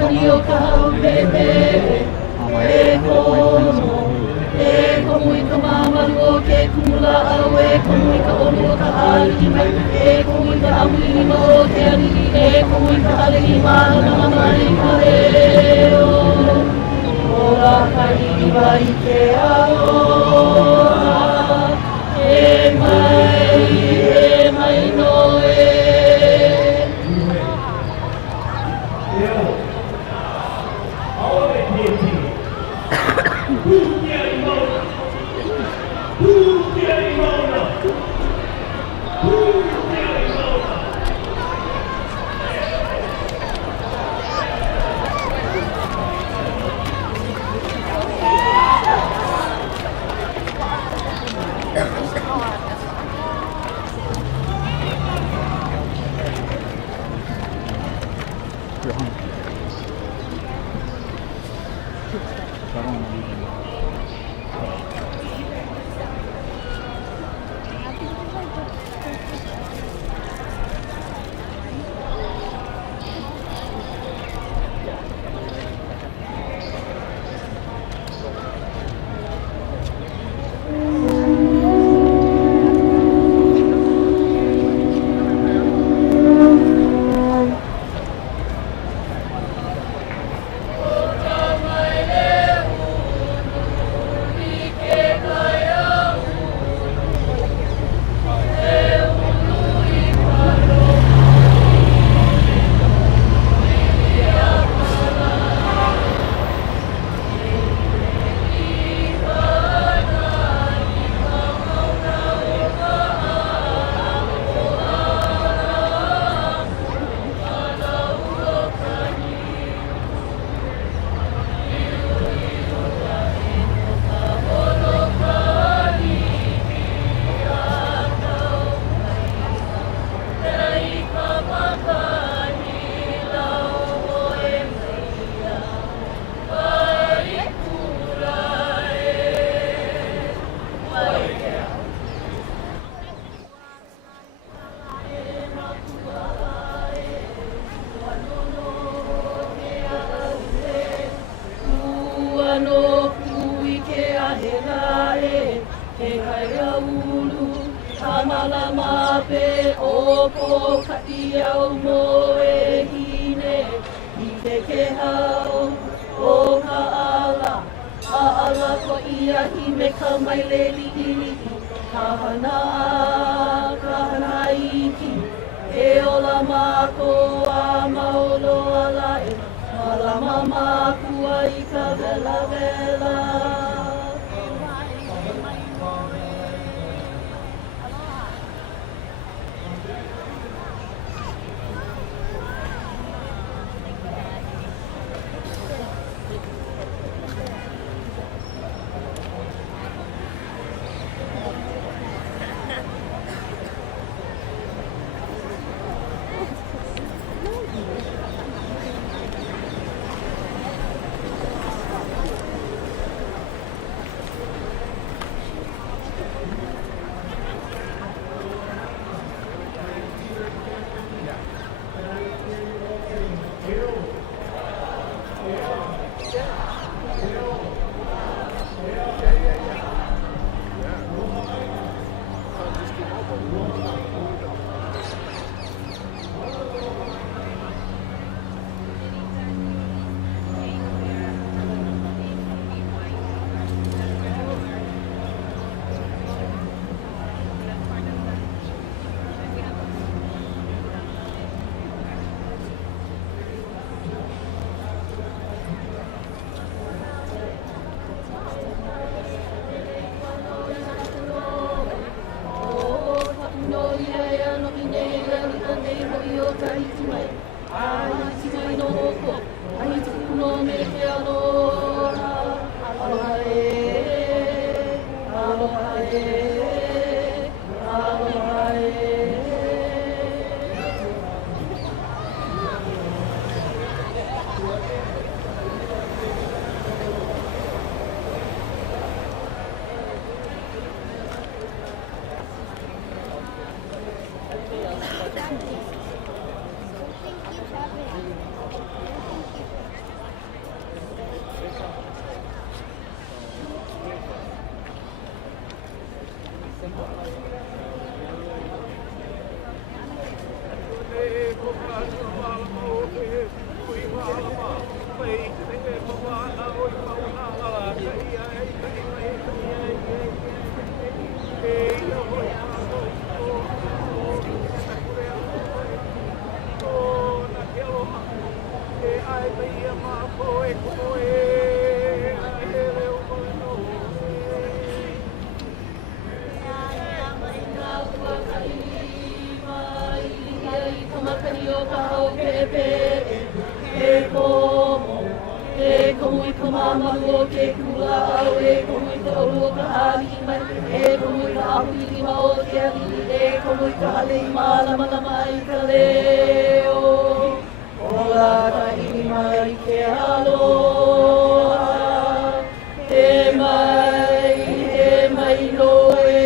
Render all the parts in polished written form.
kani o ka hau pepe e kono e komu i ka mamalu o ke kula au e komu i ka olu o ka halima e komu i ka amulima o ke alili e komu i ka halima na i ka leo ora ka iwa i ke aloha e mai no e malu o ke kula au e komu i ka olu o ka hali mai e komu i ka ahu i lima o ke ali e komu i ka hale i malama lama i ka leo ola ka i mai ke aloha he mai no e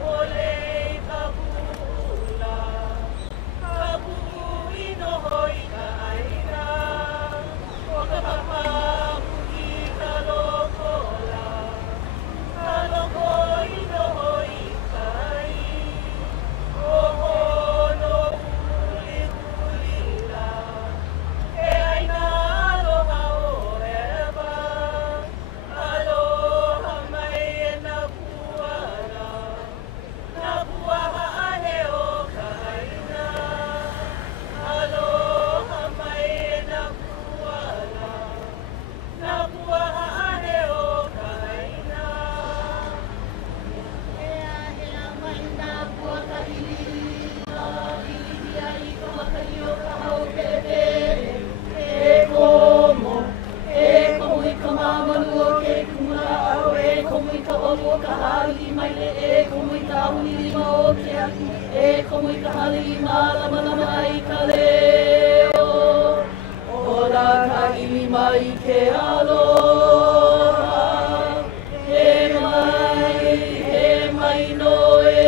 Pule e komu i ka hali malama lama i Kaleo. Ola ka ili mai ke aloha, he mai noe.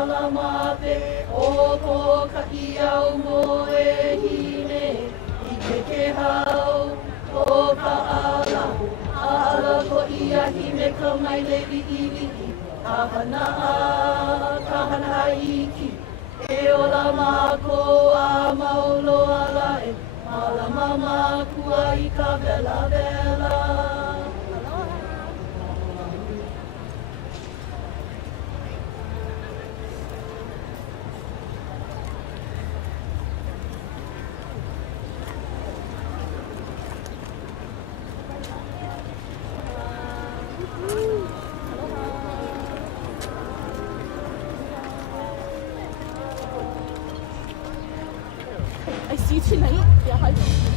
malamape o ko ka iau mo e hine I ke hau o ka ala ko ia hime ka mai lewi iwi ka hana iki e ola mako a maulo ala e malama makua I ka vela vela I see you tonight. Yeah, hi.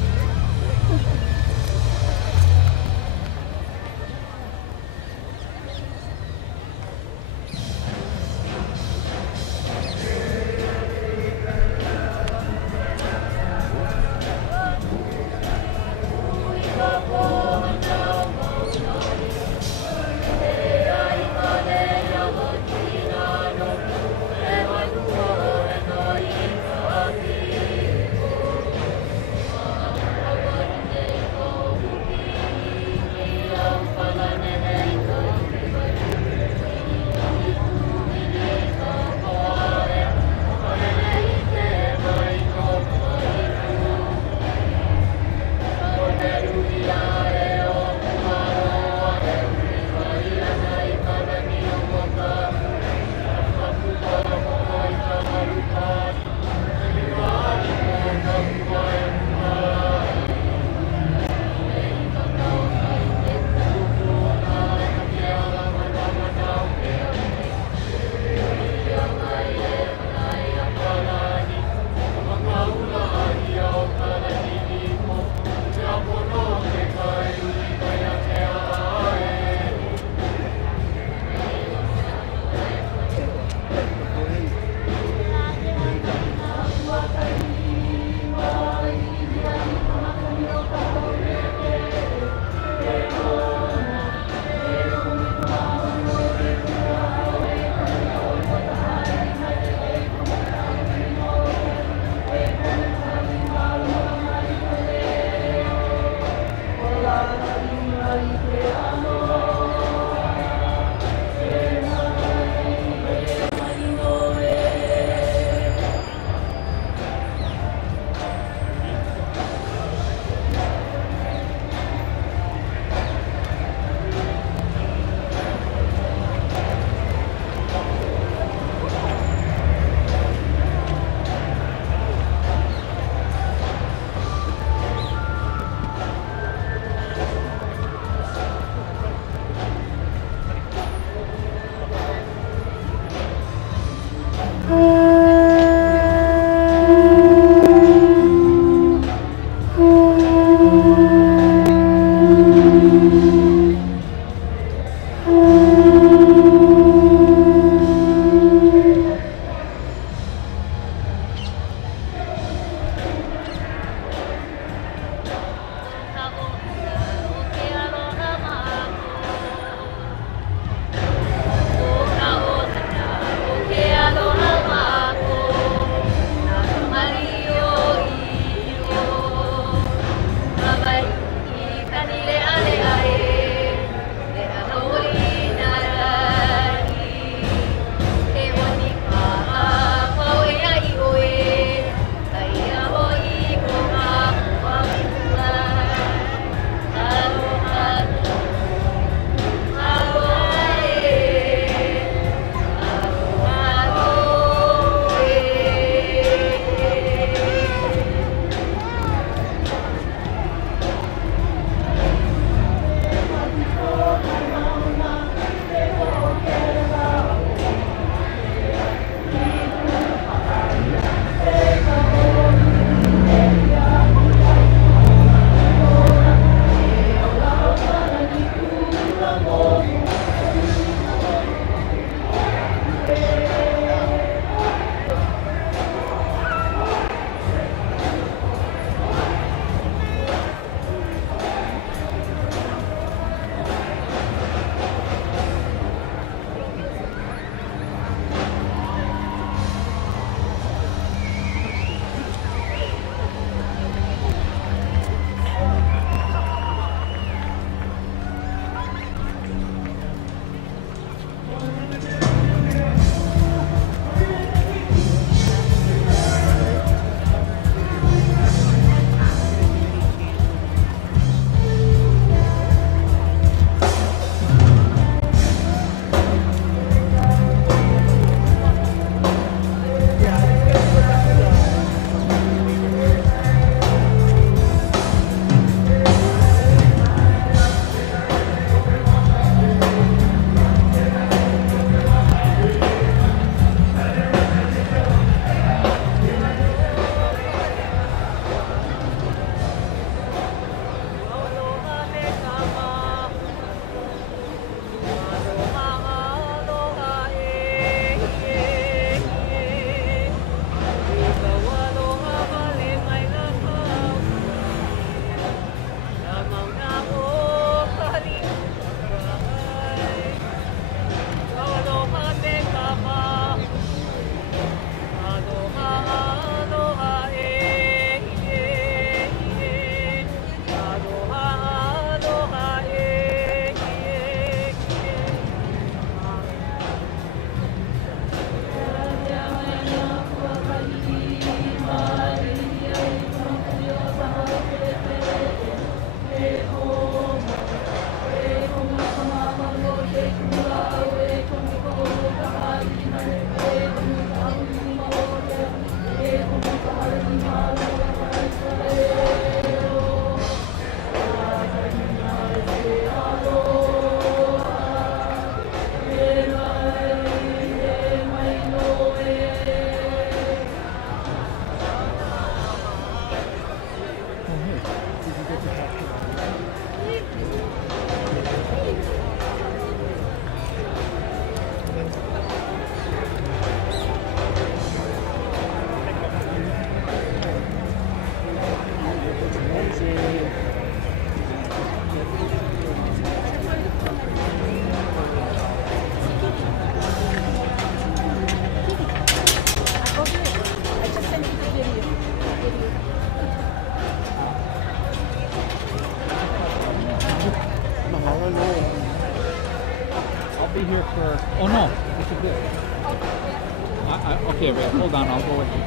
Okay, wait, hold on, I'll go with you.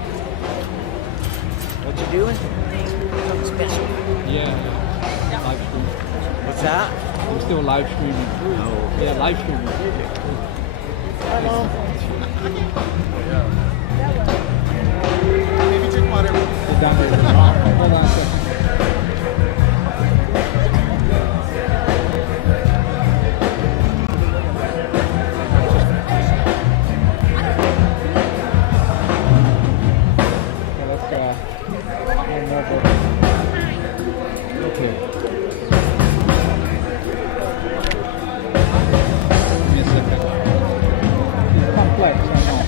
What you doing? Something special. Yeah. Live stream. What's that? I'm still live streaming. Oh. Yeah, live streaming. Maybe drink water. Sit down here. Hold on a second. Okay. Give me a second. It's complex, I know.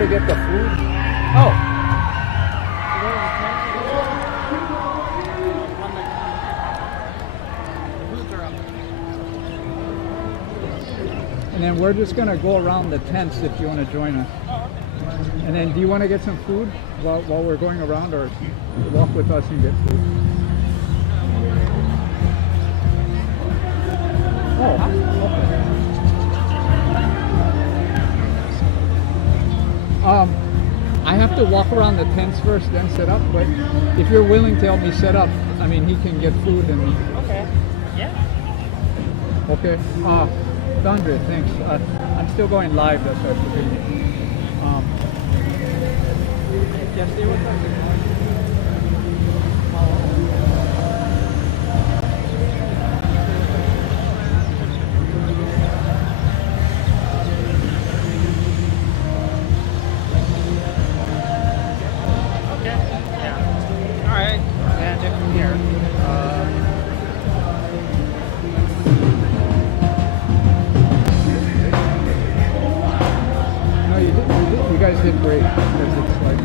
to get the food? Oh. And then we're just going to go around the tents if you want to join us. And then do you want to get some food while we're going around, or walk with us and get food? Oh, okay. I have to walk around the tents first, then set up, but if you're willing to help me set up, I mean, he can get food and... Okay. Yeah. Okay. Andre, thanks. I'm still going live, that's what I figured. Yeah, stay with us. Okay. Yeah. All right. And it from here. No, you guys did great, because it's like...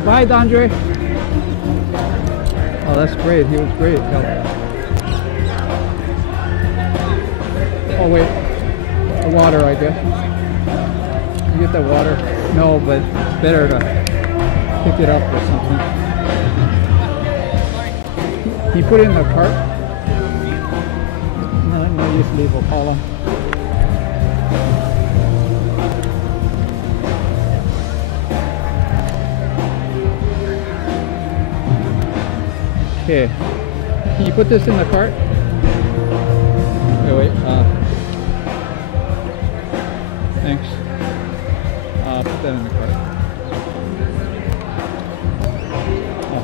Bye, Andre. Oh, that's great. He was great. Oh, wait. The water, I guess. You get the water? No, but it's better to pick it up or something. He put it in the cart? No, just leave it, Paula. Okay, can you put this in the cart? Wait, thanks. Put that in the cart. Oh.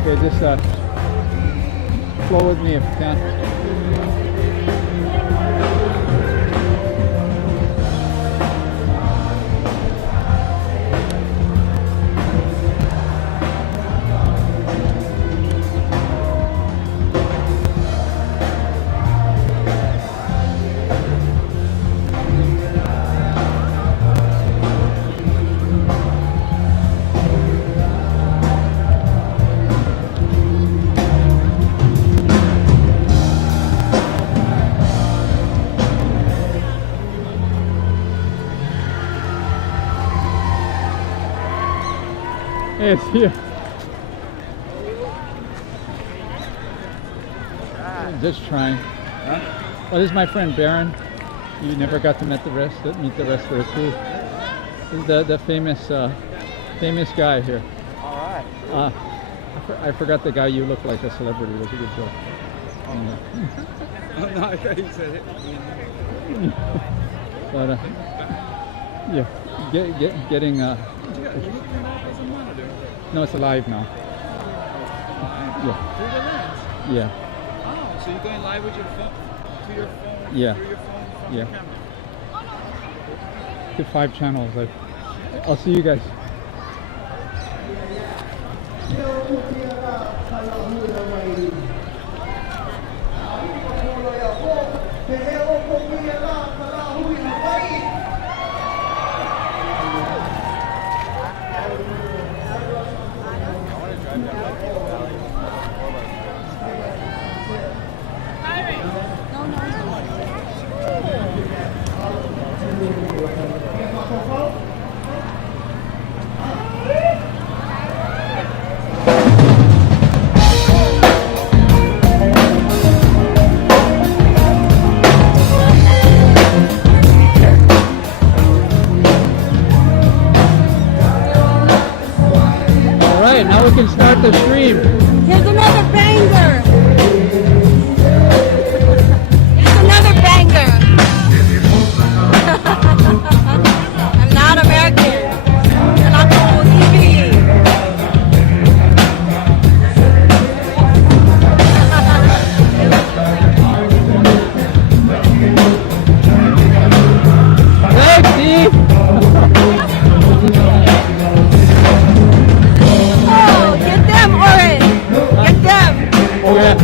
Okay, just flow with me if you can. It's here. Just trying. Huh? Well, this is my friend Baron. You never got to meet the rest of the crew. He's the famous guy here. All right. I forgot the guy. You look like a celebrity. It was a good joke. Oh no, I thought you said it. But yeah, getting. No, it's live now. Yeah. Through the lens? Yeah. Oh, so you're going live with your phone, to your phone, yeah. through your phone from Yeah. your camera? To 5 channels. I'll see you guys. Now we can start the stream. Here's another banger. Here's another banger. I'm not American. And I'm on TV. Thanks, Steve. Oh, get them, Oren. Get them. Okay.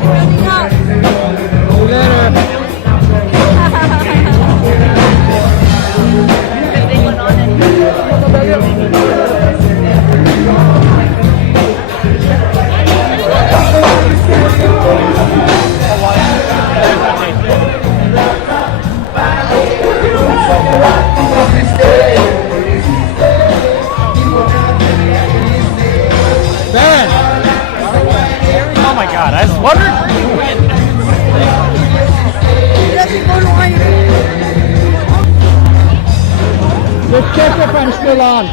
Running up. See you later. Ben! Oh my god, I was wondering where you went. Just check if I'm still on.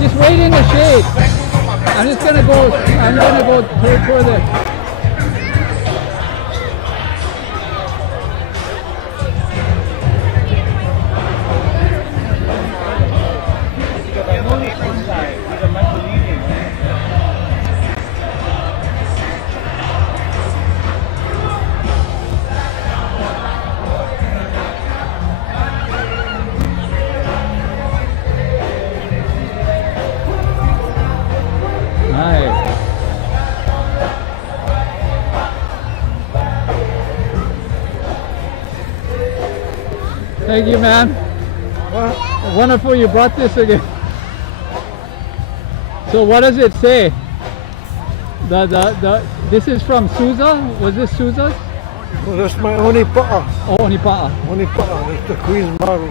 Just wait in the shade. I'm gonna go toward the. Nice. Thank you, man. Wonderful you brought this again. So what does it say? This is from Sousa? Was this Sousa's? Well, that's my Onipaʻa. Oh, Onipaʻa. Onipaʻa, that's the Queen's model.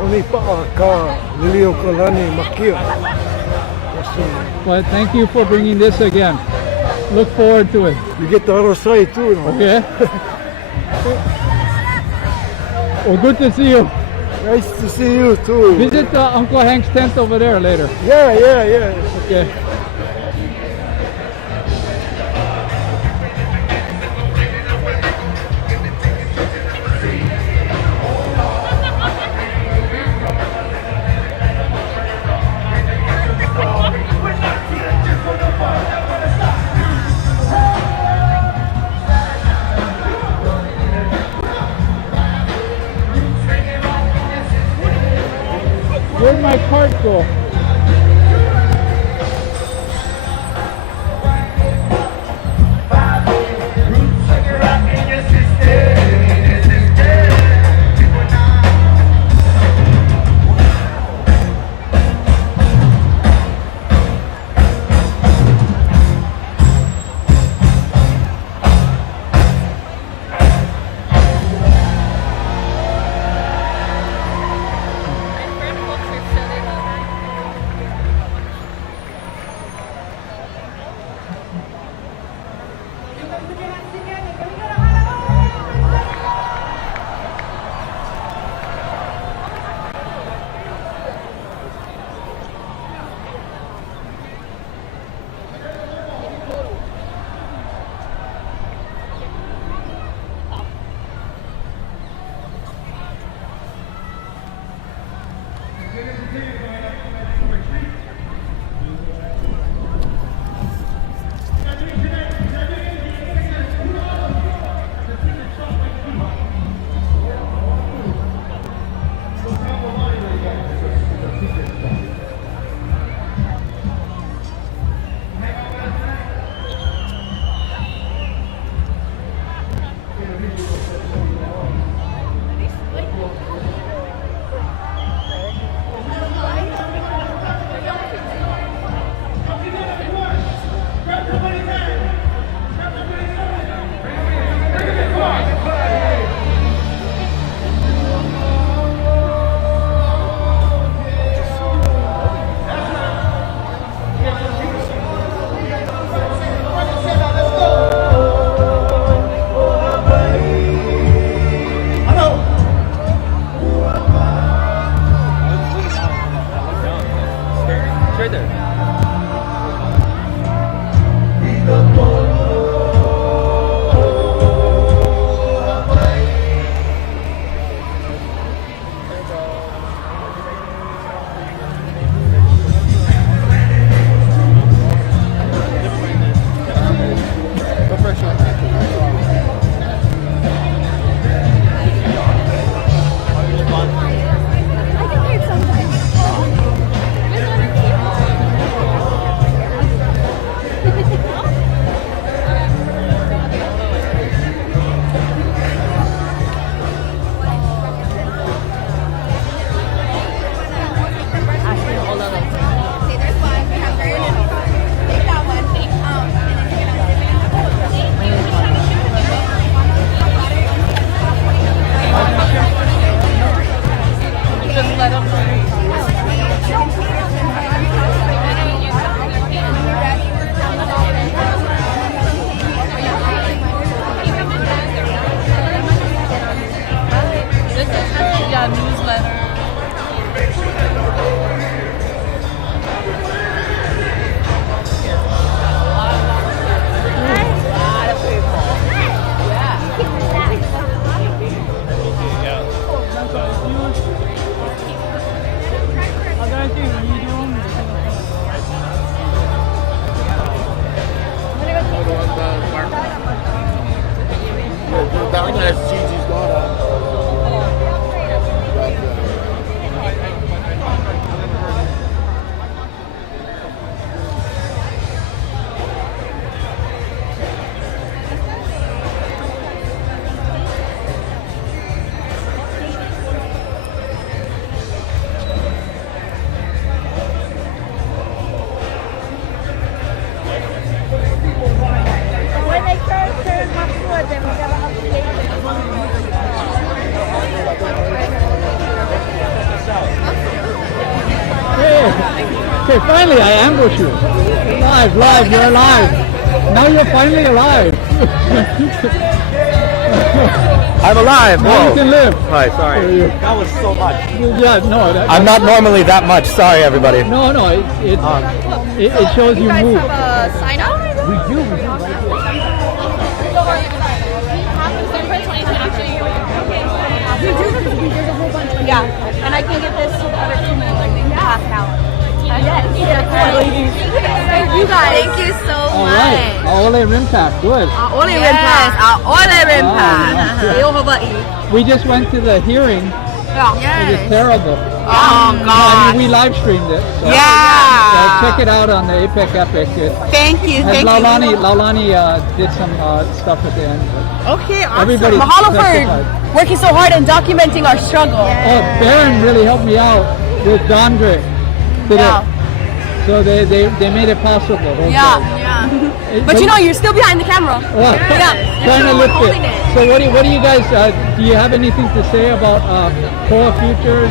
Onipaʻa ka Kalehua makia. That's it. Well, thank you for bringing this again. Look forward to it. You get the other side too. No? Okay. Well, good to see you. Nice to see you too. Visit Uncle Hank's tent over there later. Yeah. Okay. Where'd my cart go? Okay, finally I ambush you. Live, you're alive. Now you're finally alive. I'm alive. Now you Whoa. can live. Hi, sorry. That was so much. Yeah, no. I'm not normally that much. Sorry, everybody. No, it shows you move. a sign out? We do. Yeah, and I can get this to the other Kumu in half an hour. Yes. Thank you guys. Thank you so All right. Aole Rimpak. Good. Aole Rimpak. Aole Rimpak. We just went to the hearing. It was terrible. Oh I mean, we live streamed it. So, so check it out on the APEC Epic. Thank you. Laulani did some stuff at the end. Okay, awesome. Everybody Mahalo testified. for working so hard and documenting our struggle. Oh, Baron really helped me out with Dondre today. Yeah. So they made it possible. But you know, you're still behind the camera. Trying to lift it. So what do you guys, do you have anything to say about Koa Futures?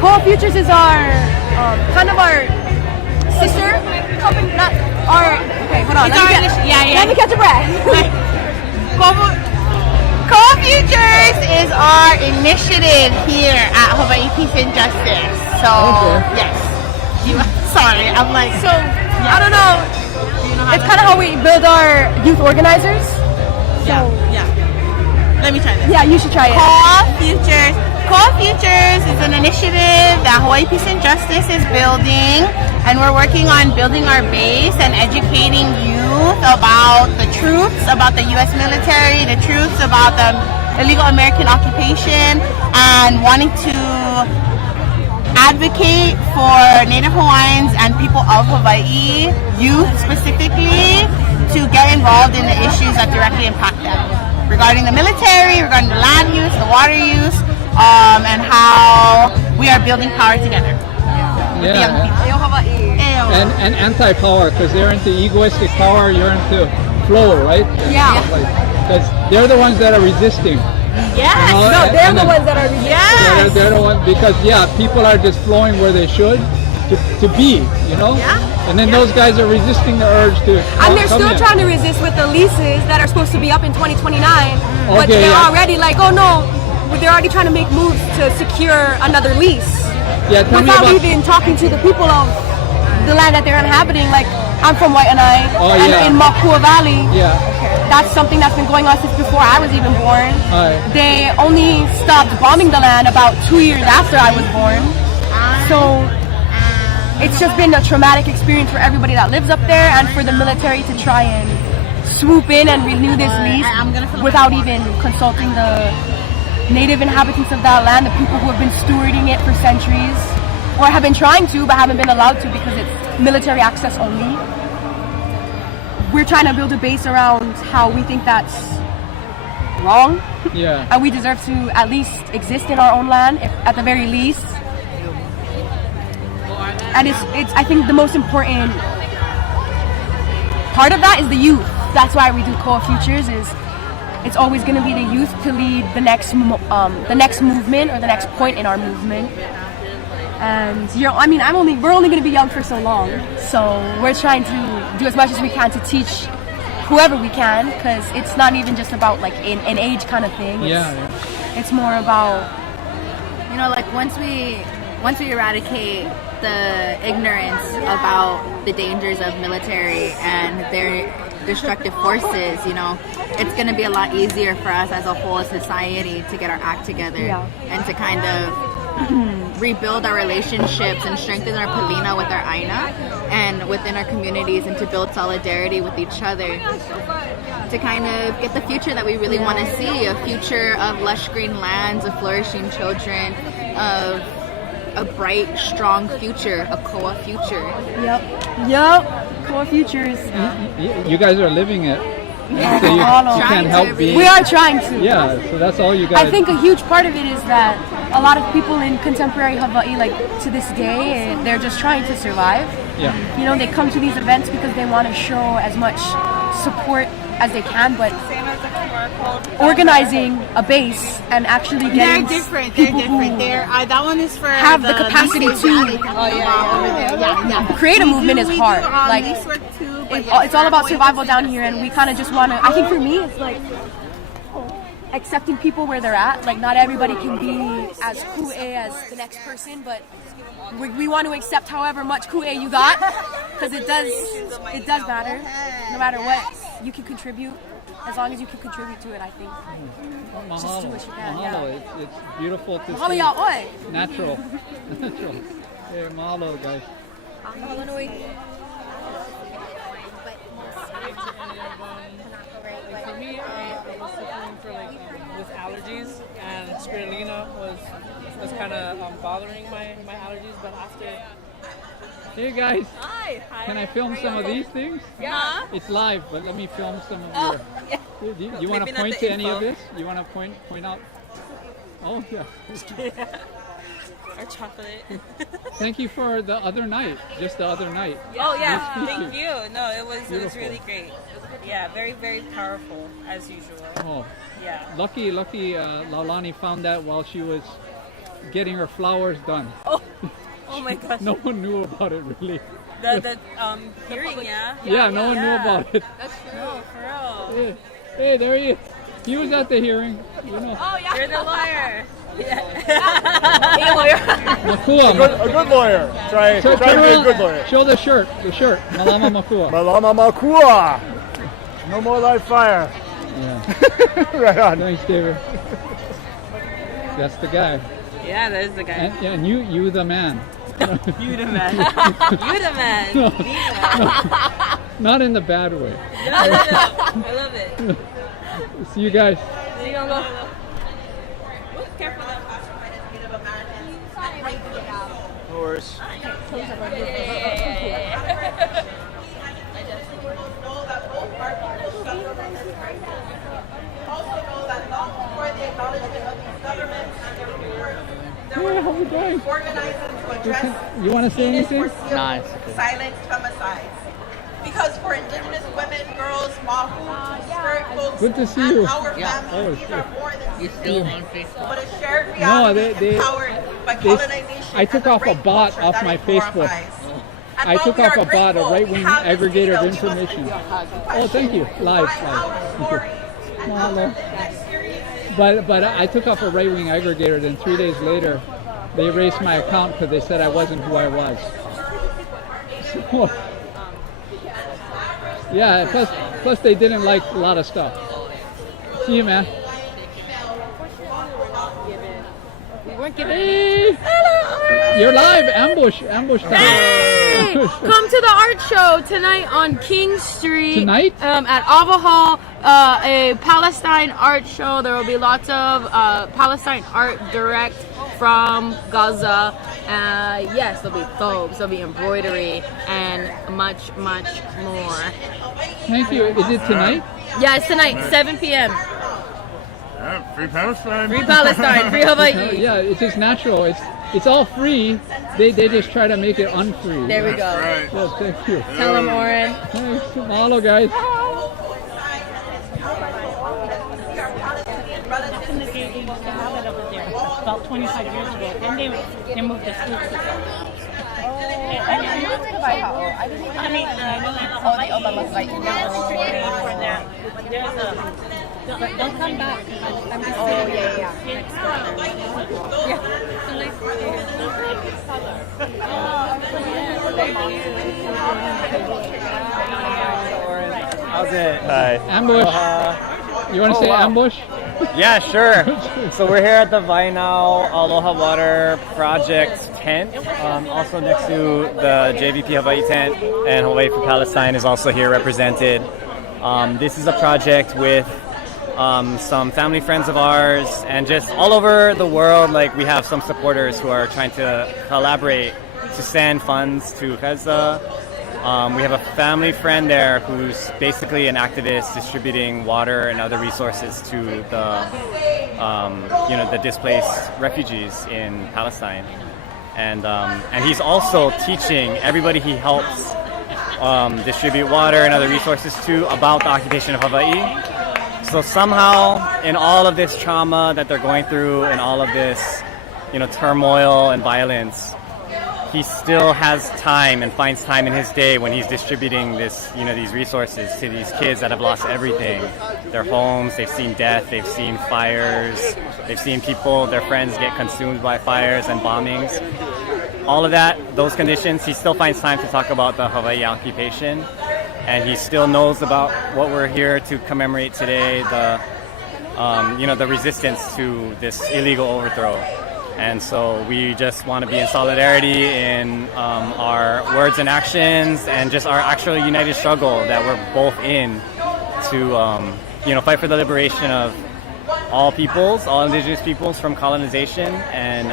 Koa Futures is our, kind of our sister company, not our, okay, hold on. Let me catch a breath. Koa Futures is our initiative here at Hawaii Peace and Justice. So, yes. Sorry, I'm like... So, I don't know. It's kind of how we build our youth organizers. Yeah. Let me try this. Yeah, you should try it. Koa Futures is an initiative that Hawaii Peace and Justice is building, and we're working on building our base and educating youth about the truths about the U.S. military, the truths about the illegal American occupation, and wanting to advocate for Native Hawaiians and people of Hawaii, youth specifically, to get involved in the issues that directly impact them. Regarding the military, regarding the land use, the water use, and how we are building power together. With the young people. And anti-power, because they're into egoistic power, you're into flow, right? Because they're the ones that are resisting. Yes. They're the ones that are resisting. Yes. They're the ones, because people are just flowing where they should to be, you know? And then those guys are resisting the urge to And they're still trying to resist with the leases that are supposed to be up in 2029. But they're already like, oh no, they're already trying to make moves to secure another lease. Without even talking to the people of the land that they're inhabiting. Like, I'm from Waianae, and in Makua Valley. That's something that's been going on since before I was even born. They only stopped bombing the land about 2 years after I was born. So it's just been a traumatic experience for everybody that lives up there, and for the military to try and swoop in and renew this lease without even consulting the native inhabitants of that land, the people who have been stewarding it for centuries, or have been trying to but haven't been allowed to because it's military access only. We're trying to build a base around how we think that's wrong. And we deserve to at least exist in our own land, at the very least. And it's I think the most important part of that is the youth. That's why we do Koa Futures. It's always going to be the youth to lead the next movement or the next point in our movement. And we're only going to be young for so long. So we're trying to do as much as we can to teach whoever we can, because it's not even just about like an age kind of thing. It's more about, you know, like once we eradicate the ignorance about the dangers of military and their destructive forces, you know, it's going to be a lot easier for us as a whole society to get our act together and to kind of rebuild our relationships and strengthen our palina with our aina and within our communities, and to build solidarity with each other to kind of get the future that we really want to see, a future of lush green lands, of flourishing children, of a bright, strong future, a Koa future. Yep. Koa Futures. You guys are living it. So you can't help being. We are trying to. So that's all you guys. I think a huge part of it is that a lot of people in contemporary Hawaii, like to this day, they're just trying to survive. You know, they come to these events because they want to show as much support as they can, but organizing a base and actually getting They're different. They're different. That one is for have the capacity to create a movement is hard. Like it's all about survival down here, and we kind of just want to. I think for me, it's like accepting people where they're at. Like not everybody can be as ku'e as the next person, but we want to accept however much ku'e you got, because it does matter. No matter what, you can contribute. As long as you can contribute to it, I think. Mahalo. Just do what you can. Mahalo. Yeah. It's beautiful to Mahalo see. ya'oi. Natural. Natural. Hey, mahalo, guys. For me, I was suffering for with allergies, and spirulina was kind of bothering my allergies. But after. Hey guys. Hi. Can I film some of these things? Yeah. It's live, but let me film some of your. Yeah. You want to point to any of this? You want to point out? Oh yeah. Our chocolate. Thank you for the other night. Just the other night. Oh yeah. Nice to meet Thank you. No, it was Beautiful. really great. Yeah, very very powerful as usual. Oh. Yeah. Lucky. Iolani found that while she was getting her flowers done. Oh my gosh. No one knew about it really. The hearing, yeah. Yeah, no one knew about it. That's true. No, for real. Yeah. Hey, there he is. He was at the hearing. You know. Oh yeah. You're the lawyer. Yeah. Makua. A good lawyer. Try to be a good lawyer. Show the shirt. Malama Makua. Malama Makua. No more live fire. Yeah. Right on. Thanks, David. That's the guy. Yeah, that is the guy. And you the man. You the man. You the man. No, not in the bad way. No. I love it. See you guys. So you gonna go? Oops, careful though. Of course. Hey, how are we doing? You want to say anything? Nice. Silent femicides. Because for indigenous women, girls, mahu, spirituals, Good to see and you. our Yeah. families, these are more than Still on Facebook. but a shared reality they- empowered by colonization. I took and the off a rape bot culture off that my it Facebook. glorifies. And I while took we off are a bot, a grateful right-wing we have this aggregator of freedom, we must information. question Oh, thank you. Live. our Thank you. stories and Mahalo. live that experience. But I took off a right-wing aggregator, then 3 days later, they erased my account because they said I wasn't who I was. So, yeah, plus they didn't like a lot of stuff. See you, man. We weren't given. Hey! You're live. Ambush time. Hey! Come to the art show tonight on King Street. Tonight? At Ava Hall, a Palestine art show. There will be lots of Palestine art direct from Gaza. Yes, there'll be thobes, there'll be embroidery, and much, much more. Thank you. Is it tonight? Yeah, it's tonight, 7 p.m. Free Palestine. Free Palestine, free Hawaii. Yeah, it's just natural. It's all free. They just try to make it unfree. There we go. Yes, thank you. Tell them, Oren. Thanks. Mahalo, guys. About 25 years ago. Then they moved the school. I mean, they'll come back. Oh, yeah. How's it? Hi. Ambush. You want to say wow. ambush? Yeah, sure. So we're here at the Vainao Aloha Water Project tent, also next to the JVP Hawaii tent, and Hawaii for Palestine is also here represented. This is a project with some family friends of ours, and just all over the world. Like, we have some supporters who are trying to collaborate to send funds to Gaza. We have a family friend there who's basically an activist distributing water and other resources to the, the displaced refugees in Palestine. And he's also teaching everybody he helps distribute water and other resources to about the occupation of Hawaii. So somehow, in all of this trauma that they're going through, and all of this, turmoil and violence, he still has time and finds time in his day when he's distributing these resources to these kids that have lost everything. Their homes, they've seen death, they've seen fires, they've seen people, their friends get consumed by fires and bombings. All of that, those conditions, he still finds time to talk about the Hawaii occupation. And he still knows about what we're here to commemorate today, the resistance to this illegal overthrow. And so we just want to be in solidarity in our words and actions, and just our actual united struggle that we're both in to fight for the liberation of all peoples, all indigenous peoples from colonization, and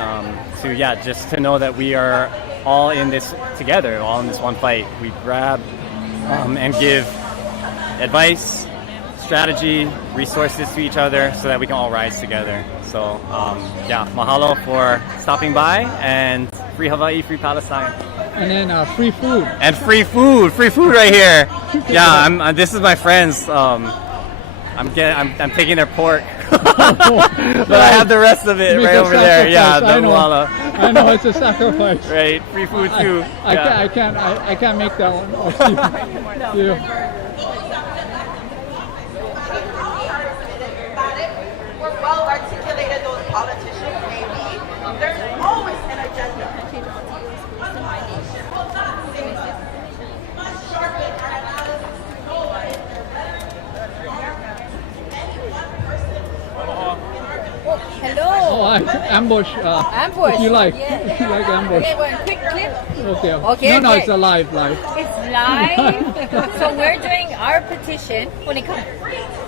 just to know that we are all in this together, all in this one fight. We grab and give advice, strategy, resources to each other so that we can all rise together. So, mahalo for stopping by, and free Hawaii, free Palestine. And then free food. And free food right here. Yeah, this is my friends. I'm taking their pork, but I have the rest of it right over there. Yeah, the moala. I know it's a sacrifice. Right, free food too. I can't make that one. Oh, yeah. We're well articulated, those politicians may be. There's always an agenda. Hello. Oh, ambush. Ambush. If you like. Yeah. If you like ambush. Okay, one quick clip. Okay. No, it's a live. It's live. So we're doing our petition when it comes.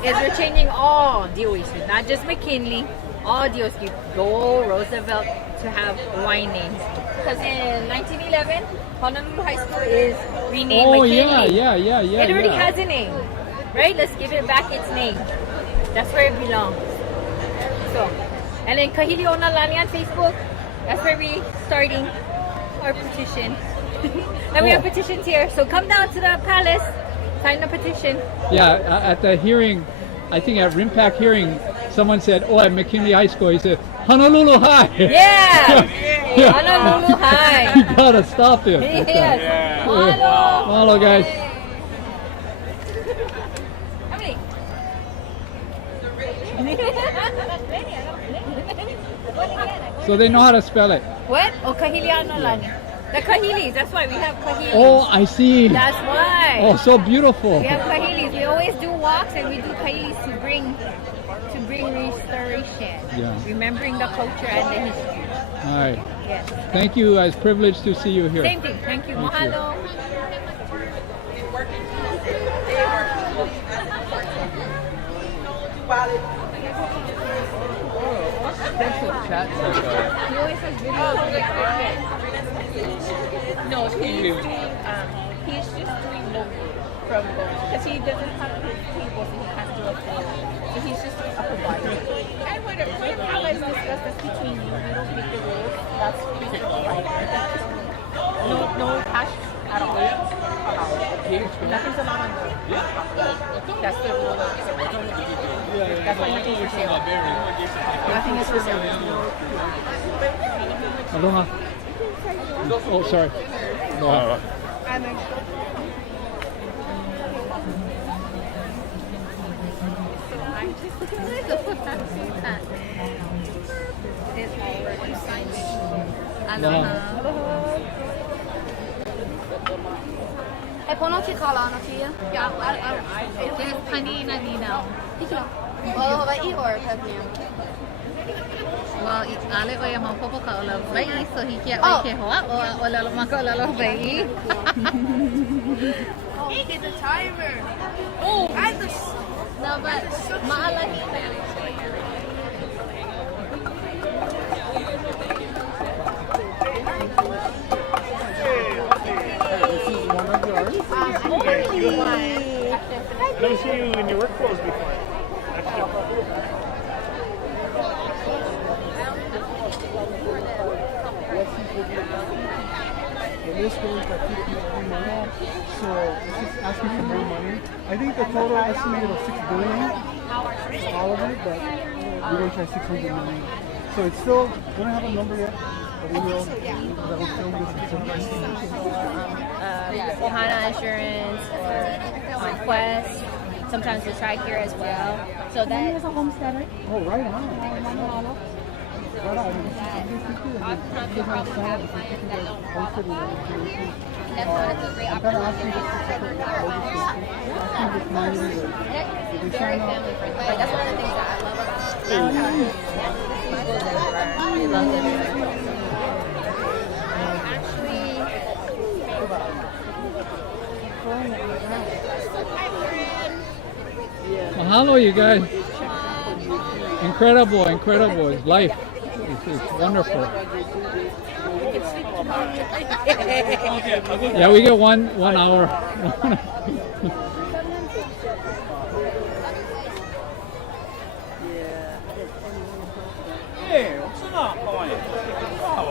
Is we're changing all DOEs, not just McKinley. All DOEs. You go Roosevelt to have Hawaiian names. Because in 1911, Honolulu High School is renamed McKinley. Yeah. It already has a name, right? Let's give it back its name. That's where it belongs. So, and then Kainoa on Facebook, that's where we're starting our petition. And we have petitions here, so come down to the palace, sign the petition. Yeah, at the hearing, I think at RIMPAC hearing, someone said, at McKinley High School, he said, Honolulu High! Yeah! Honolulu High! You gotta stop him. Yes! Mahalo, guys. So they know how to spell it. What? Kahilianolani. The Kahilis, that's why we have Kahilis. Oh, I see. That's why. Oh, so beautiful. We have Kahilis. We always do walks and we do Kahilis to bring restoration. Yeah. Remembering the culture and the history. All right. Yes. Thank you. It's a privilege to see you here. Same thing. Thank you. Mahalo. No, he's just doing local from Gomes because he doesn't have his table, so he can't do a full. So he's just a provider. And when Paula is discussed, that's between you. You don't make the rules. That's he's a provider. No cash at all. Nothing's allowed on the. That's the rule. That's why nothing's for sale. Nothing is for sale. Aloha. Oh, sorry. No. Hey, pono te kala na tia? Yeah, there's plenty na nino. Oh, Hawaii or Tasmania? Well, ale o ya mapopo ka ola Hawaii, so he can't wait ke hoa o ola maka ola Hawaii. Hey, get the timer. Oh, and the no, but maalani na. I've never seen you in your work clothes before. This goes by $50 so it's just asking for more money. I think the total estimated was $6 billion. all of it, but we're going to try 600 million. So it's still, we don't have a number yet, but we will. That will film this. Ohana Insurance or Quest. Sometimes the Tricare as well. So that is a homesteader. Oh, right on. That's one of the great opportunities. Very family friendly. Like, that's one of the things that I love about it. People everywhere. They love everywhere. Mahalo, you guys. Incredible. It's life. It's wonderful. Yeah, we get one hour. Hey, what's up? How are you? How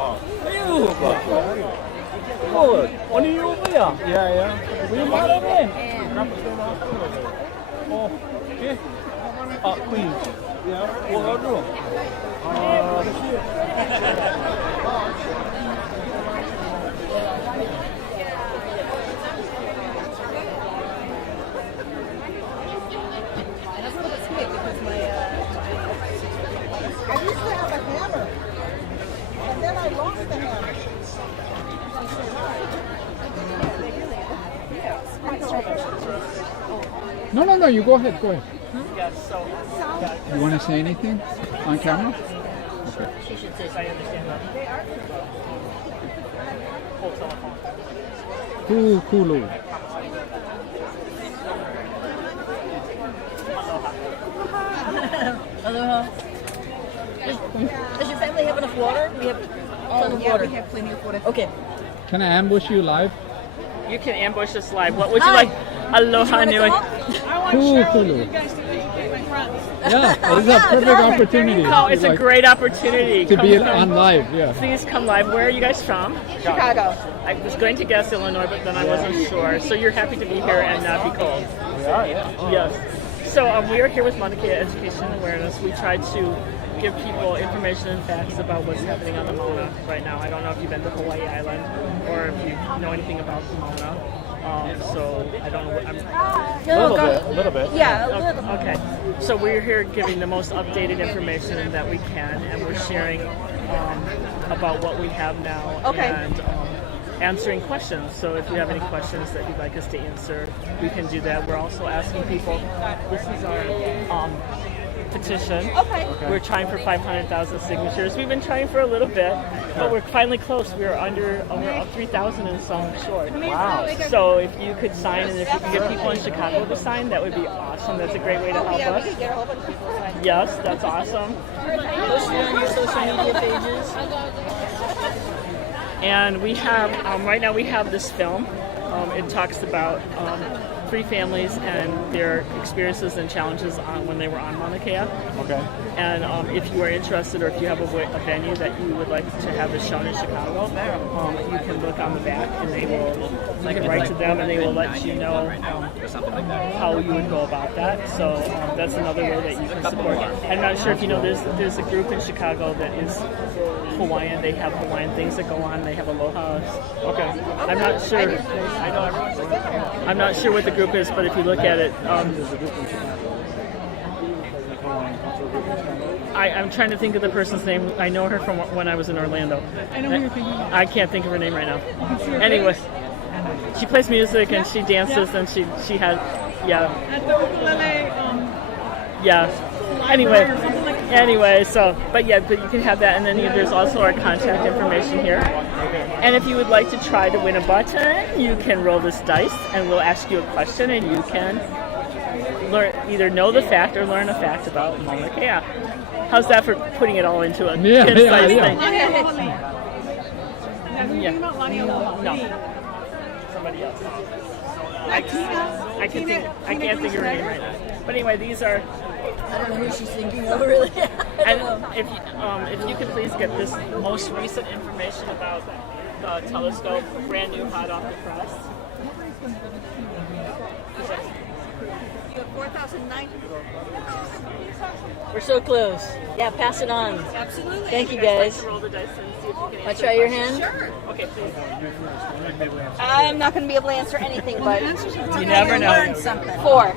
are you? Good. When are you over here? Yeah. Where you out of there? Oh, okay. Queens. Yeah. What room? I used to have a hammer, and then I lost the hammer. No, you go ahead. You want to say anything on camera? Okay. She should say, I understand that. They are. Full telephone. Kulu. Aloha. Does your family have enough water? We have ton of water. We have plenty of water. Okay. Can I ambush you live? You can ambush us live. What would you like? Aloha nui. Kulu. Yeah, this is a perfect opportunity. No, it's a great opportunity. To be on live, yeah. Please come live. Where are you guys from? Chicago. I was going to guess Illinois, but then I wasn't sure. So you're happy to be here and not be cold? We are, yeah. Yes. So we are here with Mauna Kea Education and Awareness. We try to give people information and facts about what's happening on the Mauna right now. I don't know if you've been to Hawaii Island or if you know anything about the Mauna. So I don't know. A little bit. Yeah, a little bit. Okay. So we're here giving the most updated information that we can, and we're sharing about what we have now. Okay. And answering questions. So if you have any questions that you'd like us to answer, we can do that. We're also asking people. This is our petition. Okay. We're trying for 500,000 signatures. We've been trying for a little bit, but we're finally close. We're under 3,000 and some short. Wow. So if you could sign, and if you could get people in Chicago to sign, that would be awesome. That's a great way to help us. We could get a whole bunch of people to sign. Yes, that's awesome. Post it on your social media pages. And we have, right now we have this film. It talks about 3 families and their experiences and challenges when they were on Mauna Kea. Okay. And if you are interested, or if you have a venue that you would like to have this shown in Chicago, you can look on the back, and they will. You can write to them, and they will let you know how you would go about that. So that's another way that you can support. I'm not sure if you know. There's a group in Chicago that is Hawaiian. They have Hawaiian things that go on. They have aloha. Okay. I'm not sure. I'm not sure what the group is, but if you look at it, I'm trying to think of the person's name. I know her from when I was in Orlando. I know who you're thinking of. I can't think of her name right now. Anyway, she plays music and she dances and she had, At the ukulele, Anyway, so, but you can have that, and then there's also our contact information here. And if you would like to try to win a button, you can roll this dice, and we'll ask you a question, and you can either know the fact or learn a fact about Mauna Kea. How's that for putting it all into a concise thing? No. Somebody else. I can't think of her name right now. But anyway, these are. I don't know who she's thinking of, really. And if you could please get this most recent information about the telescope, brand new, hot off the press. You have 4,009. We're so close. Yeah, pass it on. Absolutely. Thank you, guys. Roll the dice and see if you can Wanna answer try the your question. hand? Sure. Okay, please. I'm not going to be able to answer anything, but You never know. learn something. 4.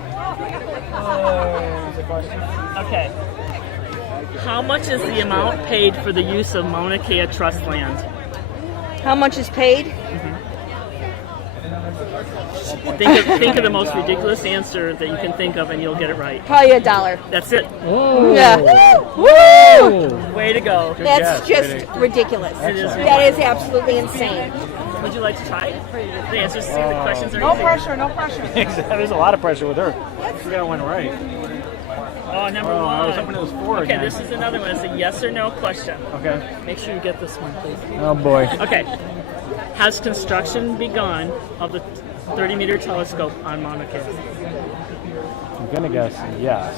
Okay. How much is the amount paid for the use of Mauna Kea Trust land? How much is paid? Think of the most ridiculous answer that you can think of, and you'll get it right. Probably $1. That's it. Oh. Yeah. Woo! Way to go. That's just ridiculous. It is That is absolutely insane. Would you like to try it? The answers to the questions are No easy. pressure, no pressure. There's a lot of pressure with her. She got one right. Oh, number Oh, one. I was hoping it was 4 Okay, again. this is another one. It's a yes or no question. Okay. Make sure you get this one, please. Oh boy. Okay. Has construction begun of the 30-meter telescope on Mauna Kea? I'm gonna guess yes.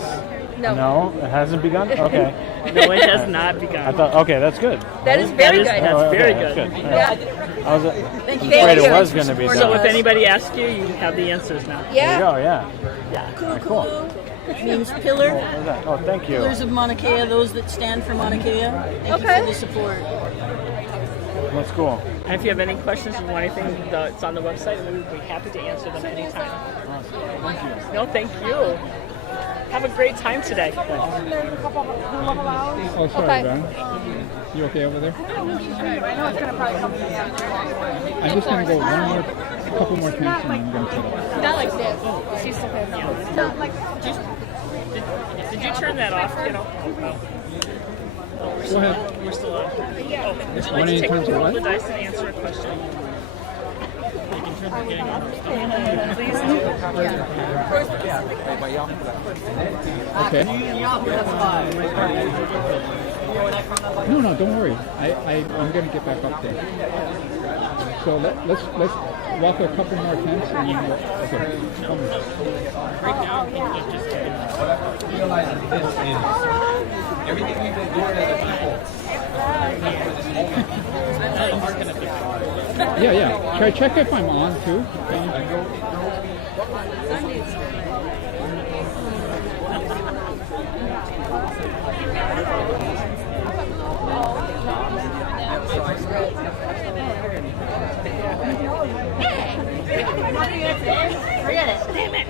No. No, it hasn't begun. Okay. No, it has not begun. I thought. Okay, that's good. That is very good. That's Oh, very okay, good. that's good. Yeah. I was Thank you. afraid Thank it was you. going to be done. So if anybody asks you, you have the answers now. There you go, Yeah. yeah. Alright, cool. Means pillar. What is that? Oh, thank you. Pillars of Mauna Kea, those that stand for Mauna Kea. Thank you for the support. That's cool. And if you have any questions or anything that's on the website, we would be happy to answer them anytime. No, thank you. Have a great time today. Oh, sorry, Okay. Ben. You okay over there? I know it's gonna probably come to the end. I'm just gonna go a couple more times and I'm gonna set up. Not like this. She's so good. Not like Did you turn that off? You know? Oh, we're still Go ahead. We're still on. Oh, would you like to 180 take times a roll what? the dice and answer a question? You can turn the beginning on. Please do. Okay. No, don't worry. I'm gonna get back up there. So let's walk a couple more times and then we'll, okay. Right now, I'm just Everything we've been doing as a people. Yeah. Try check if I'm on too. Forget it. Damn it.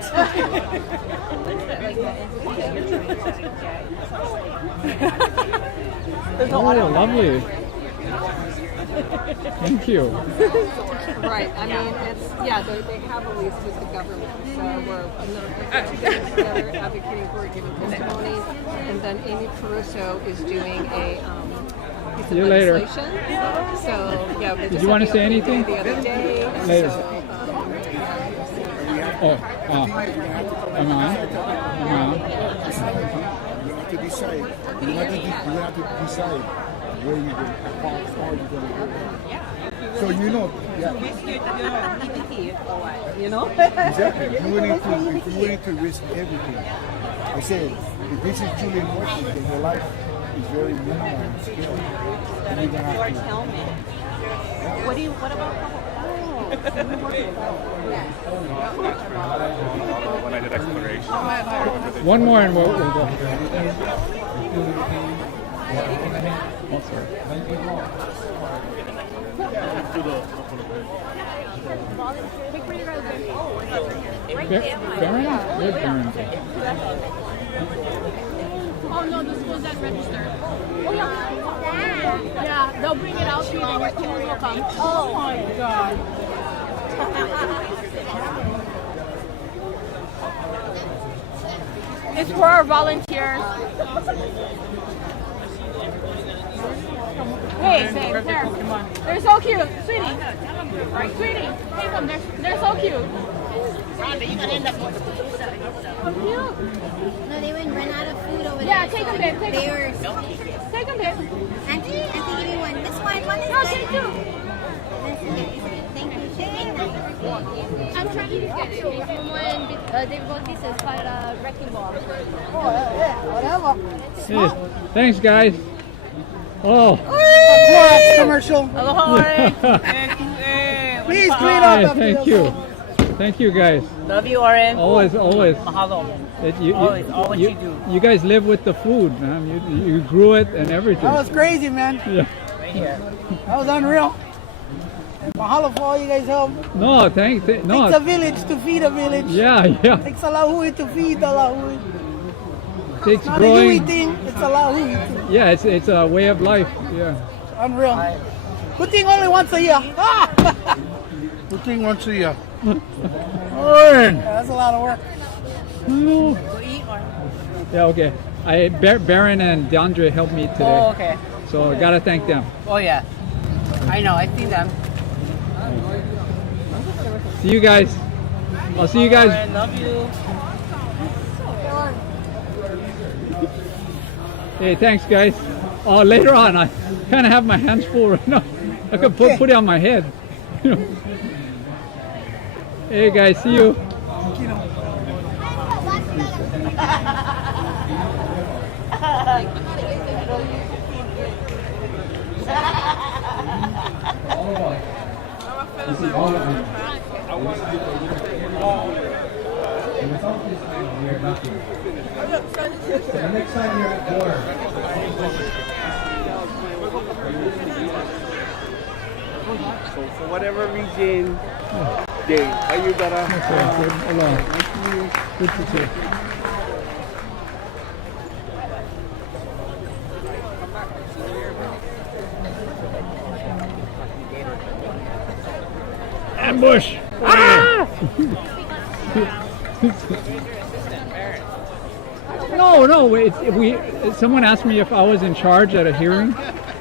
Oh, lovely. Thank you. Right. I mean, it's they have a lease with the government, so we're together advocating for giving testimony, and then Amy Caruso is doing a piece See of you later. legislation. So yeah, Did you want to say anything? the other day. Later. So, Am I on? You have to decide. You have to decide where you're going, how far you're going to go. So you know, you know. Exactly. If you're willing to risk everything, I say, if this is truly important, then your life is very minimal and scale. And you're gonna have to. What about? When I did exploration. One more and we'll go. Oh, sorry. Baron? Where's Baron? Oh no, the school's not registered. Oh yeah. Yeah, they'll bring it out to you and your students will come. Oh my god. It's for our volunteers. Hey, babe, there. Come on. They're so cute, sweetie. Sweetie, take them. They're so cute. Rhonda, you're gonna end up with How cute. No, they wouldn't run out of food over there. Yeah, take them, babe. Take They them. were. Take them, babe. Auntie, give me one. This one is No, good. take two. Thank you. I'm trying to get it. They both pieces para wrecking ball. Hey, thanks, guys. Oh. commercial. Aloha. Please clean up. Hey, thank you. Thank you, guys. Love you, Oren. Always. Mahalo. Always, all what you do. You guys live with the food, man. You grew it and everything. That was crazy, man. Yeah. Right here. That was unreal. And mahalo for all you guys help. No, thanks. No. Takes a village to feed a village. Yeah, yeah. Takes a Lāhui to feed the Lāhui. Takes Not growing. a Yui thing, it's a Lāhui thing. Yeah, it's a way of life. Yeah. Unreal. Good thing only once a year. Good thing once a year. Yeah, that's a lot of work. No. Go eat or? Yeah, okay. Baron and DeAndre helped me today. Oh, okay. So I gotta thank them. Oh, yeah. I know, I see them. See you guys. I'll see you guys. I love you. Hey, thanks, guys. Oh, later on, I kind of have my hands full right now. I could put it on my head. Hey, guys, see you. Next time you're at war. So for whatever reason, they are you better? Okay, good. Hold on. Good to see you. Ambush! Ah! No, wait. Someone asked me if I was in charge at a hearing,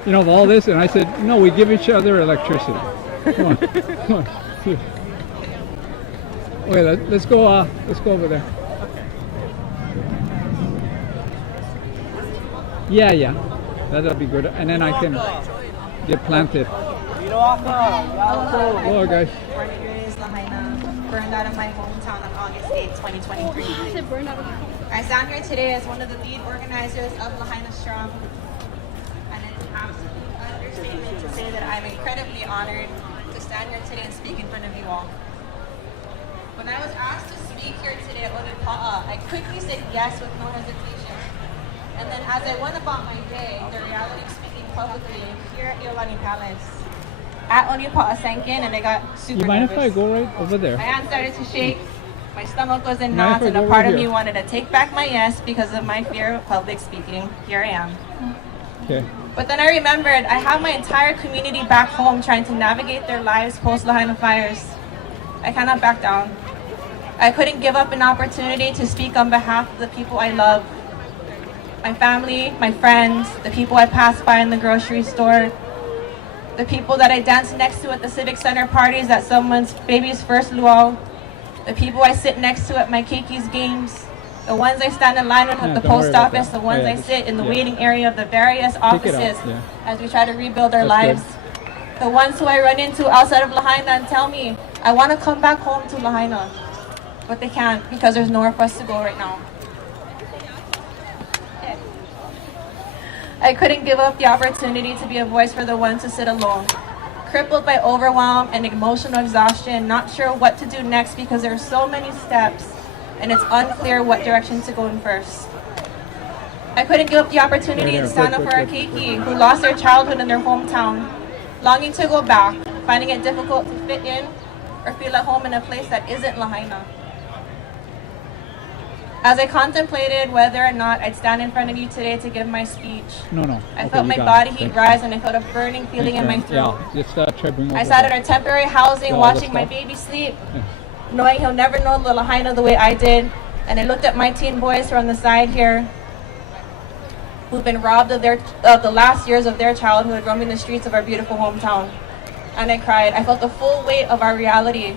of all this, and I said, no, we give each other electricity. Come on, come on. Okay, let's go over there. Yeah, that'll be good, and then I can get planted. Hello, guys. Burned out of my hometown on August 8, 2023. I stand here today as one of the lead organizers of Lahaina Strong, and it's an absolute understatement to say that I'm incredibly honored to stand here today and speak in front of you all. When I was asked to speak here today at Onipaʻa, I quickly said yes with no hesitation. And then as I went about my day, the reality of speaking publicly here at Iolani Palace, at Onipaʻa sank in and I got super You mind nervous. if I go right over there? My hand started to shake, my stomach was in Mind if knots, I and a go part over of me here? wanted to take back my yes because of my fear of public speaking. Here I am. Okay. But then I remembered I have my entire community back home trying to navigate their lives post-Lahaina fires. I cannot back down. I couldn't give up an opportunity to speak on behalf of the people I love. My family, my friends, the people I passed by in the grocery store, the people that I danced next to at the Civic Center parties at someone's baby's first luau, the people I sit next to at my keki's games, the ones I stand in line with at the don't worry post about office, that. the ones Yeah, I just- sit in the yeah. waiting area of the various Take it out, offices yeah. as we try to rebuild our That's lives. The ones who I run into outside of Lahaina and tell me, I want to come back home to Lahaina, but they can't because there's nowhere for us to go right now. I couldn't give up the opportunity to be a voice for the ones who sit alone, crippled by overwhelm and emotional exhaustion, not sure what to do next because there are so many steps and it's unclear what direction to go in first. I couldn't give up the opportunity to stand up for our keiki who lost their childhood in their hometown, longing to go back, finding it difficult to fit in or feel at home in a place that isn't Lahaina. As I contemplated whether or not I'd stand in front of you today to give my speech, No. I Okay, felt you my got body it. heat Thanks. rise and I felt a burning feeling in my Thanks, throat. Yeah, just try bring over I sat at there. our temporary housing Yeah, all the watching my stuff. baby sleep, knowing he'll never know the Lahaina the way I did. And I looked at my teen boys who are on the side here, who've been robbed of the last years of their childhood roaming the streets of our beautiful hometown. And I cried. I felt the full weight of our reality.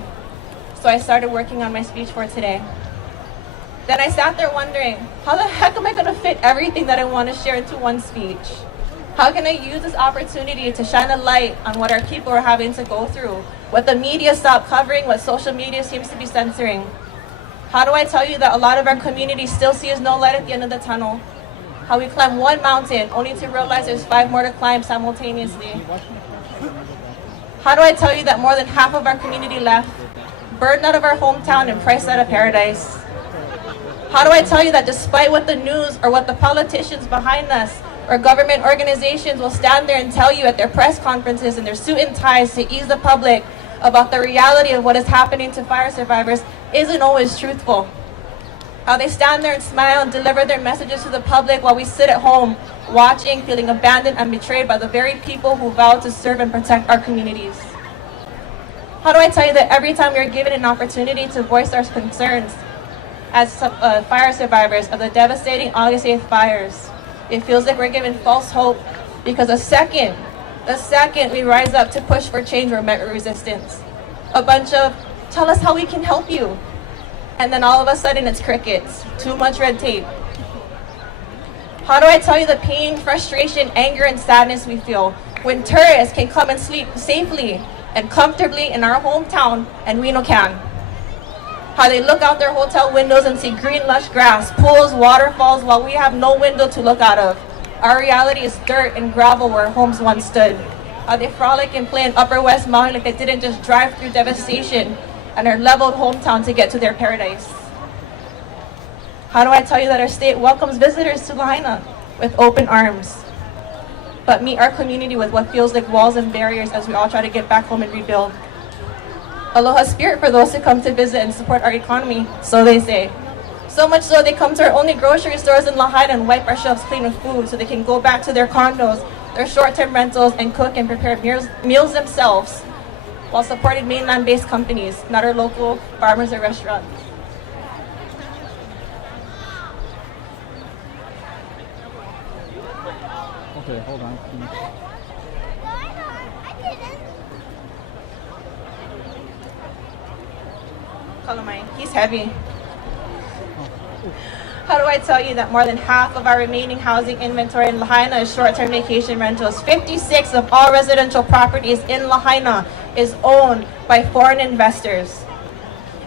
So I started working on my speech for today. Then I sat there wondering, how the heck am I going to fit everything that I want to share into one speech? How can I use this opportunity to shine a light on what our people are having to go through, what the media stopped covering, what social media seems to be censoring? How do I tell you that a lot of our community still sees no light at the end of the tunnel? How we climb one mountain only to realize there's 5 more to climb simultaneously? How do I tell you that more than half of our community left, burned out of our hometown and priced out of paradise? How do I tell you that despite what the news or what the politicians behind us or government organizations will stand there and tell you at their press conferences in their suit and ties to ease the public about the reality of what is happening to fire survivors isn't always truthful? How they stand there and smile and deliver their messages to the public while we sit at home watching, feeling abandoned and betrayed by the very people who vow to serve and protect our communities. How do I tell you that every time we are given an opportunity to voice our concerns as fire survivors of the devastating August 8th fires, it feels like we're given false hope because the second we rise up to push for change, we're met with resistance. A bunch of, tell us how we can help you. And then all of a sudden it's crickets, too much red tape. How do I tell you the pain, frustration, anger, and sadness we feel when tourists can come and sleep safely and comfortably in our hometown and we no can? How they look out their hotel windows and see green lush grass, pools, waterfalls, while we have no window to look out of. Our reality is dirt and gravel where homes once stood. How they frolic and play in Upper West Maui like they didn't just drive through devastation and our leveled hometown to get to their paradise. How do I tell you that our state welcomes visitors to Lahaina with open arms, but meet our community with what feels like walls and barriers as we all try to get back home and rebuild? Aloha spirit for those who come to visit and support our economy, so they say. So much so they come to our only grocery stores in Lahaina and wipe our shelves clean with food so they can go back to their condos, their short-term rentals, and cook and prepare meals themselves while supporting mainland-based companies, not our local farmers or restaurants. Okay, hold on. He's heavy. How do I tell you that more than half of our remaining housing inventory in Lahaina is short-term vacation rentals? 56 of all residential properties in Lahaina is owned by foreign investors.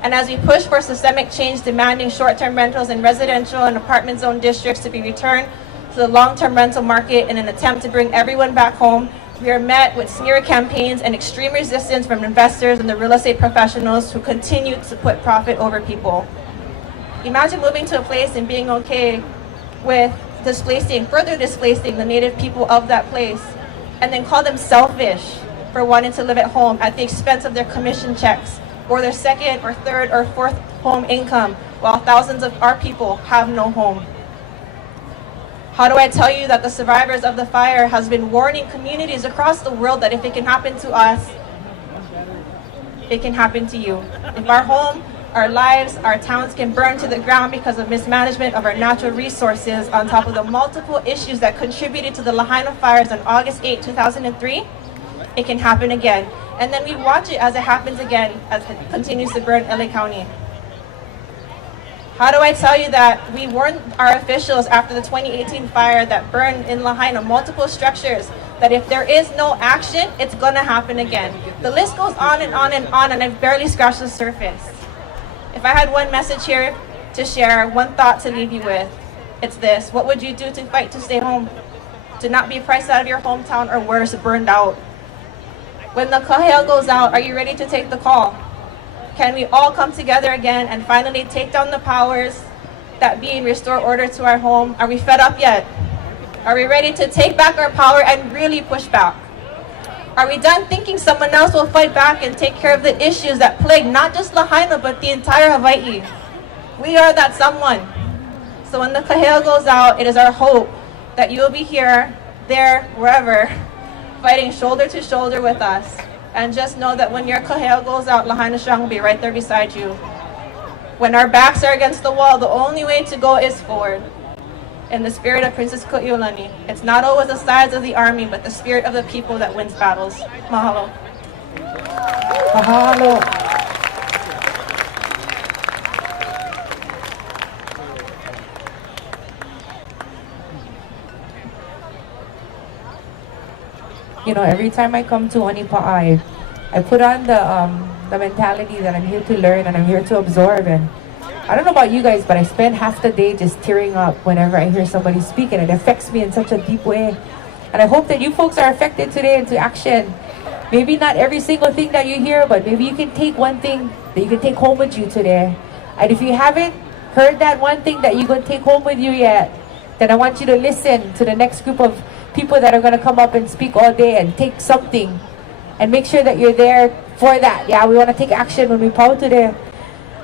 And as we push for systemic change demanding short-term rentals in residential and apartment zone districts to be returned to the long-term rental market in an attempt to bring everyone back home, we are met with smear campaigns and extreme resistance from investors and the real estate professionals who continue to put profit over people. Imagine moving to a place and being okay with further displacing the native people of that place, and then call them selfish for wanting to live at home at the expense of their commission checks or their second or third or fourth home income, while thousands of our people have no home. How do I tell you that the survivors of the fire has been warning communities across the world that if it can happen to us, it can happen to you. If our home, our lives, our towns can burn to the ground because of mismanagement of our natural resources on top of the multiple issues that contributed to the Lahaina fires on August 8, 2003, it can happen again. And then we watch it as it happens again as it continues to burn LA County. How do I tell you that we warned our officials after the 2018 fire that burned in Lahaina multiple structures that if there is no action, it's gonna happen again? The list goes on and on and on, and I've barely scratched the surface. If I had one message here to share, one thought to leave you with, it's this: what would you do to fight to stay home? To not be priced out of your hometown or worse, burned out? When the kahea goes out, are you ready to take the call? Can we all come together again and finally take down the powers that be and restore order to our home? Are we fed up yet? Are we ready to take back our power and really push back? Are we done thinking someone else will fight back and take care of the issues that plague not just Lahaina but the entire Hawaii? We are that someone. So when the kahea goes out, it is our hope that you will be here, there, wherever, fighting shoulder to shoulder with us. And just know that when your kahea goes out, Lahaina Strong will be right there beside you. When our backs are against the wall, the only way to go is forward. In the spirit of Princess Iolani, it's not always the size of the army, but the spirit of the people that wins battles. Mahalo. Mahalo. You know, every time I come to Onipaʻa, I put on the mentality that I'm here to learn and I'm here to absorb. And I don't know about you guys, but I spend half the day just tearing up whenever I hear somebody speak, and it affects me in such a deep way. And I hope that you folks are affected today into action. Maybe not every single thing that you hear, but maybe you can take one thing that you can take home with you today. And if you haven't, heard that one thing that you're going to take home with you yet, then I want you to listen to the next group of people that are going to come up and speak all day and take something and make sure that you're there for that. Yeah, we want to take action when we power to there.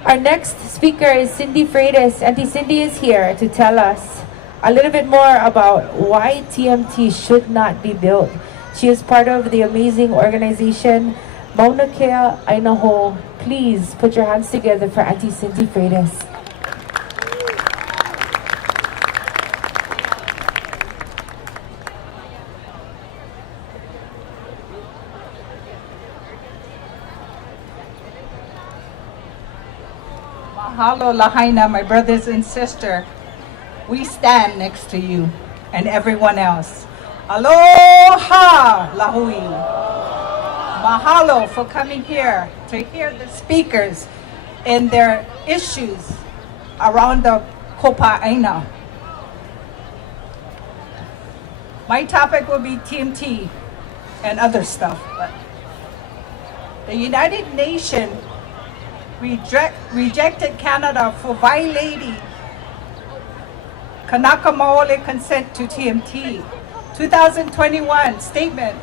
Our next speaker is Cindy Freitas. Auntie Cindy is here to tell us a little bit more about why TMT should not be built. She is part of the amazing organization Mauna Kea Ainaho. Please put your hands together for Auntie Cindy Freitas. Mahalo lahaina, my brothers and sisters. We stand next to you and everyone else. Aloha, Lāhui. Mahalo for coming here to hear the speakers and their issues around the kopa'aina. My topic will be TMT and other stuff. But the United Nations rejected Canada for violating Kanaka Maoli consent to TMT. 2021 statement.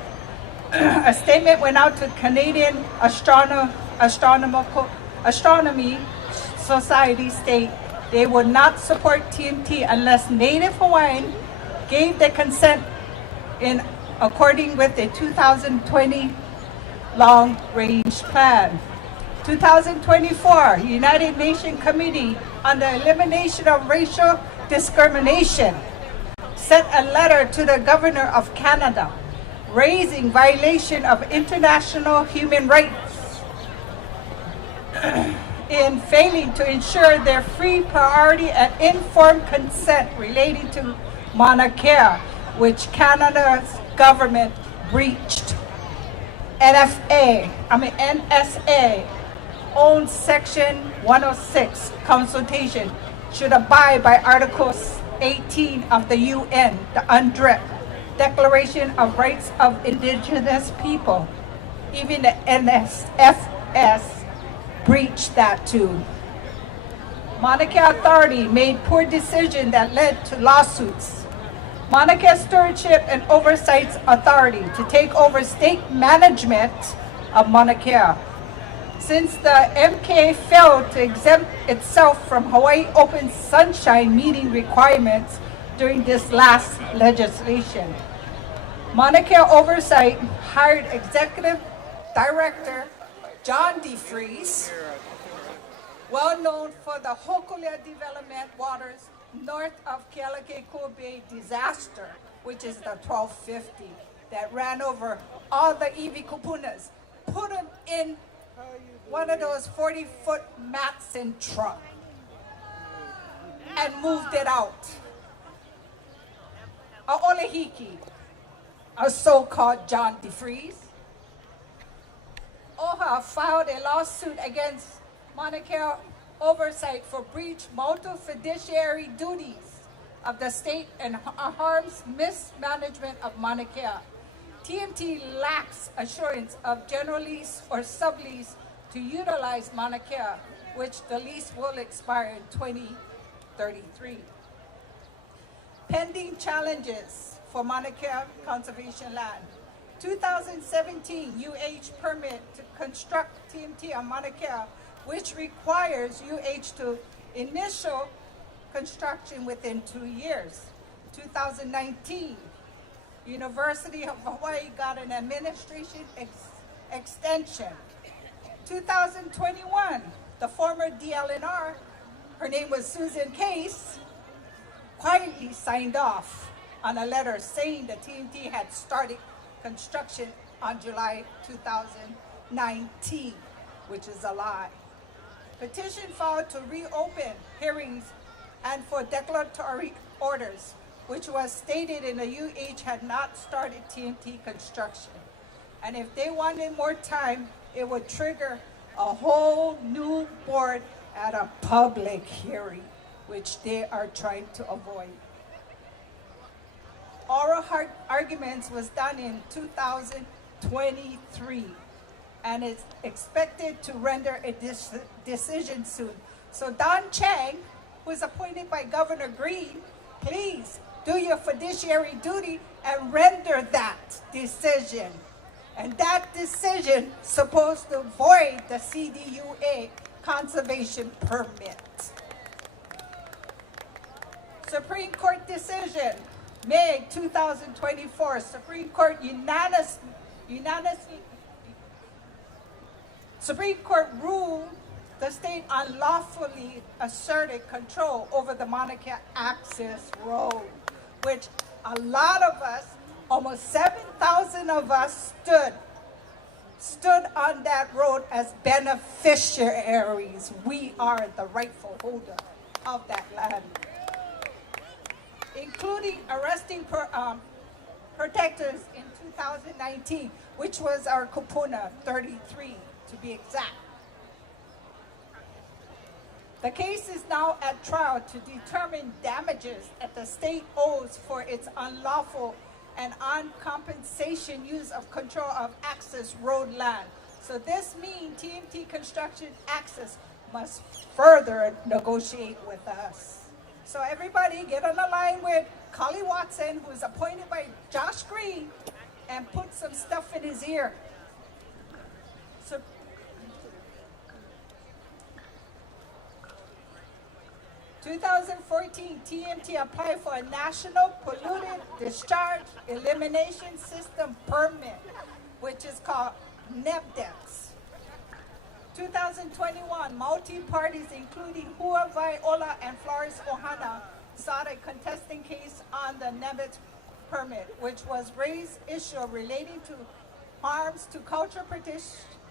A statement went out to Canadian Astronomy Society state they would not support TMT unless Native Hawaiian gave the consent in according with the 2020 long-range plan. 2024 United Nations Committee on the Elimination of Racial Discrimination sent a letter to the Governor of Canada raising violation of international human rights in failing to ensure their free, priority, and informed consent relating to Mauna Kea, which Canada's government breached. NSA owns Section 106 consultation should abide by Articles 18 of the UN, the UNDRIP, Declaration of Rights of Indigenous People. Even the NSFS breached that too. Mauna Kea Authority made poor decision that led to lawsuits. Mauna Kea Stewardship and Oversight Authority to take over state management of Mauna Kea. Since the MK failed to exempt itself from Hawaii Open Sunshine meeting requirements during this last legislation. Mauna Kea Oversight hired Executive Director John DeFries, well known for the Hokulea Development waters north of Kealakekua Bay disaster, which is the 1250 that ran over all the iwi kupunas, put them in one of those 40-foot Matson truck and moved it out. A Olehiki, a so-called John DeFries, OHA filed a lawsuit against Mauna Kea Oversight for breach multiple fiduciary duties of the state and harms mismanagement of Mauna Kea. TMT lacks assurance of general lease or sublease to utilize Mauna Kea, which the lease will expire in 2033. Pending challenges for Mauna Kea conservation land. 2017 UH permit to construct TMT on Mauna Kea, which requires UH to initial construction within 2 years. 2019, University of Hawaii got an administration extension. 2021, the former DLNR, her name was Susan Case, quietly signed off on a letter saying the TMT had started construction on July 2019, which is a lie. Petition filed to reopen hearings and for declaratory orders, which was stated in the UH had not started TMT construction. And if they wanted more time, it would trigger a whole new board at a public hearing, which they are trying to avoid. Oral arguments was done in 2023, and it's expected to render a decision soon. So Don Chang who is appointed by Governor Green, please do your fiduciary duty and render that decision. And that decision supposed to void the CDUA conservation permit. Supreme Court decision, May 2024. Supreme Court Supreme Court ruled the state unlawfully asserted control over the Mauna Kea access road, which a lot of us, almost 7,000 of us stood on that road as beneficiaries. We are the rightful holder of that land, including arresting protectors in 2019, which was our kupuna 33 to be exact. The case is now at trial to determine damages that the state owes for its unlawful and uncompensation use of control of access road land. So this means TMT Construction Access must further negotiate with us. So everybody get on the line with Collie Watson, who is appointed by Josh Green, and put some stuff in his ear. So 2014, TMT applied for a National Pollutant Discharge Elimination System permit, which is called NEPDEX. 2021, multi-parties including Hawaii, Ola, and Flores Ohana sought a contesting case on the NEPDEX permit, which was raised issue relating to harms to cultural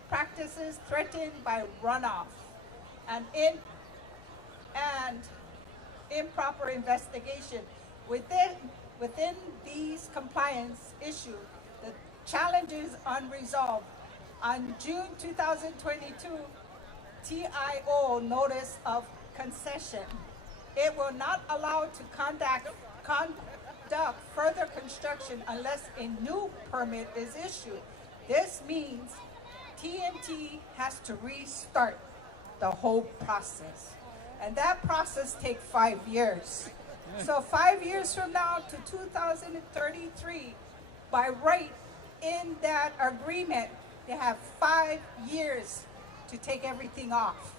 practices threatened by runoff and improper investigation. Within these compliance issues, the challenge is unresolved. On June 2022, TIO notice of concession. It will not allow to conduct further construction unless a new permit is issued. This means TMT has to restart the whole process. And that process takes 5 years. So 5 years from now to 2033, by right in that agreement, they have 5 years to take everything off.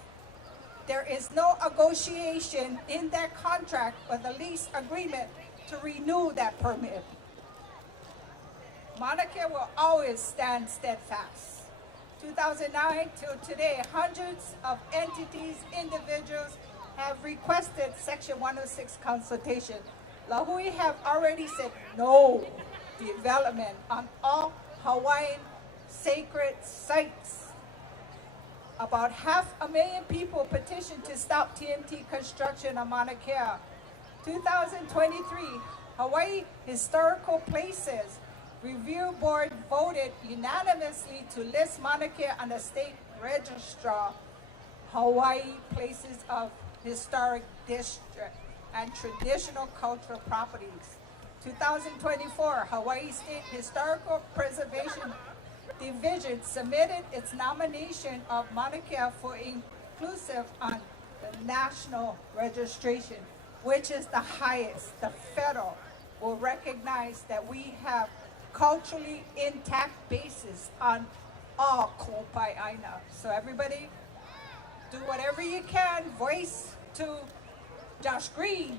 There is no negotiation in that contract or the lease agreement to renew that permit. Mauna Kea will always stand steadfast. 2009 till today, hundreds of entities, individuals have requested Section 106 consultation. Lāhui have already said no development on all Hawaiian sacred sites. About 500,000 people petitioned to stop TMT construction on Mauna Kea. 2023, Hawaii Historical Places Review Board voted unanimously to list Mauna Kea on the state registrar Hawaii Places of Historic District and Traditional Cultural Properties. 2024, Hawaii State Historical Preservation Division submitted its nomination of Mauna Kea for inclusive on the national registration, which is the highest. The federal will recognize that we have culturally intact bases on all Kauwila. So everybody, do whatever you can, voice to Josh Green,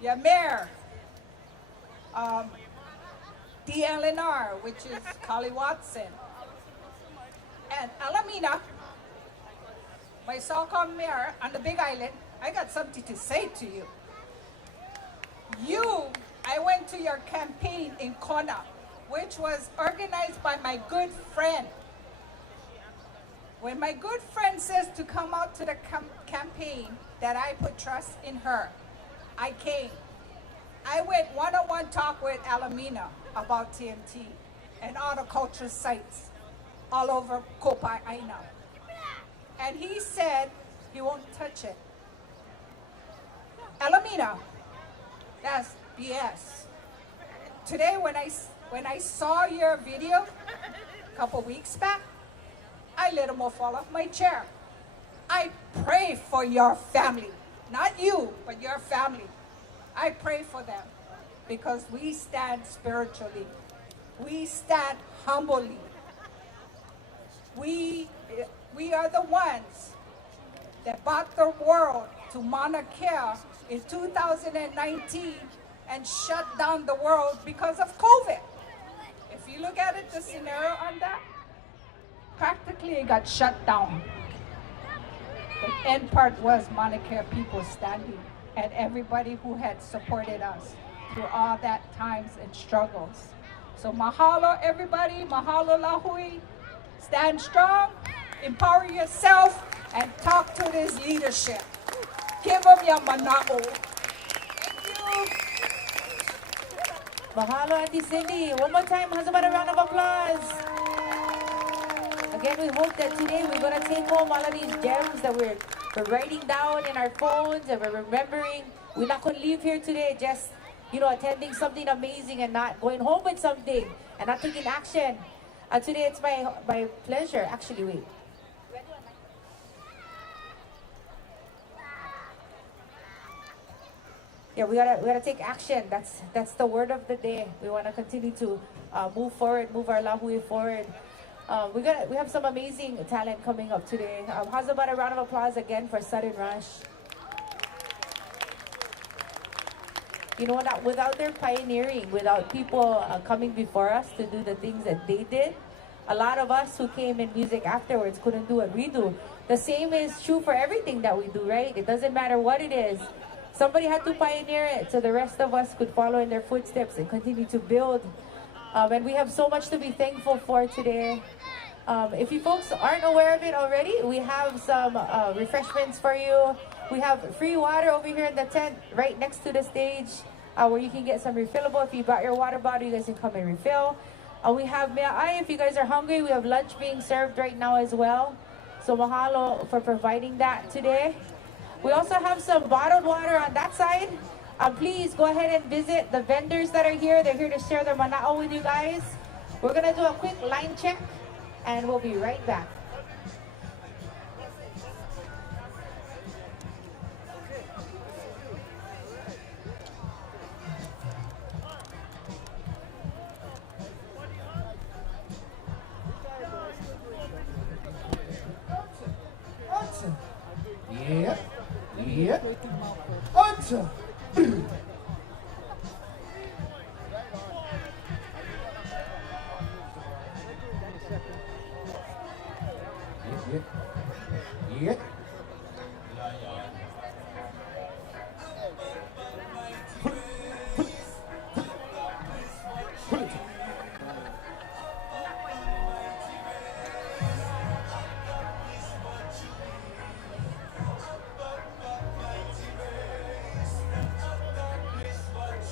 your mayor, DLNR, which is Collie Watson, and Alamina, my so-called mayor on the Big Island. I got something to say to you. I went to your campaign in Kona, which was organized by my good friend. When my good friend says to come out to the campaign, that I put trust in her, I came. I went one-on-one talk with Alamina about TMT and all the cultural sites all over Kauwila. And he said he won't touch it. Alamina, that's BS. Today when I saw your video a couple weeks back, I let him fall off my chair. I pray for your family. not you, but your family. I pray for them because we stand spiritually. We stand humbly. We are the ones that brought the world to Mauna Kea in 2019 and shut down the world because of COVID. If you look at it, the scenario on that, practically it got shut down. The end part was Mauna Kea people standing and everybody who had supported us through all that times and struggles. So mahalo everybody, mahalo Lāhui, stand strong, empower yourself, and talk to this leadership. Give them your mana'o. Thank you. Mahalo, Auntie Cindy. One more time, how's about a round of applause? Again, we hope that today we're going to take home all of these gems that we're writing down in our phones and we're remembering. We're not going to leave here today just, attending something amazing and not going home with something and not taking action. Today, it's my pleasure. Actually, wait. Yeah, we gotta take action. That's the word of the day. We want to continue to move forward, move our Lāhui forward. We have some amazing talent coming up today. How's about a round of applause again for Sudden Rush? Without their pioneering, without people coming before us to do the things that they did, a lot of us who came in music afterwards couldn't do what we do. The same is true for everything that we do, right? It doesn't matter what it is. Somebody had to pioneer it so the rest of us could follow in their footsteps and continue to build. And we have so much to be thankful for today. If you folks aren't aware of it already, we have some refreshments for you. We have free water over here in the tent right next to the stage where you can get some refillable. If you brought your water bottle, you guys can come and refill. We have mea'ai. If you guys are hungry, we have lunch being served right now as well. So mahalo for providing that today. We also have some bottled water on that side. Please go ahead and visit the vendors that are here. They're here to share their mana'o with you guys. We're going to do a quick line check and we'll be right back. Yeah. Yeah. Answer. Yeah.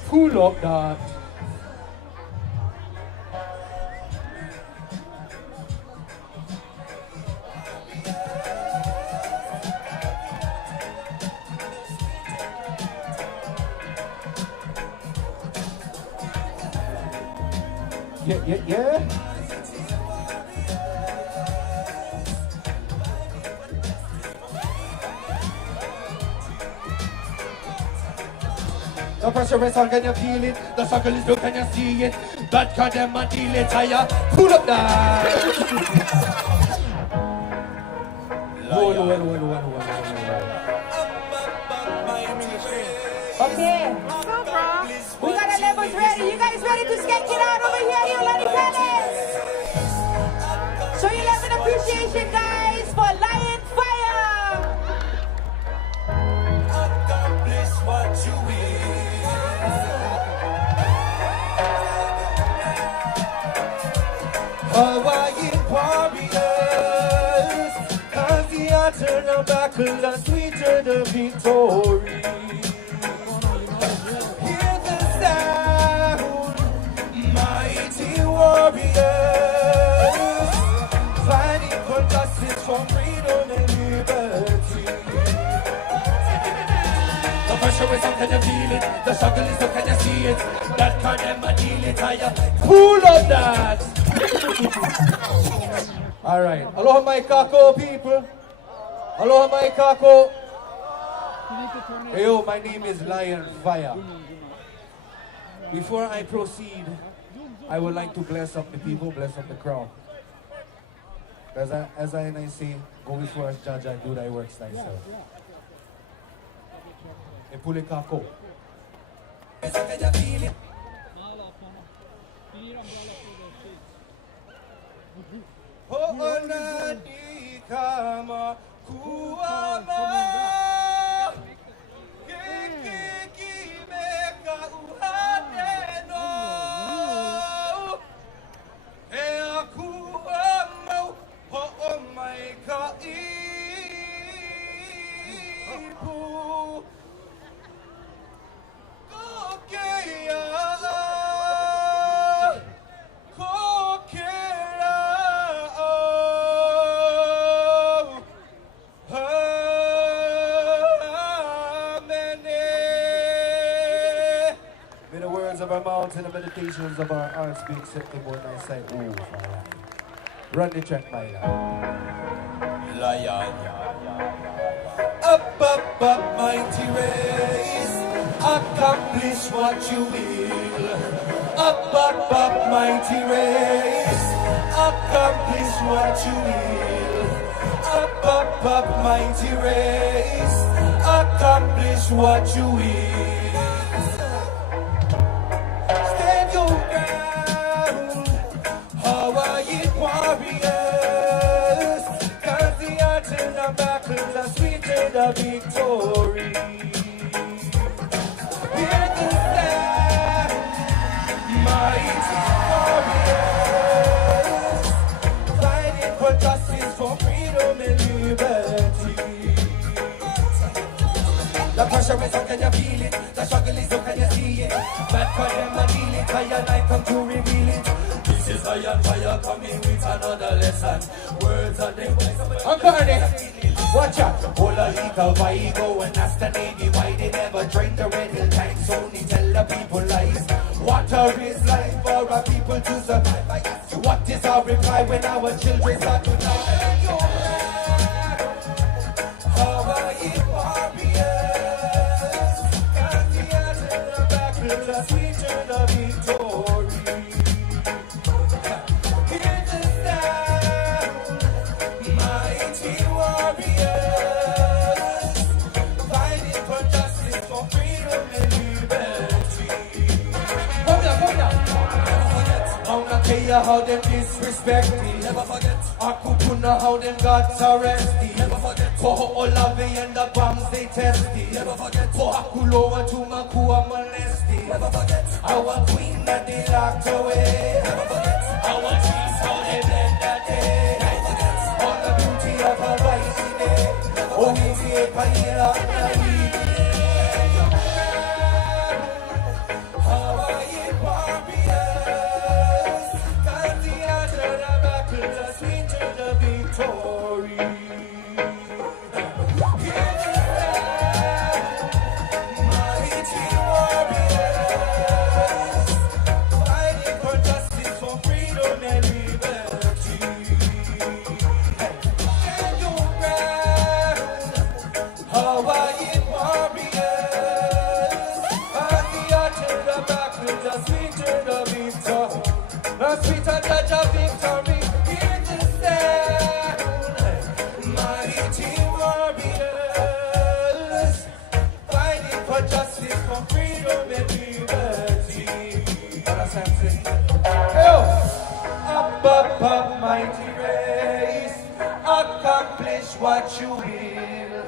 Pull up that. Yeah. The pressure is on, can you feel it? The struggle is real, can you see it? That can them and deal it higher. Pull up that. Okay. We got our levels ready. You guys ready to sketch it out over here, Iolani Palace? Show your love and appreciation, guys, for LionFiyah. Accomplish what you will. Hawaiian warriors, as the turn our battle and sweeter the victory. Hear the sound, mighty warriors, fighting for justice, for freedom and liberty. The pressure is on, can you feel it? The struggle is on, can you see it? That can never deal it higher. Pull on that! All right. Aloha my kako people. Aloha my kako. Hey, yo, my name is LionFiyah. Before I proceed, I would like to bless up the people, bless up the crowd. As I say, go before us, judge, and do thy works thyself. E Pule kako. Ho'onani kama kuama. Our mouths and the meditations of our hearts being set to one night side. Oh, run the track, my lion. Up, mighty race. Accomplish what you will. Up, mighty race. Accomplish what you will. Up, mighty race. Accomplish what you will. Warriors, cause the art and the battles are sweet and the victory. Hear the sound, mighty warriors, fighting for justice, for freedom and liberty. The pressure is on, can you feel it? The struggle is on, can you see it? Bad for them, I deal it, higher light come to reveal it. This is LionFiyah coming with another lesson. Words are them. Uncle Ernie, watch out. Hula, why go and ask the Navy why they never drain the Red Hill tanks. Only tell the people lies. Water is life for our people to survive. What is our reply when our children start to die? Hawaii warriors, and the end of the battle, the sweet and the victory. How them disrespect me. Never forget. Okupu how them got arrested. Never forget. Koho'olawe and the bombs they tested. Never forget. Kohakuloa to Makua molested. Never forget. Our queen that they locked away. Never forget. Our trees how they bled that day. Never forget. All the beauty of our rising day. Oh, we see Paula. Mighty race, accomplish what you will.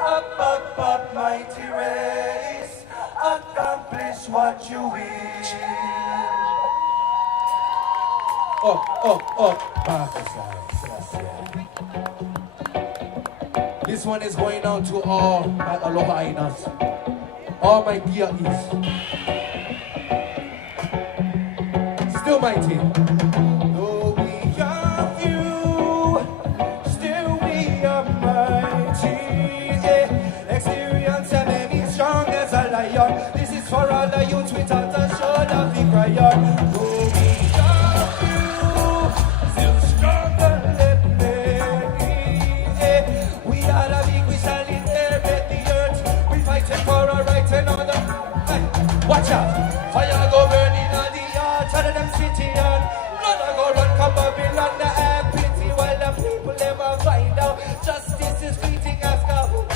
Up, mighty race, accomplish what you will. Up, this one is going out to all my aloha inas, all my PIEs. Still mighty. This is for all the youths without a shoulder to cry on. Oh, we love you, still stronger than me. We are the big, we shall inherit the earth. Fire go burning on the yard, tell them city and blood a go run come Babylon, the air pity while the people never find out. Justice is fleeting as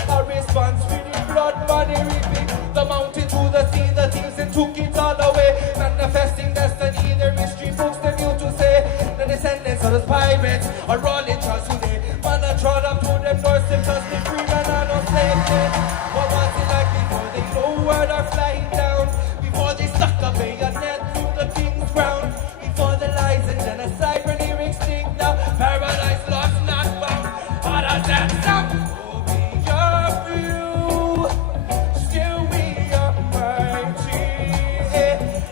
a response for the blood money reaping. The mountain to the sea, the thieves and took it all away. Manifesting destiny, their mystery books them new to say. The descendants of those pirates are rolling trust today. Man I trod up to them doors, them just the free man and no slave day. What was it like before they know where they're flying down? Before they stuck a bayonet through the king's ground? Before the lies and genocide were near extinct now? Paradise lost, not found. How does that sound? Oh, we are few, still we are mighty.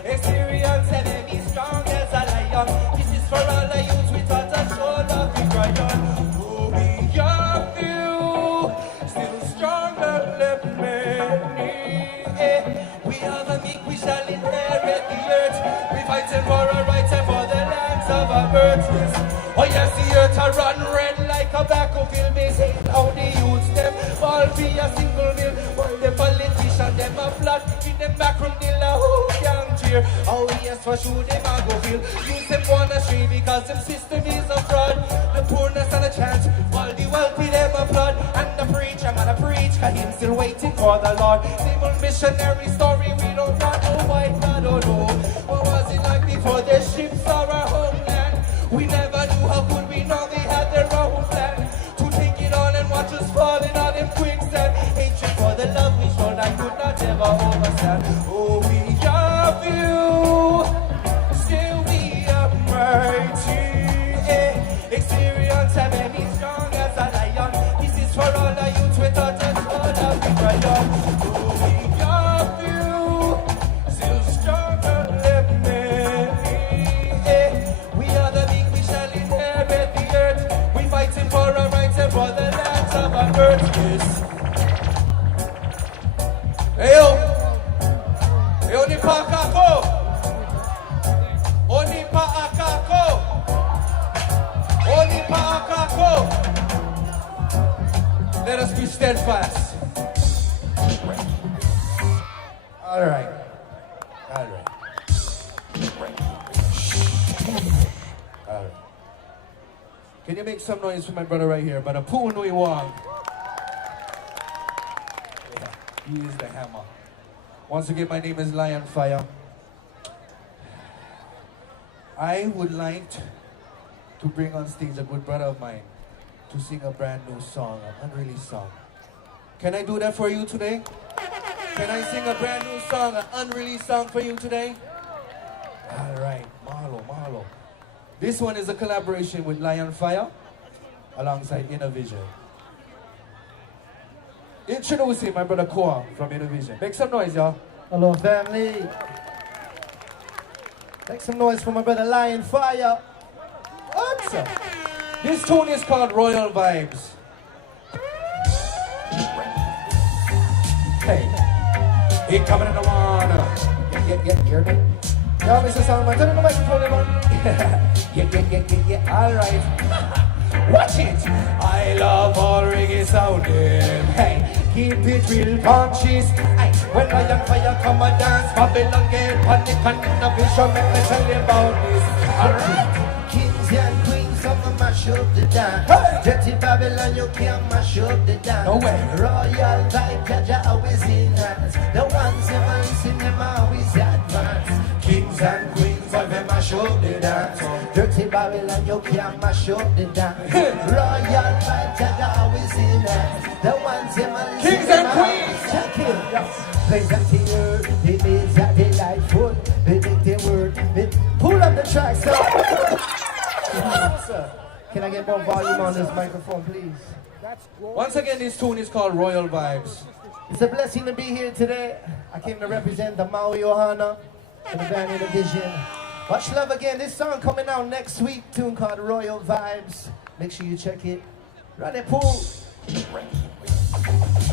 Experience enemy strong as a lion. This is for all the youths we taught us all of the crayon. Oh, we are few, still stronger than many. We are the meek, we shall inherit the earth. We fighting for our rights and for the lands of our birth. Yes. Oh yes, the earth a run red like a battlefield. Me say how the youths them all be a single mill. While the politicians them a plot in them backroom deal a whole gang cheer. Oh yes, for sure them a go feel. Youths them wanna stray because them system is a fraud. The poorness and a chance, while the wealthy them applaud. And the preacher man a preach, cause him still waiting for the Lord. Same old missionary story, we don't know why God oh no. What was it like before the ships are our homeland? We never knew how could we know they had their own plan. To take it on and watch us falling on them quicksand. Hatred for the love we showed I could not ever understand. Oh, we are few, still we are mighty. Experience and many strong as a lion. This is for all the youth we taught us all of the crayon. Oh, we are few, still stronger than many. We are the meek, we shall inherit the earth. We fighting for our rights and for the lands of our birth. Yes. Hey yo, hey Onipaʻa, Onipaʻa, Onipaʻa. Let us be steadfast. All right. All right. All right. Can you make some noise for my brother right here? But a Pule Wong. Yeah, he is the hammer. Once again, my name is LionFiyah. I would like to bring on stage a good brother of mine to sing a brand new song, an unreleased song. Can I do that for you today? Can I sing a brand new song, an unreleased song for you today? All right, mahalo. This one is a collaboration with LionFiyah alongside Innovision. Introducing my brother Koa from Innovision. Make some noise, y'all. Hello, family. Make some noise for my brother LionFiyah. Answer. This tune is called Royal Vibes. Hey, he coming in the water. Yeah, hear me? Y'all, Mr. Salman, turn on the microphone, everyone. Yeah, all right. Watch it. I love all reggae sounding. Hey, keep it real conscious. When LionFiyah come and dance, Babylon get panic and innovation. Make me tell you about this. All right. Kings and queens, come and mash up the dance. Hey. Dirty Babylon, you can't mash up the dance. No way. Royal vibe, Jaja always in hands. The ones who listen, them always advance. Kings and queens, all them mash up the dance. Dirty Babylon, you can't mash up the dance. Royal vibe, Jaja always in hands. The ones who listen, Kings and queens. Check it. Plays that the earth, they made that delightful. They make the word, they pull up the track, sir. Can I get more volume on this microphone, please? Once again, this tune is called Royal Vibes. It's a blessing to be here today. I came to represent the Maui Ohana and the band Innovision. Much love again. This song coming out next week, tune called Royal Vibes. Make sure you check it. Run it, pool.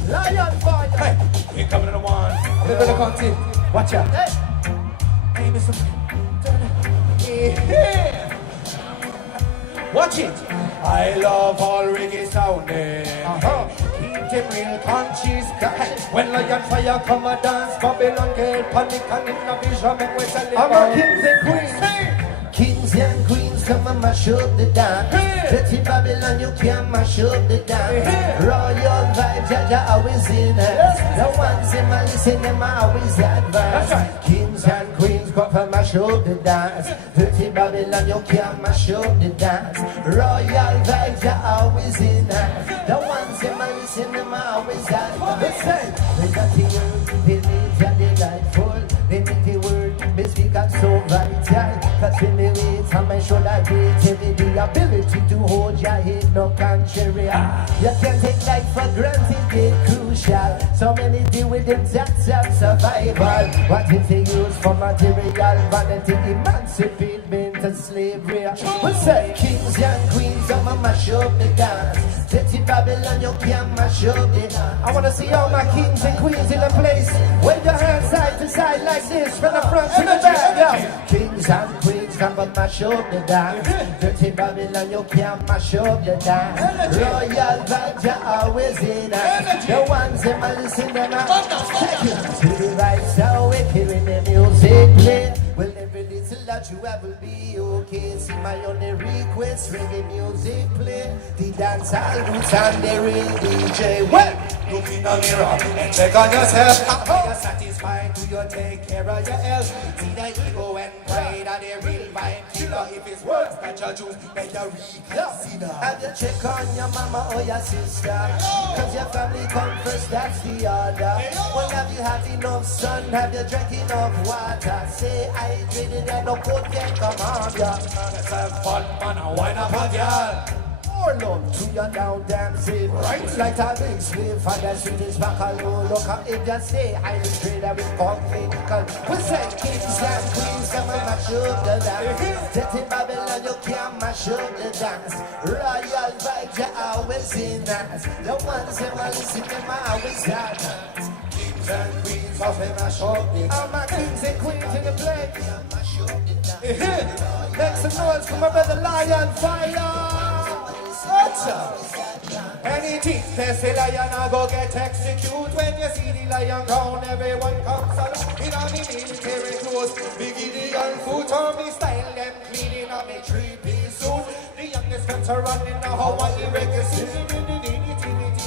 LionFiyah. Hey, he coming in the one. I'm a better content. Watch out. Hey, Mr. Yeah. Watch it. I love all reggae sounding. Keep them real conscious. When LionFiyah come a dance, Babylon get panic and in a vision make we tell it. I'm a kings and queens. Kings and queens come and mash up the dance. Dirty Babylon, you can't mash up the dance. Royal vibe, Jaja always in us. The ones in my listen, them always advance. Kings and queens come and mash up the dance. Dirty Babylon, you can't mash up the dance. Royal vibe, Jaja always in us. The ones in my listen, them always advance. They got the earth, they need and delightful. They make the word, they speak up so vital. Cause when they wait on my shoulder, they tell me the ability to hold your head, no contrary. You can't take life for granted, get crucial. So many deal with them that's survival. What if they use for material vanity, emancipate men to slavery? We say kings and queens, I'ma mash up the dance. Dirty Babylon, you can't mash up the dance. I wanna see all my kings and queens in the place. Wave your hands side to side like this, from the front to the back. Yeah. Kings and queens, come and mash up the dance. Dirty Babylon, you can't mash up the dance. Royal vibes, you're always in us. The ones in my listen, them out. To the right, so we're hearing the music play. Well, every little that you have will be okay. See my only request, reggae music play. The dance hall roots and the real DJ. Well, look in the mirror and check on yourself. Are you satisfied? Do you take care of your health? See the ego and pride and the real vibe killer. If it's words that you choose, better reconsider. Have you check on your mama or your sister? Cause your family come first, that's the order. Well, have you had enough sun? Have you drank enough water? Say hydrated and no cold can come on ya. Let's have fun, man, and wine up a girl. More love to your down dancing. Right like a big slave for the street is back alone. Look up if you say highly traded with confidential. We say kings and queens come and mash up the dance. Dirty Babylon, you can't mash up the dance. Royal vibes, you're always in us. The ones who are listening, them are always at. Kings and queens of them mash up the dance. All my kings and queens in the place. Make some noise for my brother LionFiyah. Anything they say lion I go get execute. When you see the lion ground, everyone comes along. In on me military clothes, biggie on foot on me style, them cleaning on me 3-piece suit. The youngest ones are running the Hawaii reggae scene.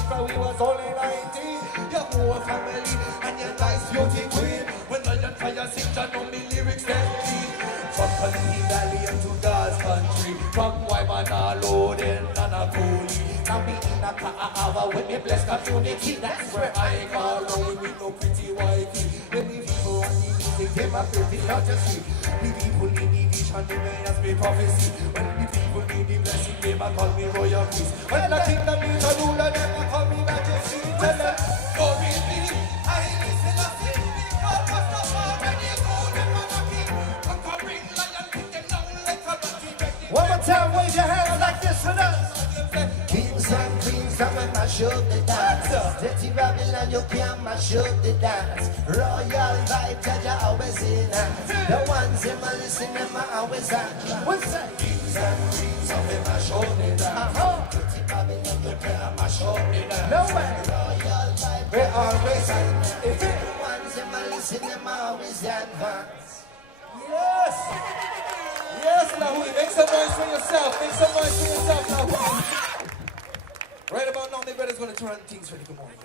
But we was only 19. Your whole family and your nice beauty queen. When LionFiyah sings, I know me lyrics them clean. From Kalehua Valley to God's country, from Waimana loading and a coolie. Now me in a Onipaʻa with me blessed community. That's where I call round with no pretty wifey. When the people on the music, they my favorite not just me. The people in the vision, they may ask me prophecy. When the people need the blessing, they might call me royal priest. When the kingdom is a ruler, they might call me majesty. Tell them, go with me, I listen to it. God was not already good, them on a king. Conquering lion, kick them down like a rocky. One more time, wave your hands like this for us. Kings and queens, come and mash up the dance. Dirty Babylon, you can't mash up the dance. Royal vibe, Jaja always in us. The ones in my listen, them are always at. What's that? Kings and queens, come and mash up the dance. Dirty Babylon, you can't mash up the dance. No way. Royal vibe, we're always at. The ones in my listen, them are always advanced. Yes! Yes, Lāhui, make some noise for yourself. Make some noise for yourself, Lāhui. Right about now, my brother's gonna turn things for the good morning,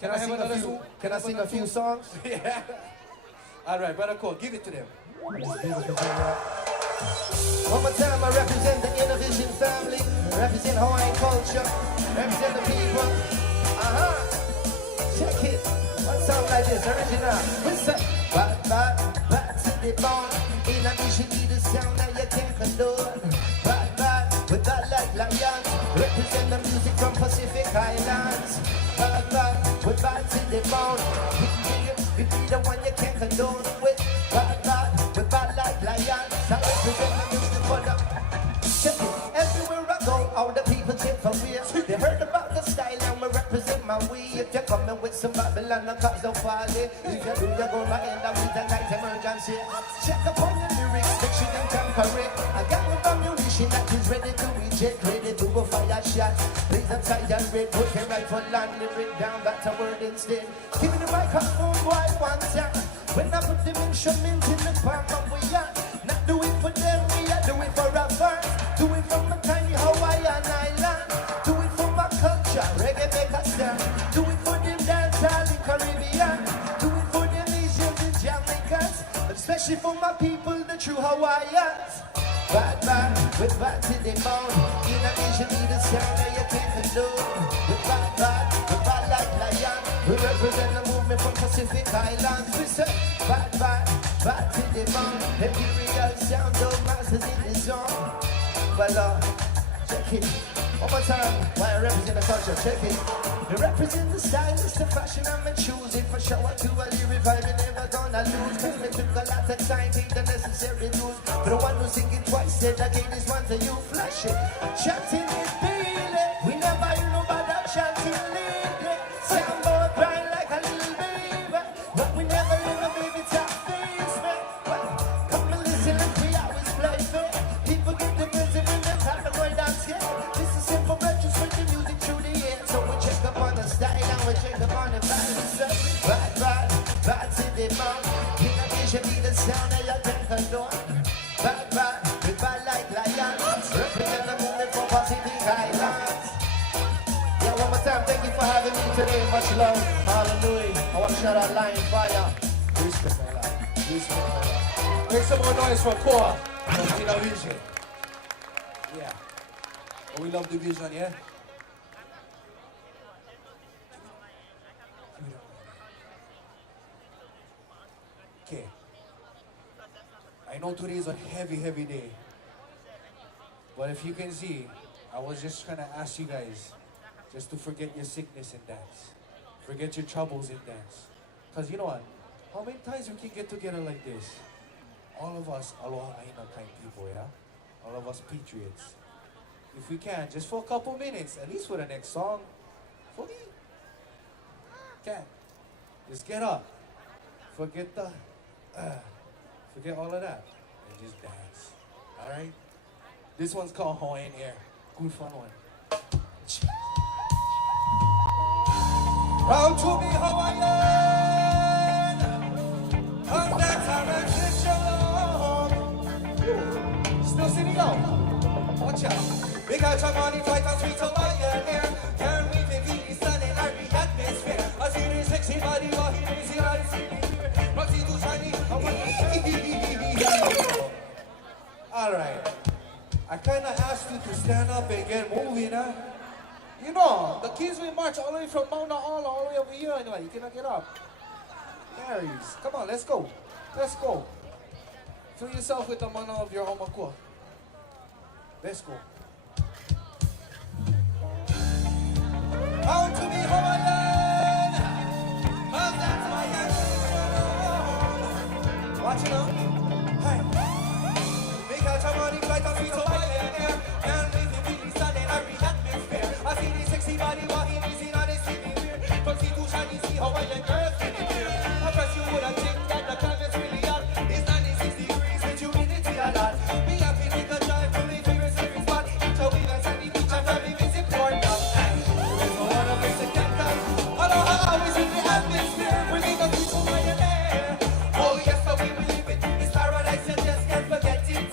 Can I sing a few songs? Yeah. All right, brother Cole, give it to them. One more time, I represent the Inner Vision family, represent Hawaiian culture, represent the people. Check it. One song like this, original. We say, back to the bone. Inner Vision need a sound that you can't condone. Back, with that like lions. Represent the music from Pacific Islands. Back, with back to the bone. We be the one you can't condone with. Back, with bad like lions. I represent the music for the. Check it. Everywhere I go, all the people take for real. They heard about the style and we represent my way. If you're coming with some Babylon, the cops don't fall in. If you do, you're gonna end up with a night emergency. Check up on your lyrics, make sure them can correct. I got my ammunition that is ready to reject, ready to go fire shot. Please upside and red, put your rifle and they bring down that's a word instead. Give me the microphone, boy, one time. When I put them instruments in the palm of we are not do it for them, we are do it for our fans. Do it for my tiny Hawaiian island. Do it for my culture, reggae make a stand. Do it for them dancehall in Caribbean. Do it for them Asians and Jamaicans, especially for my people, the true Hawaiians. Bad, bad, with bad to the bone. In a nation, be the sound that you can't condone. With bad like lion. We represent the movement from Pacific Islands. We say, bad to the bone. Imperial sound, those masters in the zone. Well, check it. One more time, why I represent the culture, check it. We represent the style, it's the fashion I'm choosing. For sure, to a lyric vibe, we never gonna lose. Cause we took a lot of time, take the necessary tools. For the one who sing it twice, said again, this one to you, flash it. Chanting it, feel it. We never hear nobody chanting lately. Sound boy crying like a little baby. But we never let a baby top face, man. Well, come and listen, like we always play fair. People get the music when they're time to go dance, yeah. This is simple, but just put the music through the air. So we check up on the style and we check up on the balance. Bad to the mouth. In a vision, be the sound that you can condone. Bad, with bad like lions. Represent the movement for Pacific Islands. Yeah, one more time, thank you for having me today. Much love. Hallelujah. I want to shout out LionFiyah. Respect, my love. Respect, my love. Make some more noise for Core. In a vision. Yeah. Oh, we love the vision, yeah? Okay. I know today is a heavy day. But if you can see, I was just trying to ask you guys just to forget your sickness and dance. Forget your troubles and dance. Because you know what? How many times we can get together like this? All of us aloha aina kind people, yeah? All of us patriots. If we can, just for a couple minutes, at least for the next song. For me. Can. Just get up. Forget all of that. And just dance. Alright? This one's called Hawaiian Air. Good fun one. Proud to be Hawaiian. And that's our tradition. Still sitting out. Watch out. Because I'm on the flight and sweet Hawaiian air. Can't wait to be the sun and every atmosphere. I see this sexy body walking easy on the city. Roxy too shiny. Alright. I kinda asked you to stand up and get moving, huh? You know, the kids will march all the way from Mauna all the way over here anyway. You cannot get up. Marys. Come on, let's go. Let's go. Fill yourself with the mana of your omakua. Let's go. How to be Hawaiian, cause that's my action. Watch it now. Hey. Make a chamani flight on sweet Hawaiian air. Can't wait to be the sun and every atmosphere. I see the sexy body walking easy on the sleeping weird. From sea to shiny, see Hawaiian girls feeling weird. I guess you would have think that the climate's really hot. It's 96 degrees with humidity a lot. Me happy take a drive from the favorite surfing spot. So we can sandy beach and we visit Port now. Always in the atmosphere, we make a peace Hawaiian air. Oh yes, so we will live it. It's paradise, you just can't forget it.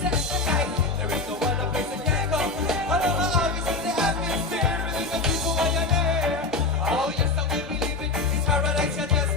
There is no other place that can go. Aloha, always in the atmosphere, we make a peace Hawaiian air. Oh yes, so we will live it. It's paradise, you just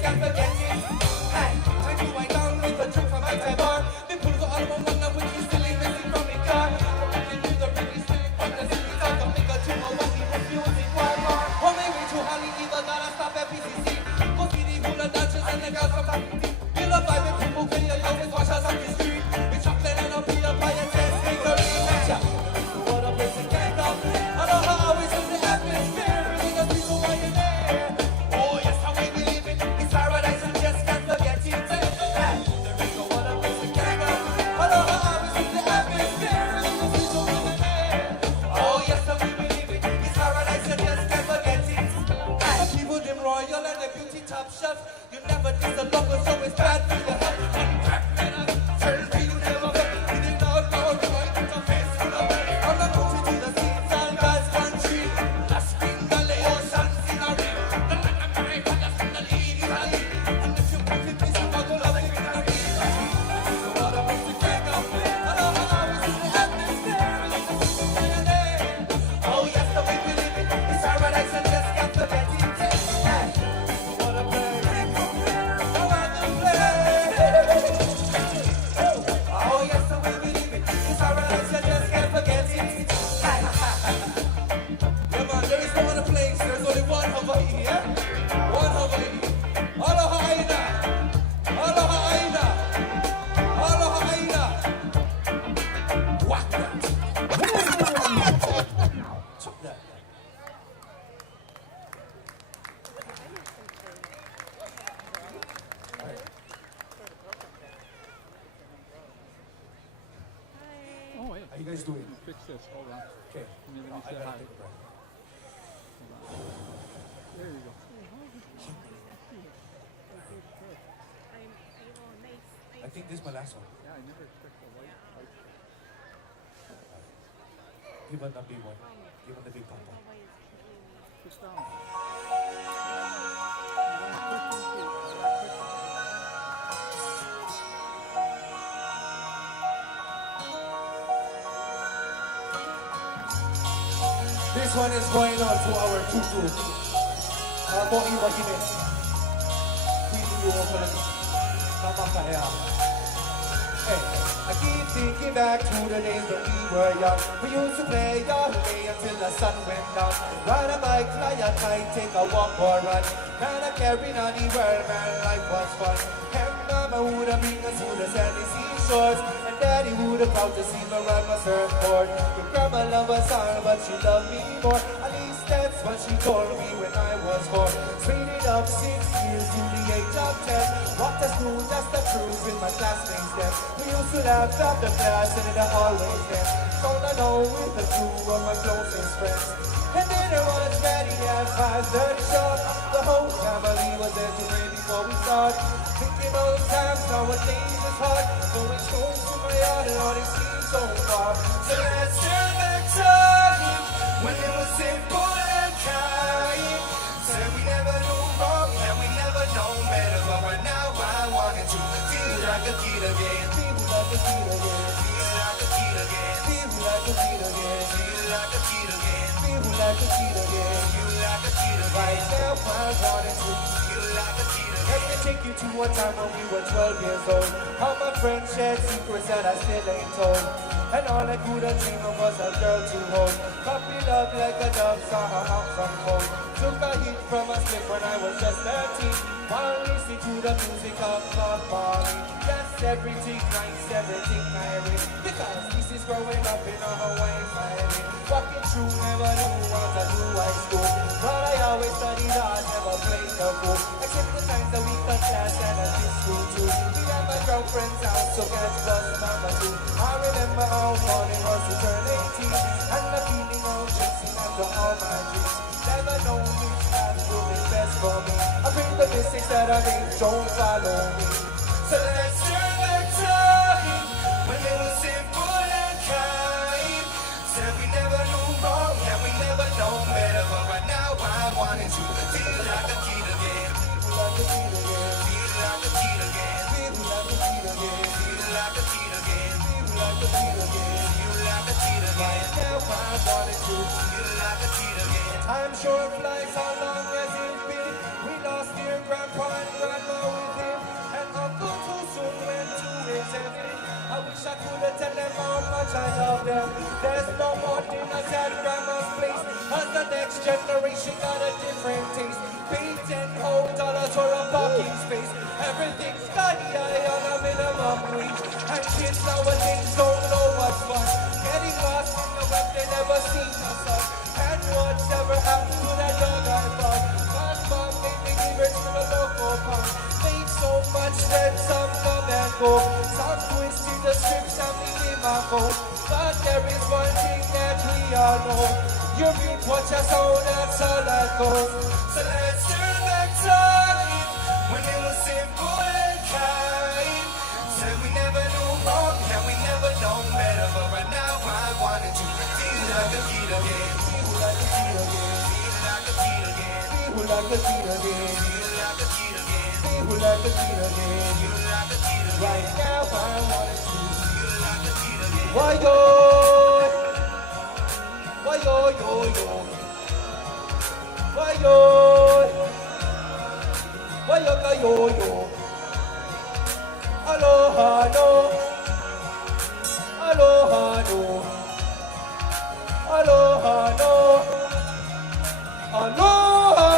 How you guys doing? Fix this. Hold on. Okay. Let me I say gotta hi. take a breath. There you go. I think this is my last one. Yeah, I never expect a white. Give him the big one. Give him the big papa. Push down. This one is going on to our tutu. Mohi Mahine. Kuilu Okalani. Namakaya. Hey, I keep thinking back to the days when we were young. We used to play all day until the sun went down. Ride a bike, fly a kite, take a walk or run. Man, I carried on the world, man, life was fun. And mama would have bring us to the sandy seashores. And daddy would have proud to see me ride my surfboard. Your grandma loved us all, but she loved me more. At least that's what she told me when I was 4. Straight it up 6 years to the age of 10. Walked to school just to cruise with my classmates then. We used to laugh after class and it always then. Gone alone with the 2 of my closest friends. And dinner was ready at 5:30 sharp. The whole family was there to pray before we start. Thinking old times nowadays is hard. Going home to my yard and all it seems so far. So let's turn back time when it was simple and kind. Said we never knew wrong and we never know better. But right now I wanted to feel like a kid again. Feel like a kid again. Feel like a kid again. Feel like a kid again. Feel like a kid again. Feel like a kid again. Feel like a kid again. Right now I wanted to feel like a kid again. Let me take you to a time when we were 12 years old. How my friends shared secrets that I still ain't told. And all I could dream of was a girl to hold. Puppy love like a dove, saw her house unfold. Took a hit from a slip when I was just 13. While listening to the music of Bob Marley. Yes, everything nice, everything irie. Because this is growing up in a Hawaii family. Walking through, never knew what to do high school. But I always studied hard, never played the fool. Except the times that we cut class and at this school too. We had my girlfriend's house, so catch bus number 2. I remember how fun it was to turn 18. And the feeling of chasing after all my dreams. Never known which path would be best for me. I bring the mistakes that I made, don't follow me. So let's turn back time when it was simple and kind. Said we never knew wrong and we never know better. But right now I wanted to feel like a kid again. Feel like a kid again. Feel like a kid again. Feel like a kid again. Feel like a kid again. Feel like a kid again. Feel like a kid again. Right now I wanted to feel like a kid again. Time sure flies, how long has it been? We lost dear grandpa and grandma with him. And uncle too soon went to his heaven. I wish I could have tell them how much I love them. There's no more dinners at grandma's place. As the next generation got a different taste. Pay $10 for a parking space. Everything's sky high on a minimum wage. And kids nowadays don't know what's fun. Getting lost in the web, they never seen the sun. And whatever happened to that dog I found? My mom made me give it to the local pond. Made so much that some come and go. Some twisted the strips and we in my phone. But there is one thing that we all know. You reap what you sow, that's all that goes. So let's turn back time when it was simple and kind. Said we never knew wrong and we never know better. But right now I wanted to feel like a kid again. Feel like a kid again. Feel like a kid again. Feel like a kid again. Feel like a kid again. Feel like a kid again. Feel like a kid again. Right now I wanted to feel like a kid again. Why yo? Why yo yo yo? Why yo? Why yo ka yo yo? Aloha no. Aloha no. Aloha no. Aloha.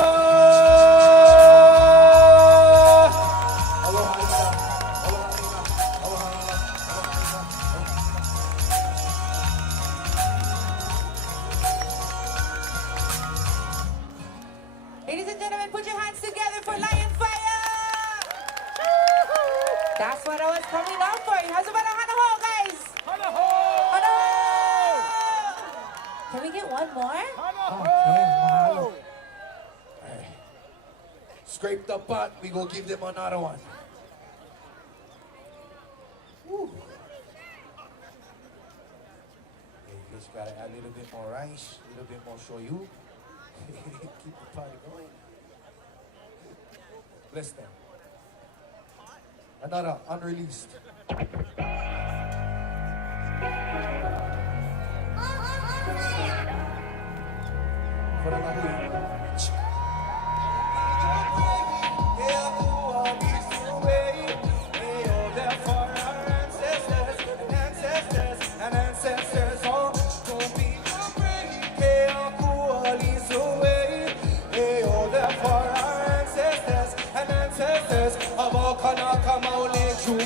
Aloha ina. Aloha ina. Aloha ina. Ladies and gentlemen, put your hands together for LionFiyah! That's what I was coming up for. How's about a hanaho, guys? Hanaho! Hanaho! the pot, we go give them another one. Woo. You just gotta add a little bit more rice, a little bit more shoyu. Keep the party going. Bless them. Another unreleased. For the Lāhui.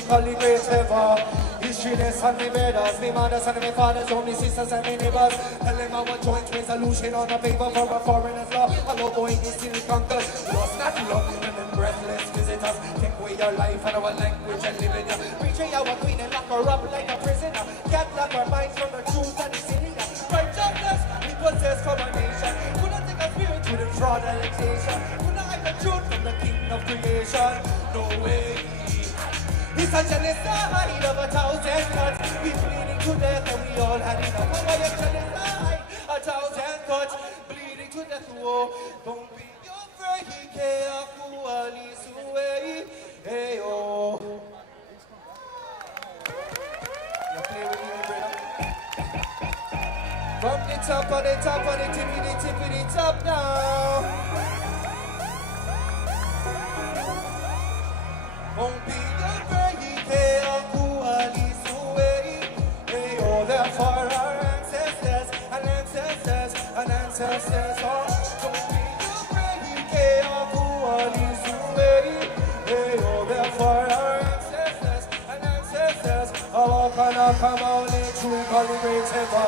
Call great ever. Historyless and me brothers, me mothers and me fathers, only sisters and me neighbors. Tell them our joint resolution on the paper for a foreigner's law. Hello boy, is still conquered. Lost not love, and then breathless visitors. Take away your life and our language and live in ya. Betray our queen and lock her up like a prisoner. Can't lock our minds from the truth and the sinning. Righteousness, we possess from our nation. Could not take a spirit to the fraud and taxation. Could not hide the truth from the king of creation. No way. It's a genocide of 1,000 cuts. We bleeding to death and we all had enough. Why a genocide? 1,000 cuts. Bleeding to death. Whoa. Don't be afraid. Keakahulilani. Hey, oh. You play with me, brother. From the top of the top of the tippity top now. Don't be for our ancestors and ancestors and ancestors. Oh, don't be afraid, Keakahulilani. Hey, oh, they're for our ancestors and ancestors. Oh, Akana, come on, true, calling great ever.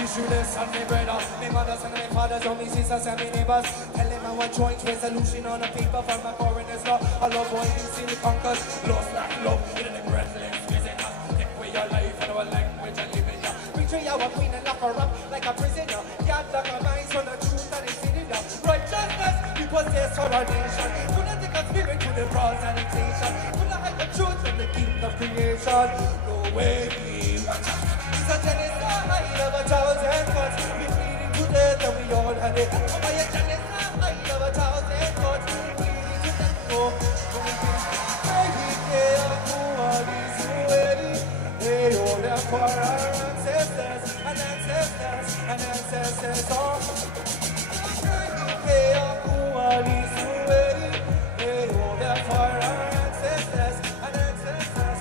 You should listen, me brother, me mothers and me fathers, only sisters and me neighbors. Tell them our joint resolution on the paper from a foreigner's law. I love boy, you still conquers. Lost not love, in the breathless visitors. Take away your life and our language and live in ya. Betray our queen and lock her up like a prisoner. Can't lock our minds from the truth and it's in it. Righteousness, we possess for our nation. Do not take a spirit to the cross and taxation. Do not hide the truth from the king of creation. No way, it's a genocide of 1,000 cuts. We bleeding to death and we all had it. Oh, by a genocide of 1,000 cuts. Bleeding to death, oh, hey, oh, they're for our ancestors and ancestors and ancestors. Oh, hey, oh, they're for our ancestors and ancestors.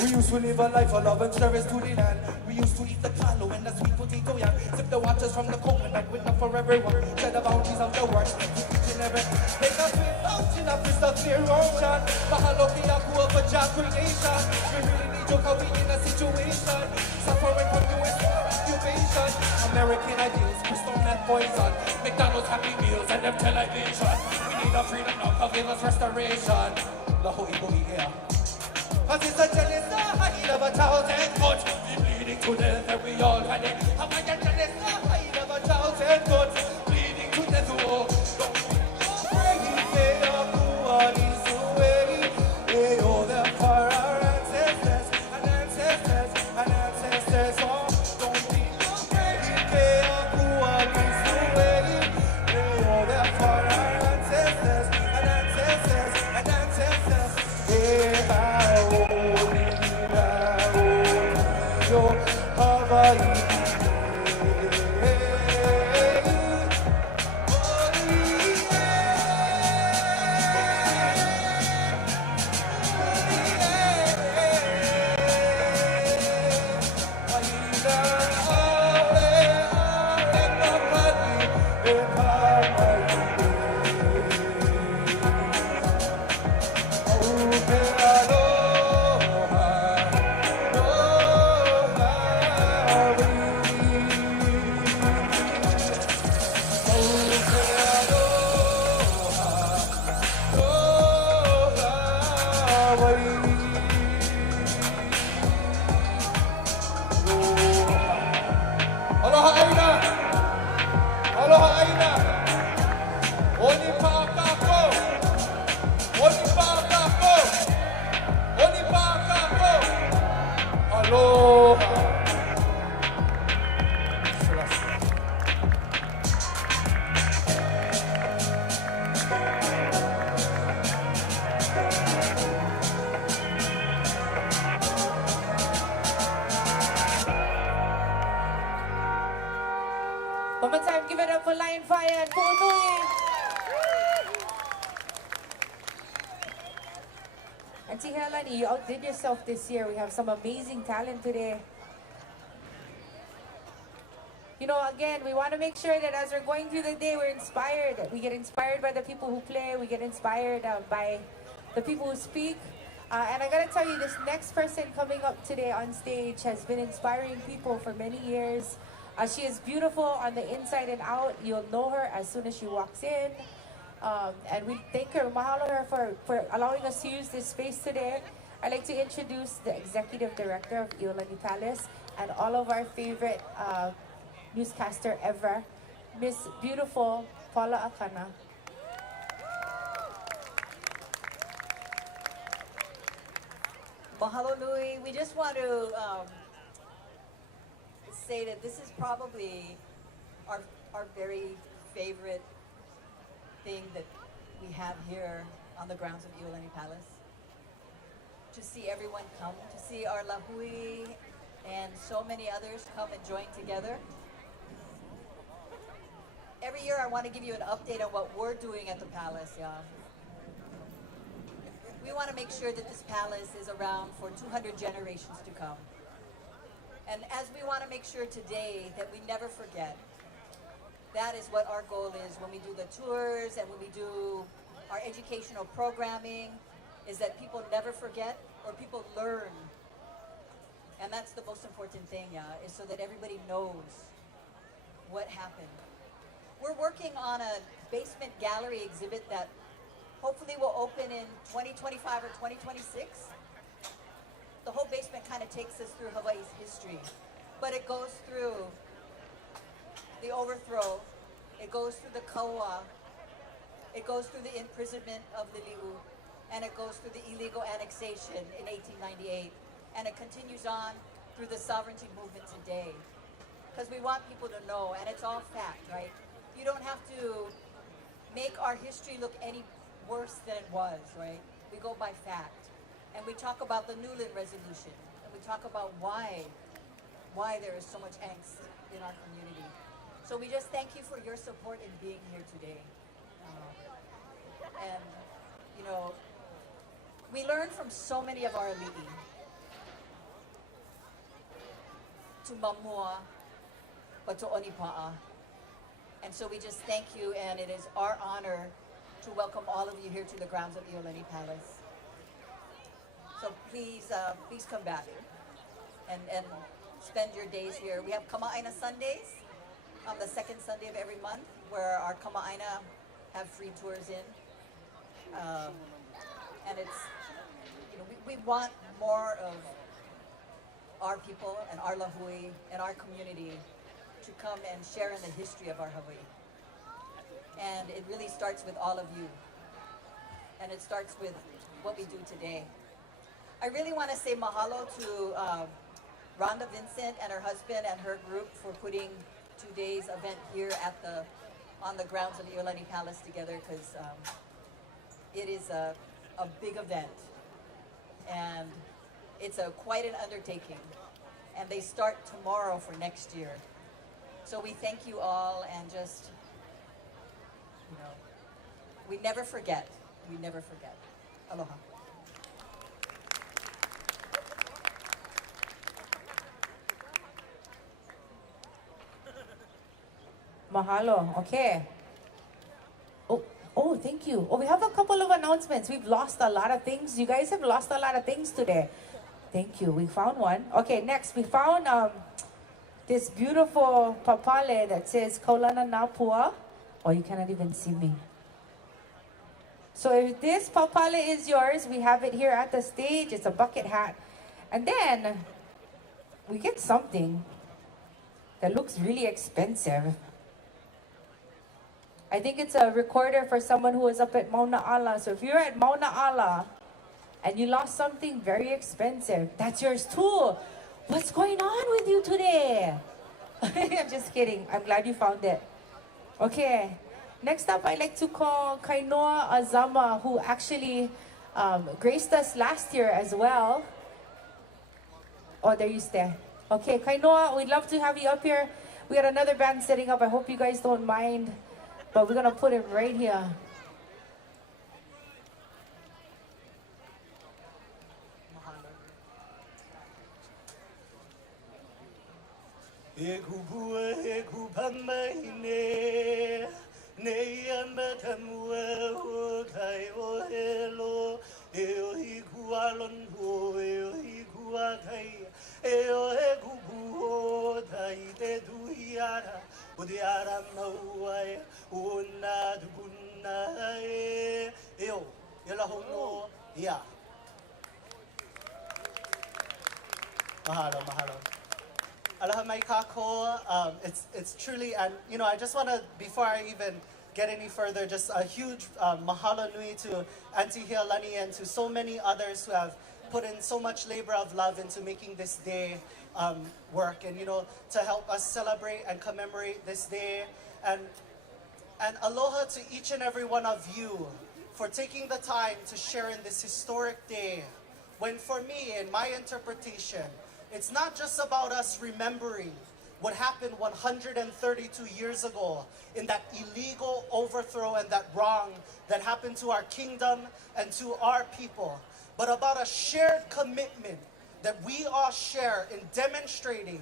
We used to live a life of love and service to the land. We used to eat the Kaleo and the sweet potato yam. Sip the waters from the coconut with enough for everyone. Share the bounties of the work. Take a sweet fountain of crystal clear ocean. Makanalani for job creation. We really need you cause we in a situation. Suffering from US occupation. American ideals, crystal meth poison. McDonald's Happy Meals and them television. We need a freedom now cause give us restoration. Lāhui boy here. Cause it's a genocide of 1,000 cuts. We bleeding to death and we all had it. How about a genocide of 1,000 cuts? Bleeding to death, oh. Don't be afraid, Keakahulilani. Hey, oh, they're for our ancestors and ancestors and ancestors. Oh, don't be afraid, Keakahulilani. Hey, oh, they're for our ancestors and ancestors and ancestors. Hey, Aloha. One more time, give it up for LionFiyah and Kumu. And Iolani, you outdid yourself this year. We have some amazing talent today. You know, again, we want to make sure that as we're going through the day, we're inspired. We get inspired by the people who play. We get inspired by the people who speak. And I gotta tell you, this next person coming up today on stage has been inspiring people for many years. She is beautiful on the inside and out. You'll know her as soon as she walks in. And we thank her, mahalo her for allowing us to use this space today. I'd like to introduce the Executive Director of Iolani Palace and all of our favorite newscaster ever, Miss Beautiful Paula Akana. Mahalo nui. We just want to say that this is probably our very favorite thing that we have here on the grounds of Iolani Palace. To see everyone come, to see our Lāhui and so many others come and join together. Every year I want to give you an update on what we're doing at the palace, yeah. We want to make sure that this palace is around for 200 generations to come. And as we want to make sure today that we never forget, that is what our goal is when we do the tours and when we do our educational programming, is that people never forget or people learn. And that's the most important thing, yeah, is so that everybody knows what happened. We're working on a basement gallery exhibit that hopefully will open in 2025 or 2026. The whole basement kind of takes us through Hawaii's history, but it goes through the overthrow, it goes through the Kauwila, it goes through the imprisonment of Liliu, and it goes through the illegal annexation in 1898, and it continues on through the sovereignty movement today. Because we want people to know, and it's all fact, right? You don't have to make our history look any worse than it was, right? We go by fact. And we talk about the Newland Resolution, and we talk about why there is so much angst in our community. So we just thank you for your support in being here today. And, you know, we learn from so many of our ali'i. To Mamua, but to Onipaʻa. And so we just thank you, and it is our honor to welcome all of you here to the grounds of Iolani Palace. So please, please come back and spend your days here. We have Kama'aina Sundays on the second Sunday of every month, where our Kama'aina have free tours in. And it's, you know, we want more of our people and our Lāhui and our community to come and share in the history of our Hawaii. And it really starts with all of you. And it starts with what we do today. I really want to say mahalo to Rhonda Vincent and her husband and her group for putting today's event here at on the grounds of Iolani Palace together, because it is a big event. And it's quite an undertaking. And they start tomorrow for next year. So we thank you all, and just, you know, we never forget. We never forget. Aloha. Mahalo. Okay. Oh, thank you. Oh, we have a couple of announcements. We've lost a lot of things. You guys have lost a lot of things today. Thank you. We found one. Okay, next we found this beautiful papale that says Kaulana Napua. Oh, you cannot even see me. So if this papale is yours, we have it here at the stage. It's a bucket hat. And then we get something that looks really expensive. I think it's a recorder for someone who was up at Mauna. So if you're at Mauna and you lost something very expensive, that's yours too. What's going on with you today? I'm just kidding. I'm glad you found it. Okay. Next up, I'd like to call Kainoa Azama, who actually graced us last year as well. Oh, there you stay. Okay, Kainoa, we'd love to have you up here. We got another band setting up. I hope you guys don't mind, but we're gonna put it right here. Mahalo, mahalo. Aloha mai kako. It's truly, and you know, I just want to, before I even get any further, just a huge mahalo nui to Auntie Iolani and to so many others who have put in so much labor of love into making this day work, and you know, to help us celebrate and commemorate this day. And aloha to each and every one of you for taking the time to share in this historic day, when for me, in my interpretation, it's not just about us remembering what happened 132 years ago in that illegal overthrow and that wrong that happened to our kingdom and to our people, but about a shared commitment that we all share in demonstrating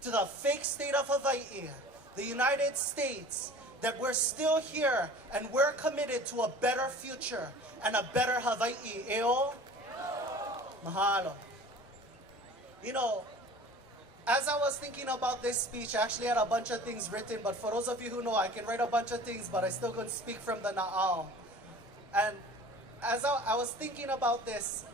to the fake state of Hawaii, the United States, that we're still here and we're committed to a better future and a better Hawaii. Eo? Mahalo. You know, as I was thinking about this speech, I actually had a bunch of things written, but for those of you who know, I can write a bunch of things, but I still couldn't speak from the na'au. And as I was thinking about this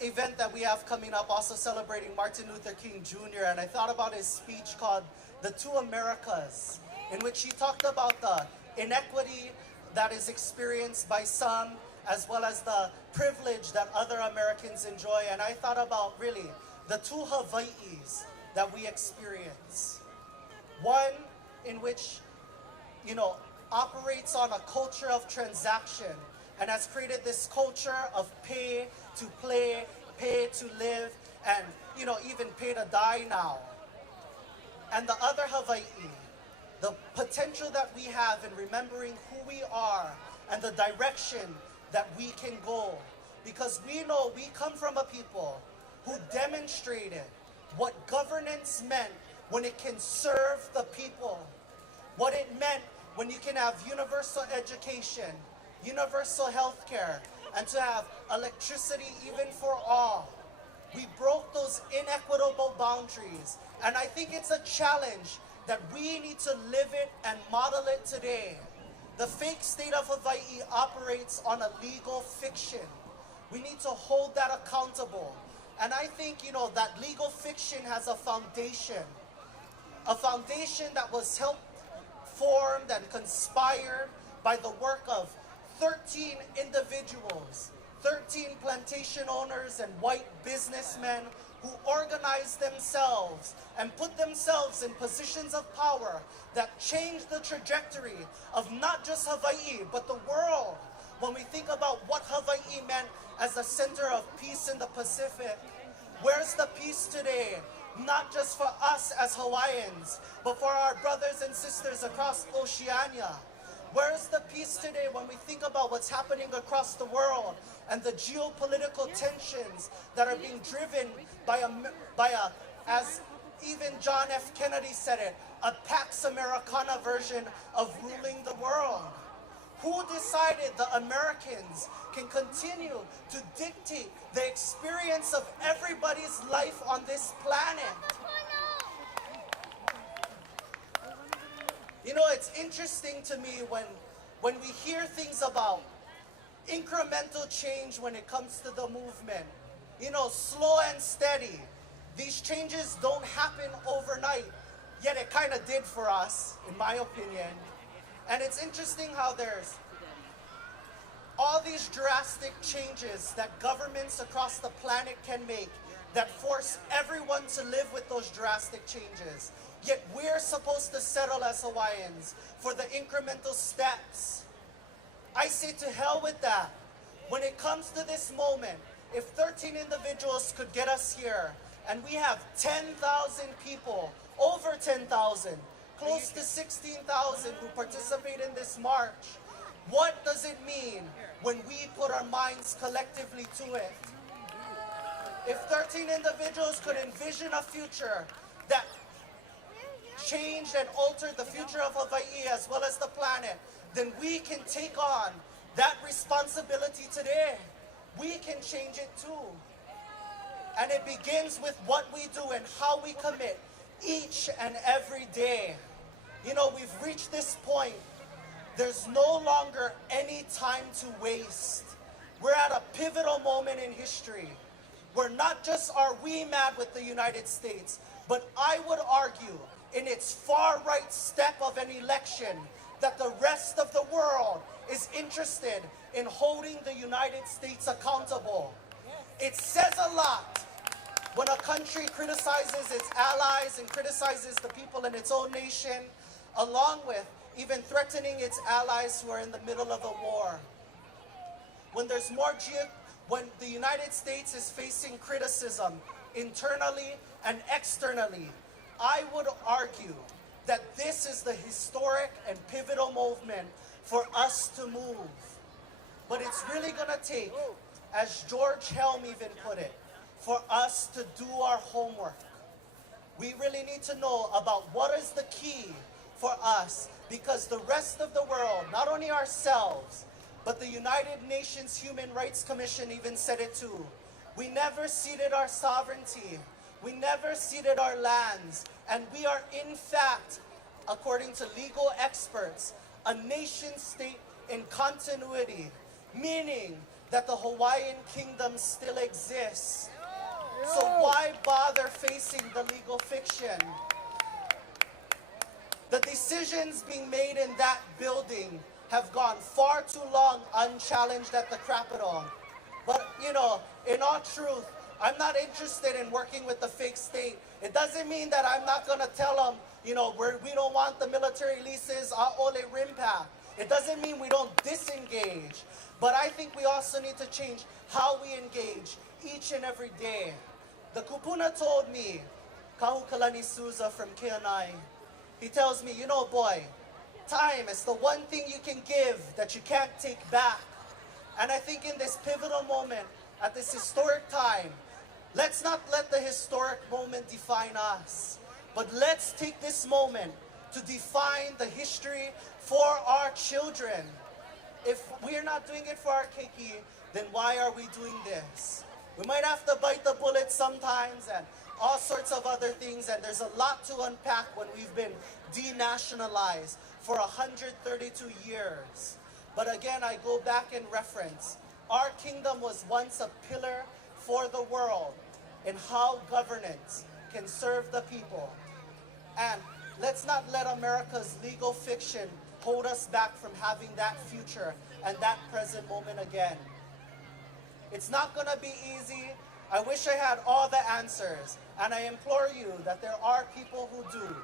event that we have coming up, also celebrating Martin Luther King Jr., and I thought about his speech called The Two Americas, in which he talked about the inequity that is experienced by some, as well as the privilege that other Americans enjoy. And I thought about really the two Hawaiis that we experience. One in which, you know, operates on a culture of transaction and has created this culture of pay to play, pay to live, and, you know, even pay to die now. And the other Hawaii, the potential that we have in remembering who we are and the direction that we can go, because we know we come from a people who demonstrated what governance meant when it can serve the people, what it meant when you can have universal education, universal health care, and to have electricity even for all. We broke those inequitable boundaries, and I think it's a challenge that we need to live it and model it today. The fake state of Hawaii operates on a legal fiction. We need to hold that accountable. And I think, you know, that legal fiction has a foundation that was helped, formed, and conspired by the work of 13 individuals, 13 plantation owners and white businessmen who organized themselves and put themselves in positions of power that changed the trajectory of not just Hawaii, but the world. When we think about what Hawaii meant as a center of peace in the Pacific, where's the peace today? Not just for us as Hawaiians, but for our brothers and sisters across Oceania. Where's the peace today when we think about what's happening across the world and the geopolitical tensions that are being driven by a, as even John F. Kennedy said it, a Pax Americana version of ruling the world? Who decided the Americans can continue to dictate the experience of everybody's life on this planet? You know, it's interesting to me when we hear things about incremental change when it comes to the movement. You know, slow and steady. These changes don't happen overnight, yet it kind of did for us, in my opinion. And it's interesting how there's all these drastic changes that governments across the planet can make, that force everyone to live with those drastic changes. Yet we're supposed to settle as Hawaiians for the incremental steps. I say to hell with that. When it comes to this moment, if 13 individuals could get us here, and we have 10,000 people, over 10,000, close to 16,000 who participate in this march, what does it mean when we put our minds collectively to it? If 13 individuals could envision a future that changed and altered the future of Hawaii as well as the planet, then we can take on that responsibility today. We can change it too. And it begins with what we do and how we commit each and every day. You know, we've reached this point. There's no longer any time to waste. We're at a pivotal moment in history where not just are we mad with the United States, but I would argue in its far right step of an election that the rest of the world is interested in holding the United States accountable. It says a lot when a country criticizes its allies and criticizes the people in its own nation, along with even threatening its allies who are in the middle of a war. When there's when the United States is facing criticism internally and externally, I would argue that this is the historic and pivotal movement for us to move. But it's really gonna take, as George Helm even put it, for us to do our homework. We really need to know about what is the key for us, because the rest of the world, not only ourselves, but the United Nations Human Rights Commission even said it too. We never ceded our sovereignty. We never ceded our lands. And we are in fact, according to legal experts, a nation state in continuity, meaning that the Hawaiian kingdom still exists. So why bother facing the legal fiction? The decisions being made in that building have gone far too long unchallenged at the Capitol. But, you know, in all truth, I'm not interested in working with the fake state. It doesn't mean that I'm not going to tell them, you know, we don't want the military leases, auao rimpa. It doesn't mean we don't disengage. But I think we also need to change how we engage each and every day. The kupuna told me, Kahu Kalani Souza from Keakona, he tells me, you know, boy, time is the one thing you can give that you can't take back. And I think in this pivotal moment, at this historic time, let's not let the historic moment define us, but let's take this moment to define the history for our children. If we're not doing it for our keiki, then why are we doing this? We might have to bite the bullet sometimes and all sorts of other things, and there's a lot to unpack when we've been denationalized for 132 years. But again, I go back and reference, our kingdom was once a pillar for the world in how governance can serve the people. And let's not let America's legal fiction hold us back from having that future and that present moment again. It's not gonna be easy. I wish I had all the answers, and I implore you that there are people who do.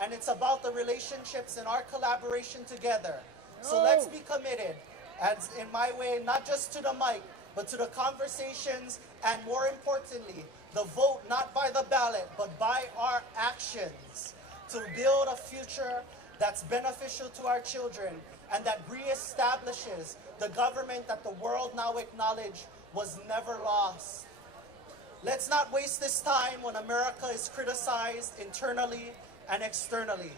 And it's about the relationships and our collaboration together. So let's be committed, as in my way, not just to the mic, but to the conversations, and more importantly, the vote not by the ballot, but by our actions, to build a future that's beneficial to our children and that reestablishes the government that the world now acknowledges was never lost. Let's not waste this time when America is criticized internally and externally.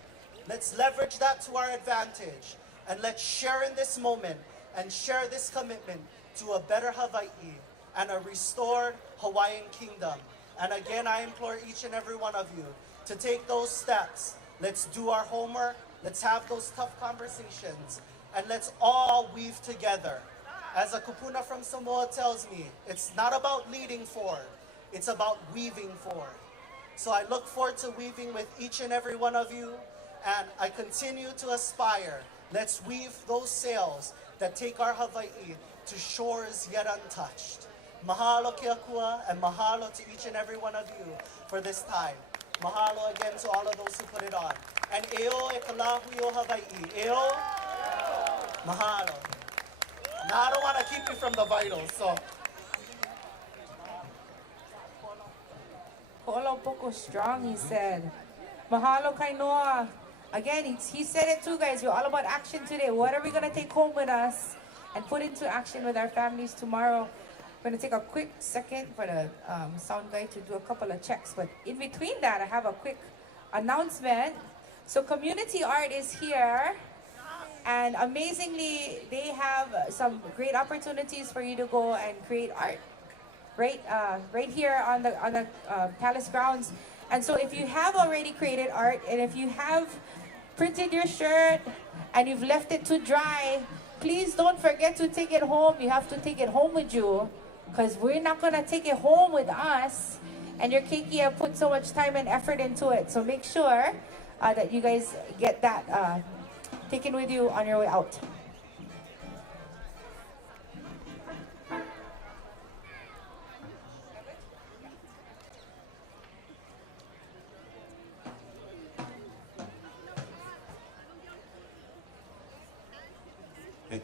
Let's leverage that to our advantage, and let's share in this moment and share this commitment to a better Hawaii and a restored Hawaiian kingdom. And again, I implore each and every one of you to take those steps. Let's do our homework, let's have those tough conversations, and let's all weave together. As a kupuna from Samoa tells me, it's not about leading forward, it's about weaving forward. So I look forward to weaving with each and every one of you, and I continue to aspire. Let's weave those sails that take our Hawaii to shores yet untouched. Mahalo Kiakua, and mahalo to each and every one of you for this time. Mahalo again to all of those who put it on. And eo e Kalehua o Hawaii. Eo, mahalo. Now I don't want to keep you from the vitals, so. Paula poco strong, he said. Mahalo Kainoa. Again, he said it too, guys. We're all about action today. What are we going to take home with us and put into action with our families tomorrow? I'm going to take a quick second for the sound guy to do a couple of checks. But in between that, I have a quick announcement. So community art is here. And amazingly, they have some great opportunities for you to go and create art. Right here on the palace grounds. And so if you have already created art, and if you have printed your shirt and you've left it to dry, please don't forget to take it home. You have to take it home with you, because we're not going to take it home with us. And your keiki have put so much time and effort into it. So make sure that you guys get that taken with you on your way out. Hey.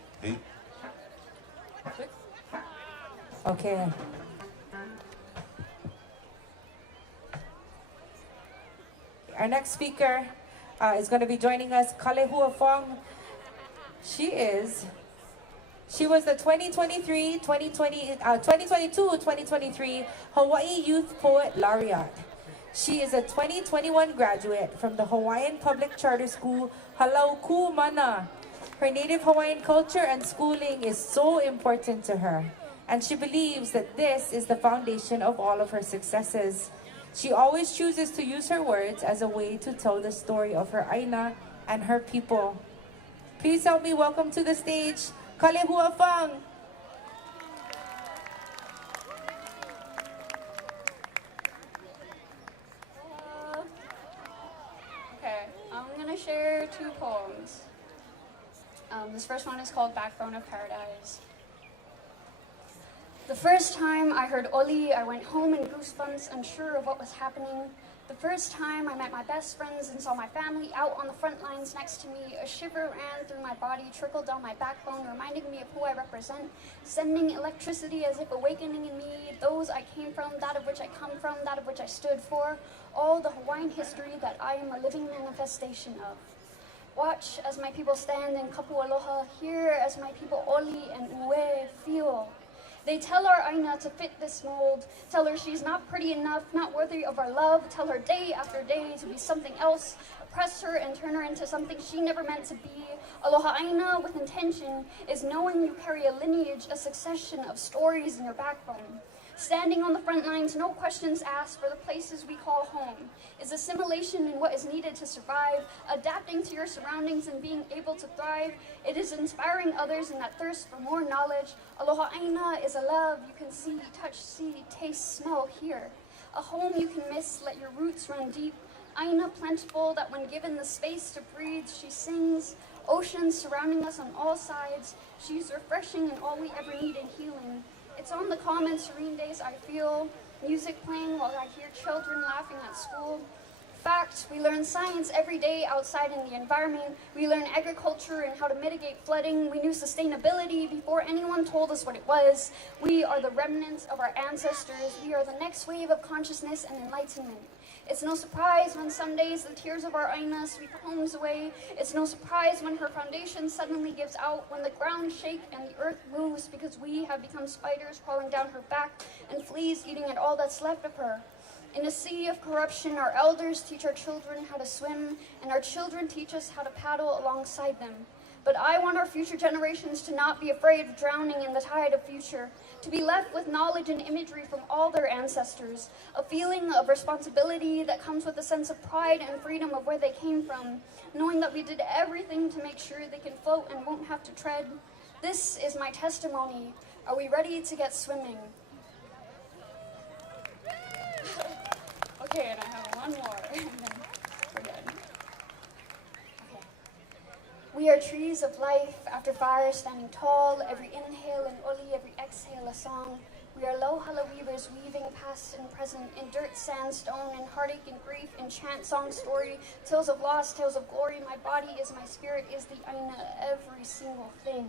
Okay. Our next speaker is going to be joining us, Kalehua Wong. She was the 2022-2023 Hawaii Youth Poet Laureate. She is a 2021 graduate from the Hawaiian Public Charter School, Halauku Mana. Her native Hawaiian culture and schooling is so important to her, and she believes that this is the foundation of all of her successes. She always chooses to use her words as a way to tell the story of her aina and her people. Please help me welcome to the stage, Kalehua Wong. Okay, I'm gonna share two poems. This first one is called Backbone of Paradise. The first time I heard Oli, I went home in goosebumps, unsure of what was happening. The first time I met my best friends and saw my family out on the front lines next to me, a shiver ran through my body, trickled down my backbone, reminding me of who I represent, sending electricity as if awakening in me those I came from, that of which I come from, that of which I stood for, all the Hawaiian history that I am a living manifestation of. Watch as my people stand in kapu aloha, hear as my people oli and ue feel. They tell our aina to fit this mold, tell her she's not pretty enough, not worthy of our love, tell her day after day to be something else, oppress her and turn her into something she never meant to be. Aloha aina with intention is knowing you carry a lineage, a succession of stories in your backbone. Standing on the front lines, no questions asked for the places we call home, is assimilation in what is needed to survive, adapting to your surroundings and being able to thrive. It is inspiring others in that thirst for more knowledge. Aloha aina is a love you can see, touch, see, taste, smell, hear. A home you can miss, let your roots run deep. Aina plentiful that when given the space to breathe, she sings. Oceans surrounding us on all sides. She's refreshing and all we ever need in healing. It's on the calm and serene days I feel music playing while I hear children laughing at school. Fact, we learn science every day outside in the environment. We learn agriculture and how to mitigate flooding. We knew sustainability before anyone told us what it was. We are the remnants of our ancestors. We are the next wave of consciousness and enlightenment. It's no surprise when some days the tears of our aina sweep homes away. It's no surprise when her foundation suddenly gives out, when the ground shakes and the earth moves because we have become spiders crawling down her back and fleas eating at all that's left of her. In a sea of corruption, our elders teach our children how to swim, and our children teach us how to paddle alongside them. But I want our future generations to not be afraid of drowning in the tide of future, to be left with knowledge and imagery from all their ancestors, a feeling of responsibility that comes with a sense of pride and freedom of where they came from, knowing that we did everything to make sure they can float and won't have to tread. This is my testimony. Are we ready to get swimming? Okay, and I have one more, and then we're done. We are trees of life after fire standing tall, every inhale an oli, every exhale a song. We are low hala weavers weaving past and present in dirt, sandstone, and heartache and grief, in chant, song, story, tales of loss, tales of glory. My body is my spirit, is the aina, every single thing.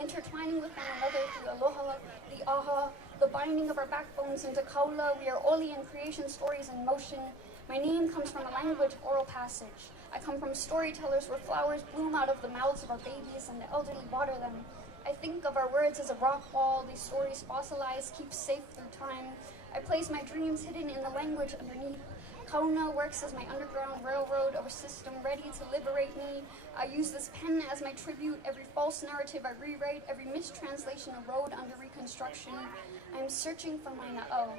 Intertwining with one another through aloha, the aha, the binding of our backbones into kaula. We are oli in creation, stories in motion. My name comes from a language of oral passage. I come from storytellers where flowers bloom out of the mouths of our babies and the elderly water them. I think of our words as a rock wall, these stories fossilize, keep safe through time. I place my dreams hidden in the language underneath. Kainoa works as my underground railroad or system ready to liberate me. I use this pen as my tribute. Every false narrative I rewrite, every mistranslation a road under reconstruction. I am searching for my na'o,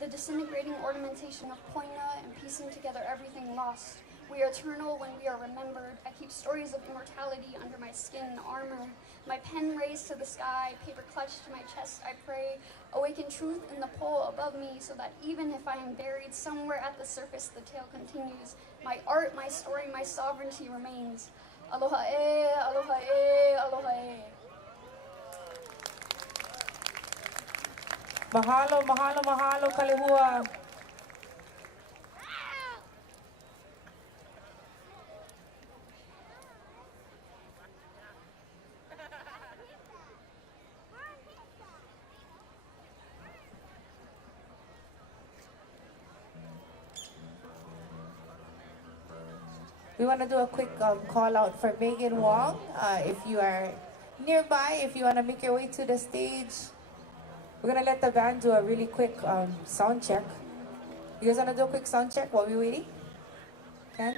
the disintegrating ornamentation of poina and piecing together everything lost. We are eternal when we are remembered. I keep stories of immortality under my skin armor. My pen raised to the sky, paper clutched to my chest, I pray. Awaken truth in the pole above me so that even if I am buried somewhere at the surface, the tale continues. My art, my story, my sovereignty remains. Aloha e, aloha e, aloha e. Mahalo, mahalo, mahalo, Kalehua. We want to do a quick call out for Megan Wong. If you are nearby, if you want to make your way to the stage, we're going to let the band do a really quick sound check. You guys want to do a quick sound check while we're waiting? Can?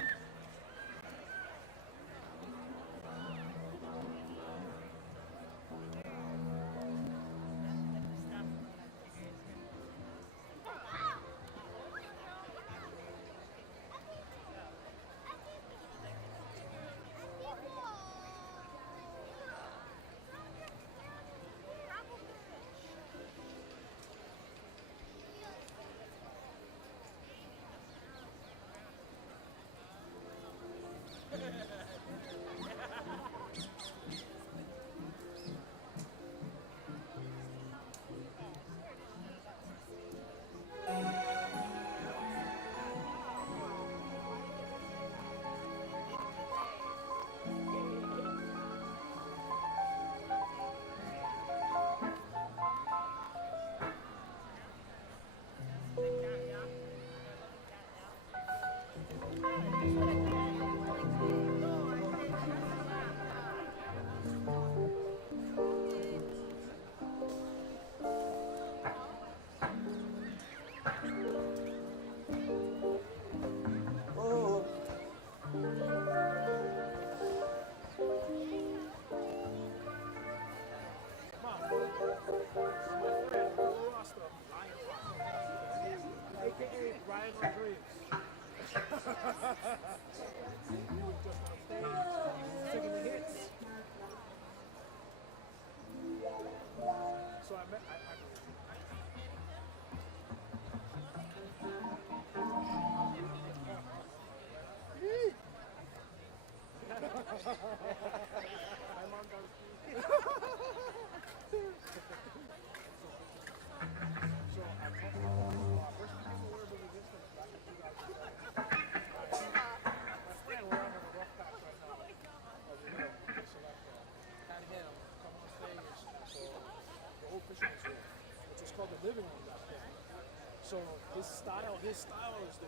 So his style is the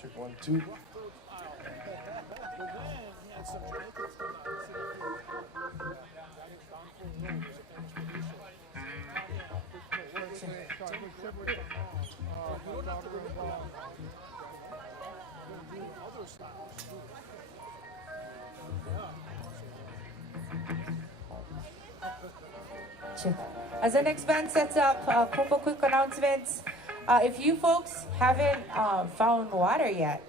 Check 1, 2. But then he had some Jamaicans come out and sing that is Down Full Road. There's a famous producer. You don't have to remember other styles. As the next band sets up, a couple quick announcements. If you folks haven't found water yet,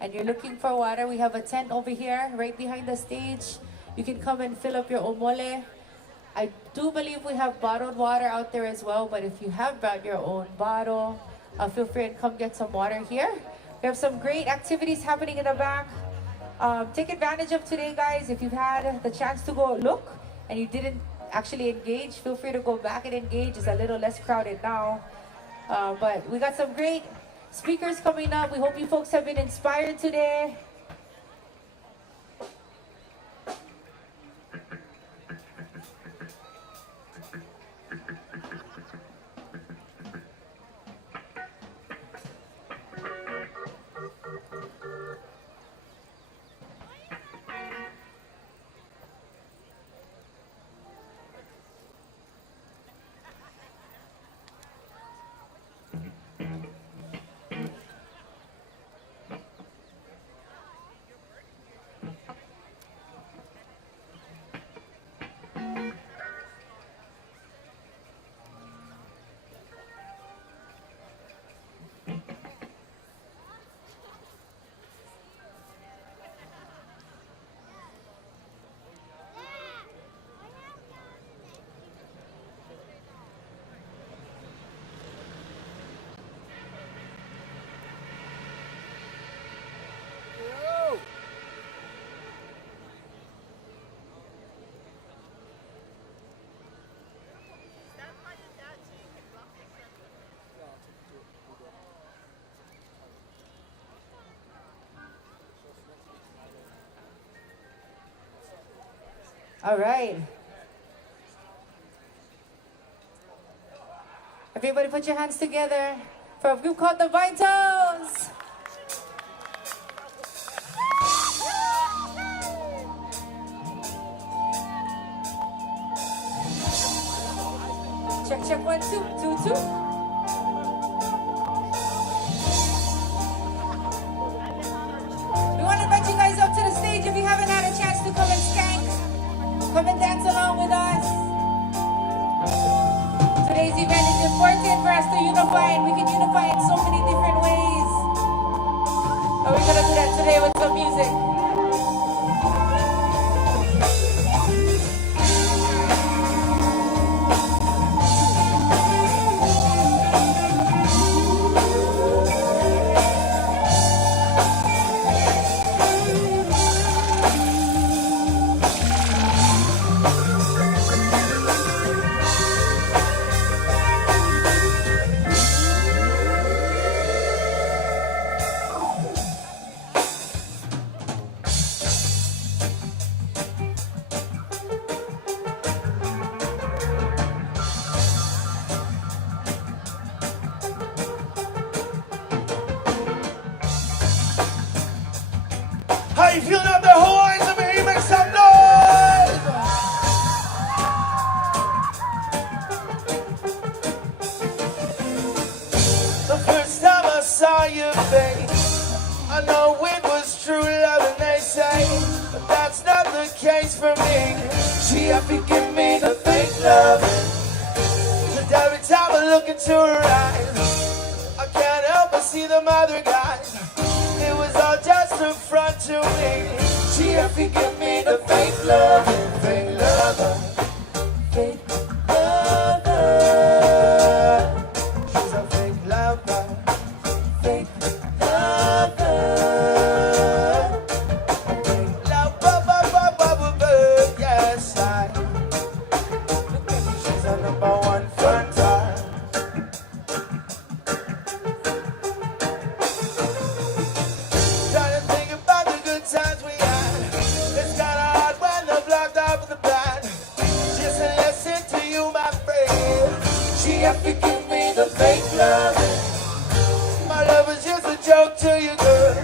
and you're looking for water, we have a tent over here, right behind the stage. You can come and fill up your omole. I do believe we have bottled water out there as well, but if you have brought your own bottle, feel free and come get some water here. We have some great activities happening in the back. Take advantage of today, guys. If you've had the chance to go look and you didn't actually engage, feel free to go back and engage. It's a little less crowded now. But we got some great speakers coming up. We hope you folks have been inspired today. All right. Everybody put your hands together for a group called the Vitals. Check, check, 1, 2, 2, 2. We want to invite you guys up to the stage if you haven't had a chance to come and skank. Come and dance along with us. Today's event is important for us to unify, and we can unify in so many different ways. And we're going to do that today with some music. How you feeling out there, Hawaiians? Let me hear you make some noise! The first time I saw your face, I know it was true love, and they say, but that's not the case for me. She had to give me the fake love. And every time I look into her eyes, I can't help but see them other guys. It was all just a front to me. She had to give me the fake love, fake lover, fake lover. She's a fake lover, fake lover, fake lover, yes I. She's a #1 fronter. Times we had. It's kinda hard when they're blocked off of the band. Just to listen to you, my friend. She had to give me the fake love. My love was just a joke to you, girl.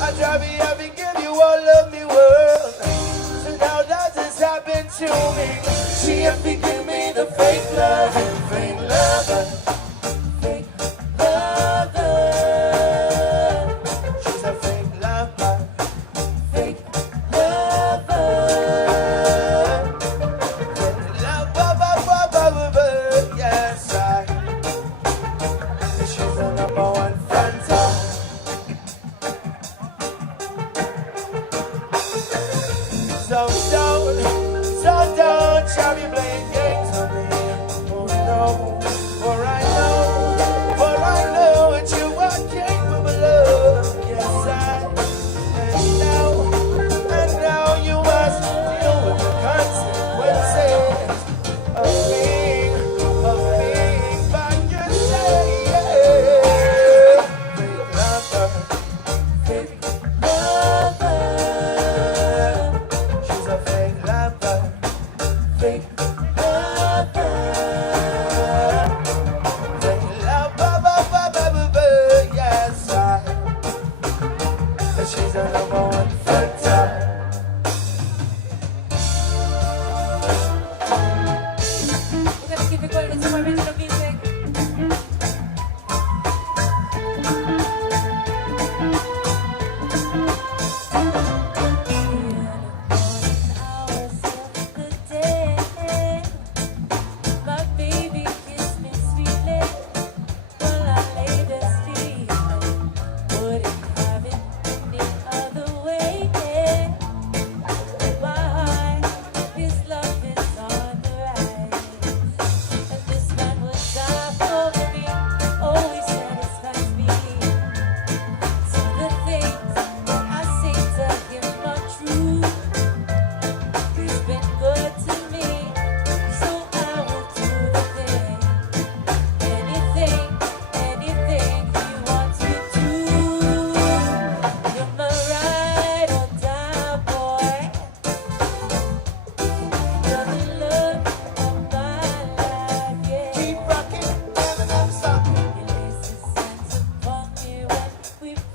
I try me happy, give you all of me world. So now does this happen to me? She had to give me the fake love, fake lover, fake lover. She's a fake lover. So don't try me playing games with me. Oh no, for I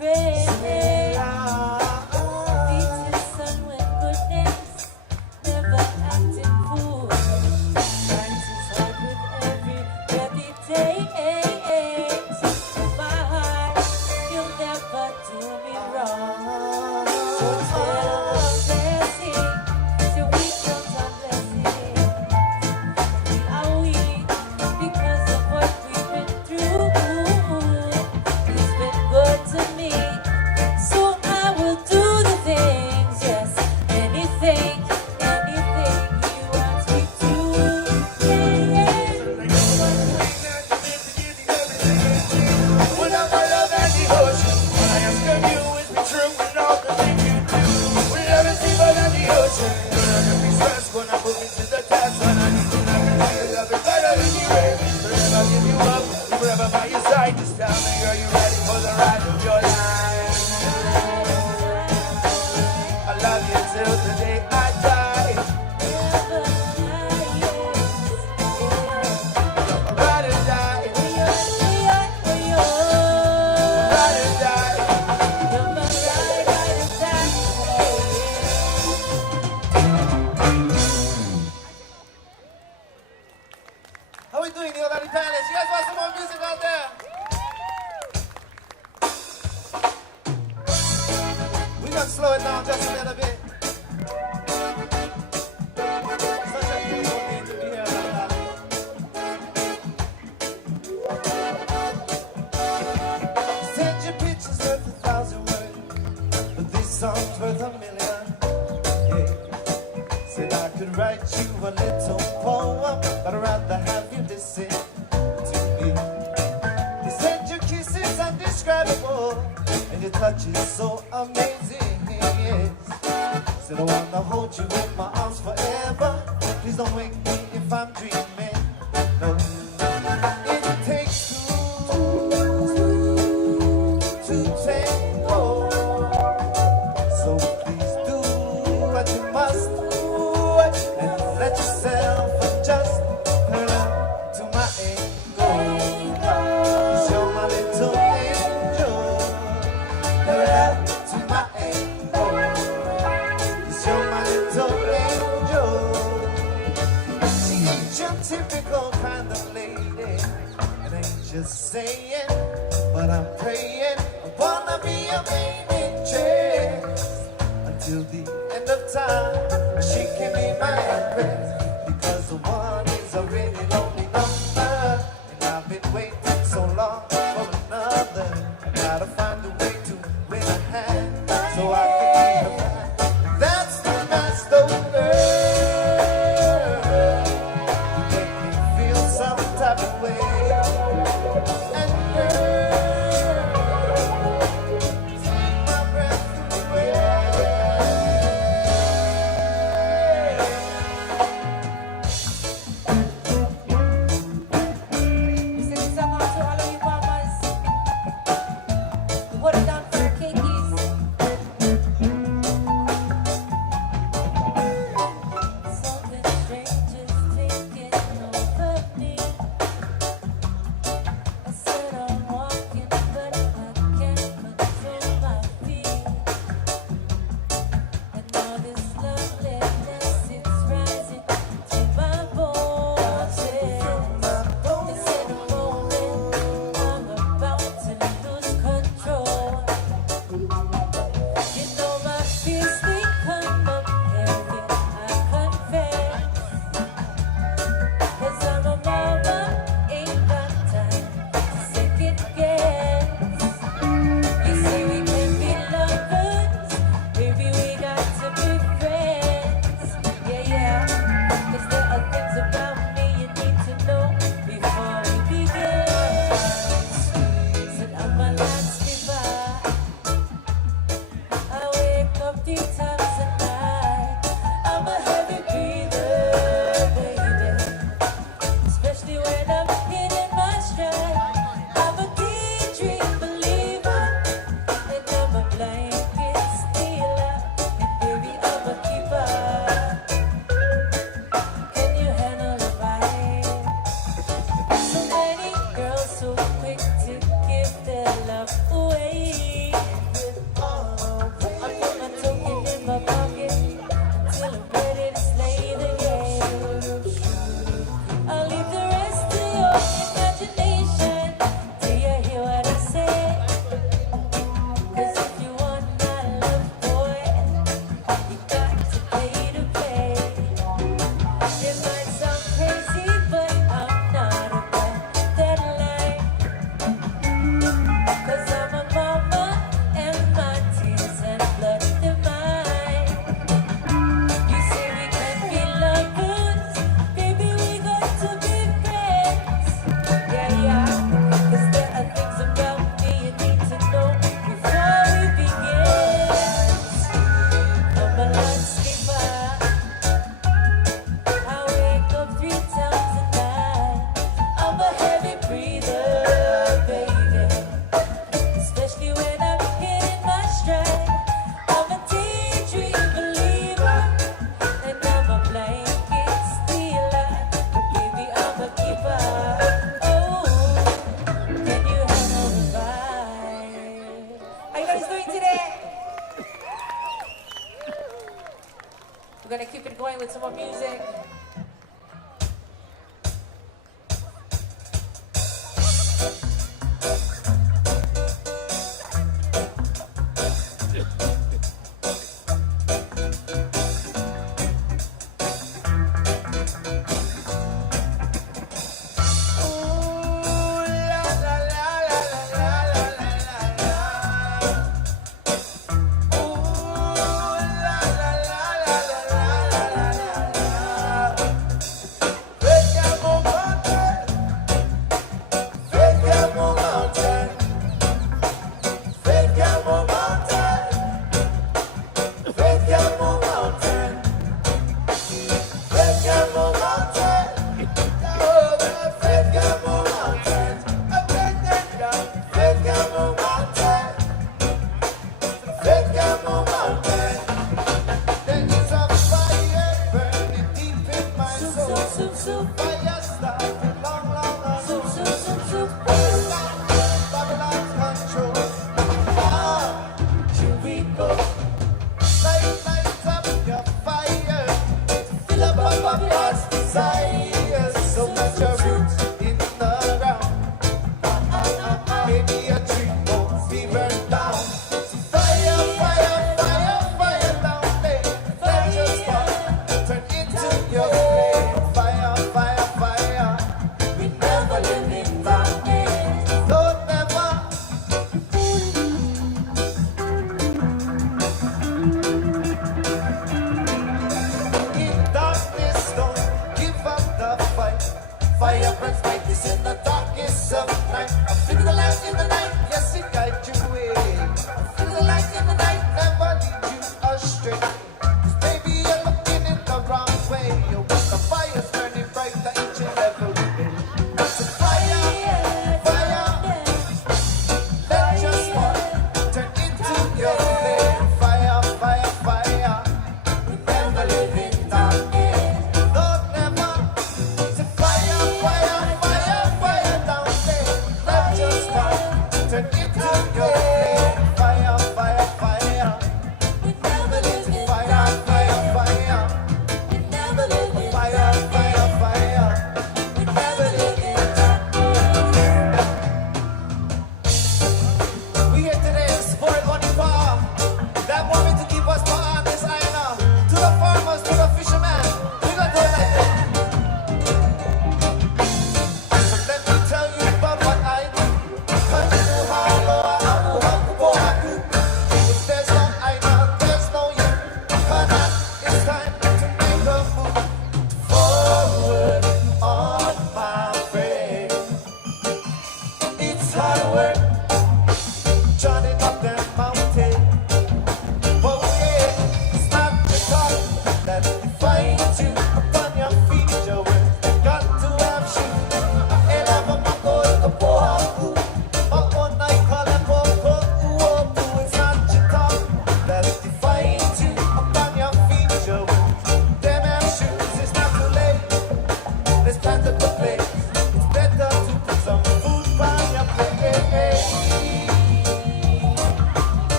afraid. Beats his son with goodness, never acting fool. Finds his heart with every breath he takes. My heart, you'll never do me wrong. So tell us blessing, till we count our blessing. We are weak because of what we've been through. He's been good to me, so I will do the things, yes, anything he wants me to. When I love at the ocean, what I ask of you is be true in all the things you do. We never see but at the ocean. When I get me stressed, when I put me to the test, when I need to love it better than you ready. So never give you up, forever by your side. Just tell me, are you ready for the ride of your life? I love you till the day I die. Ride or die. Ride or die. How we doing, Iolani Palace? You guys want some more music out there? We're gonna slow it down just a little bit. Such a beautiful thing to be here, Makanalani. Send your pictures worth 1,000 words, but this song's worth 1,000,000. Yeah. Said I could write you a little poem, but I'd rather have you listen to me. You said your kiss is indescribable, and your touch is so amazing. Yes. Said I wanna hold you in my arms forever. Please don't wake me if I'm dreaming. No. It takes two to tango. So please do what you must do and let yourself adjust. Turn up to my angle. 'Cause you're my little angel. Turn up to my angle. 'Cause you're my little angel. She ain't your typical kind of lady, and I ain't just saying, but I'm praying. I wanna be your main interest until the end of time. She can be my empress, because the one is a really lonely number, and I've been waiting so long for another. I gotta find a way to win a hand, so I can be her man. That's the master girl. You make me feel some type of way. And girl, take my breath away. We sing this song out to all of you mamas. What a We're gonna keep it going with some more music.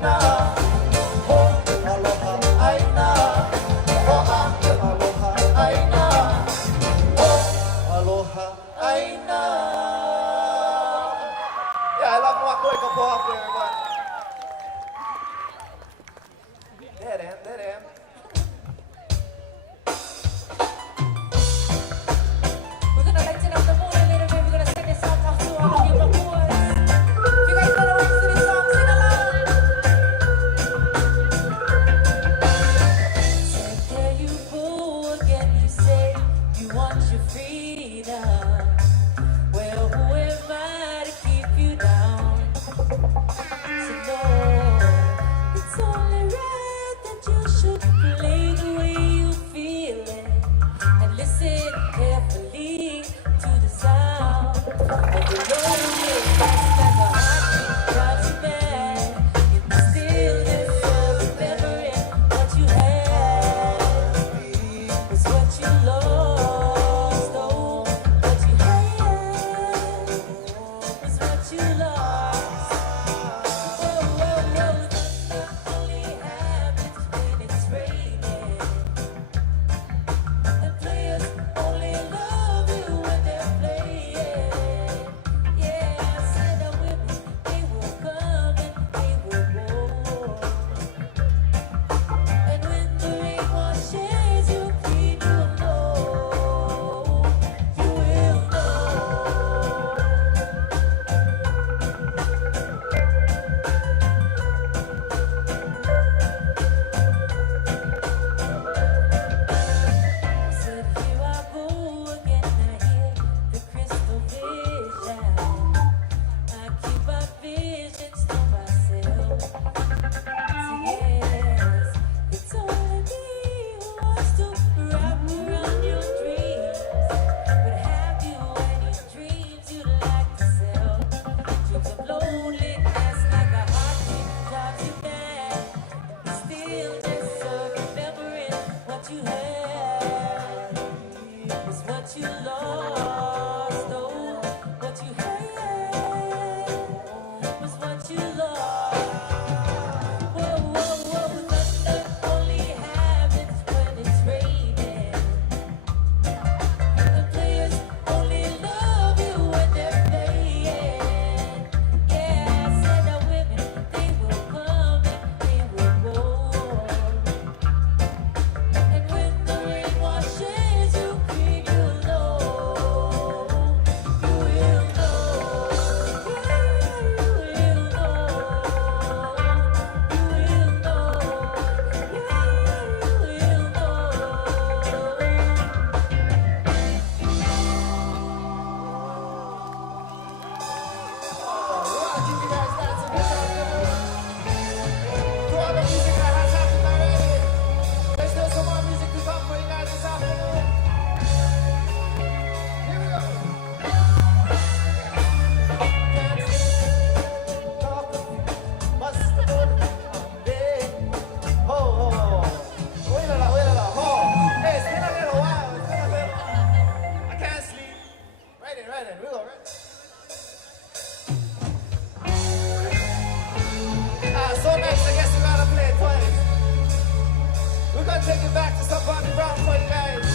aina. Oh, aloha aina. Oh, aloha aina. Oh, aloha aina. Yeah, I love Kawaikapuokalani, everyone. Dead end, dead end. We're gonna lighten up the mood a little bit. We're gonna sing this song off to all of you Makuas. If you guys know the words to this song, sing along. So there you go again. You say you want your freedom. Well, who am I to keep you down? So no, it's only right that you should play the way you feel it and listen carefully to the sound of the lonely dust and the heartbeat drives you back in the stillness of remembering what you had was what you lost. Oh, what you had was what you lost. Whoa, whoa, whoa, thunder only happens when it's raining. The players only love you when they're playing. Yeah, I said the women, they will come and they will go. And when the rain washes you clean, you'll know. You will know. Said here I go again, I hear the crystal vision. I keep my visions to myself. So yes, it's only me who wants to wrap around your dreams. But have you any dreams you'd like to sell? Dreams of loneliness like a heartbeat drives you back. The stillness of remembering what you had was what you lost. Oh, what you had was what you lost. Whoa, whoa, whoa, thunder only happens when it's raining. The players only love you when they're playing. Yeah, I said the women, they will come and they will go. And when the rain washes you clean, you'll know. You will know. Yeah, you will know. You will know. Yeah, you will know. To all the music that has happened already, there's still some more music to come for you guys this afternoon. Here we go. Must have done day. Ho, ho, ho. Wait a minute, ho. Hey, it's been a little while. It's been a little. I can't sleep. Right in. We go, right? So next, I guess we gotta play it twice. We're gonna take it back to some Bobby Brown for you guys.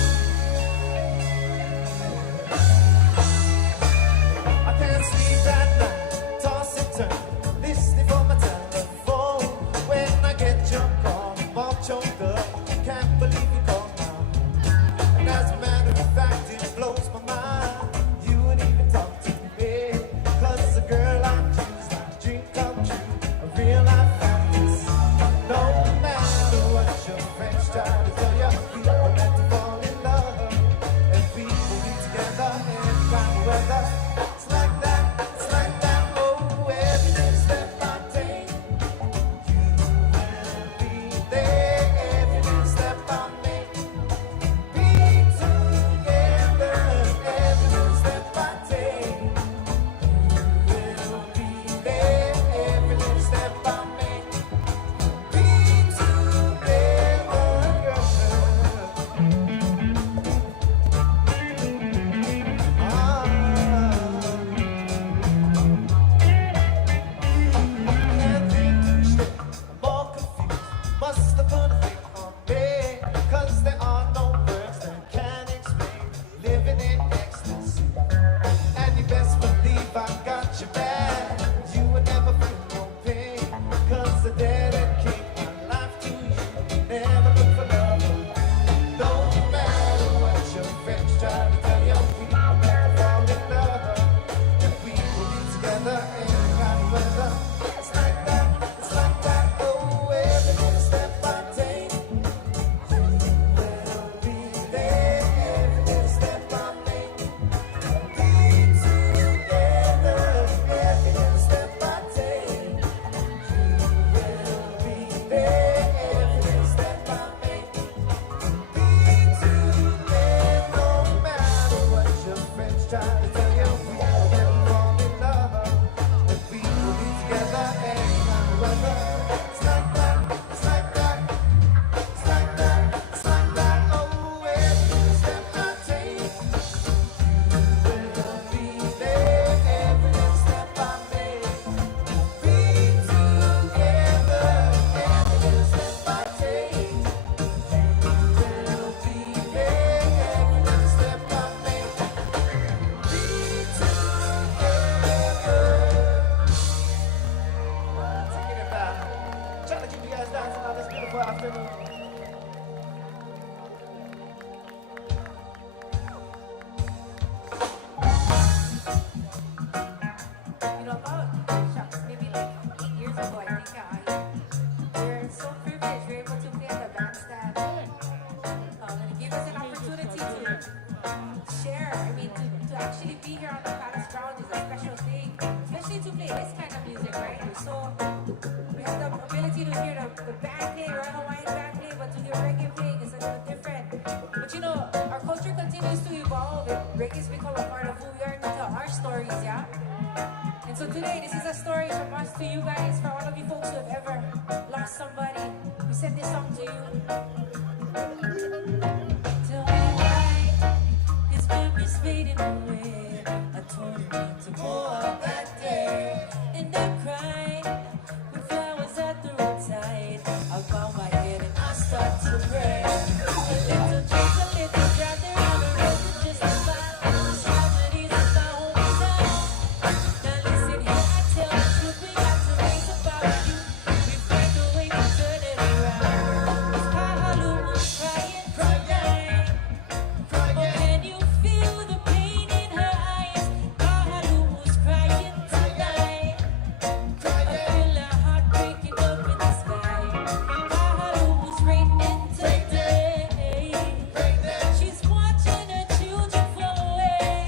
I can't sleep that night, toss and turn, listening for my telephone. When I get your call, I'm all choked up. Can't believe you called now. And as a matter of fact, it blows my mind. You would even talk to me, 'cause a girl like you's like a dream come true, a real life fantasy. No matter what your friends try to tell you, guys dancing on this beautiful afternoon. You know, about maybe like 8 years ago, I think we're so privileged we're able to play at the bandstand. And it gave us an opportunity to share. I mean, to actually be here on the palace ground is a special thing, especially to play this kind of music, right? We have the ability to hear the band play, Royal Hawaiian band play, but to hear reggae playing is a little different. But you know, our culture continues to evolve, and reggae's become a part of who we are to tell our stories, yeah? And so today, this is a story from us to you guys, for all of you folks who have ever lost somebody. We send this song to you. Tell me why his memories fading away. I told him to go out that day, and I cried with flowers at the roadside. I bow my head and I start to pray. A little drink, a little drop, there on the road to just a smile. The tragedies of my hometown. Now listen here, I tell the truth, we got to raise about you. We find a way to turn it around. 'Cause Kahu was crying tonight. Oh, can you feel the pain in her eyes? Kahu was crying tonight. I feel her heart breaking up in the sky. Kahu was raining today. She's watching her children fall away.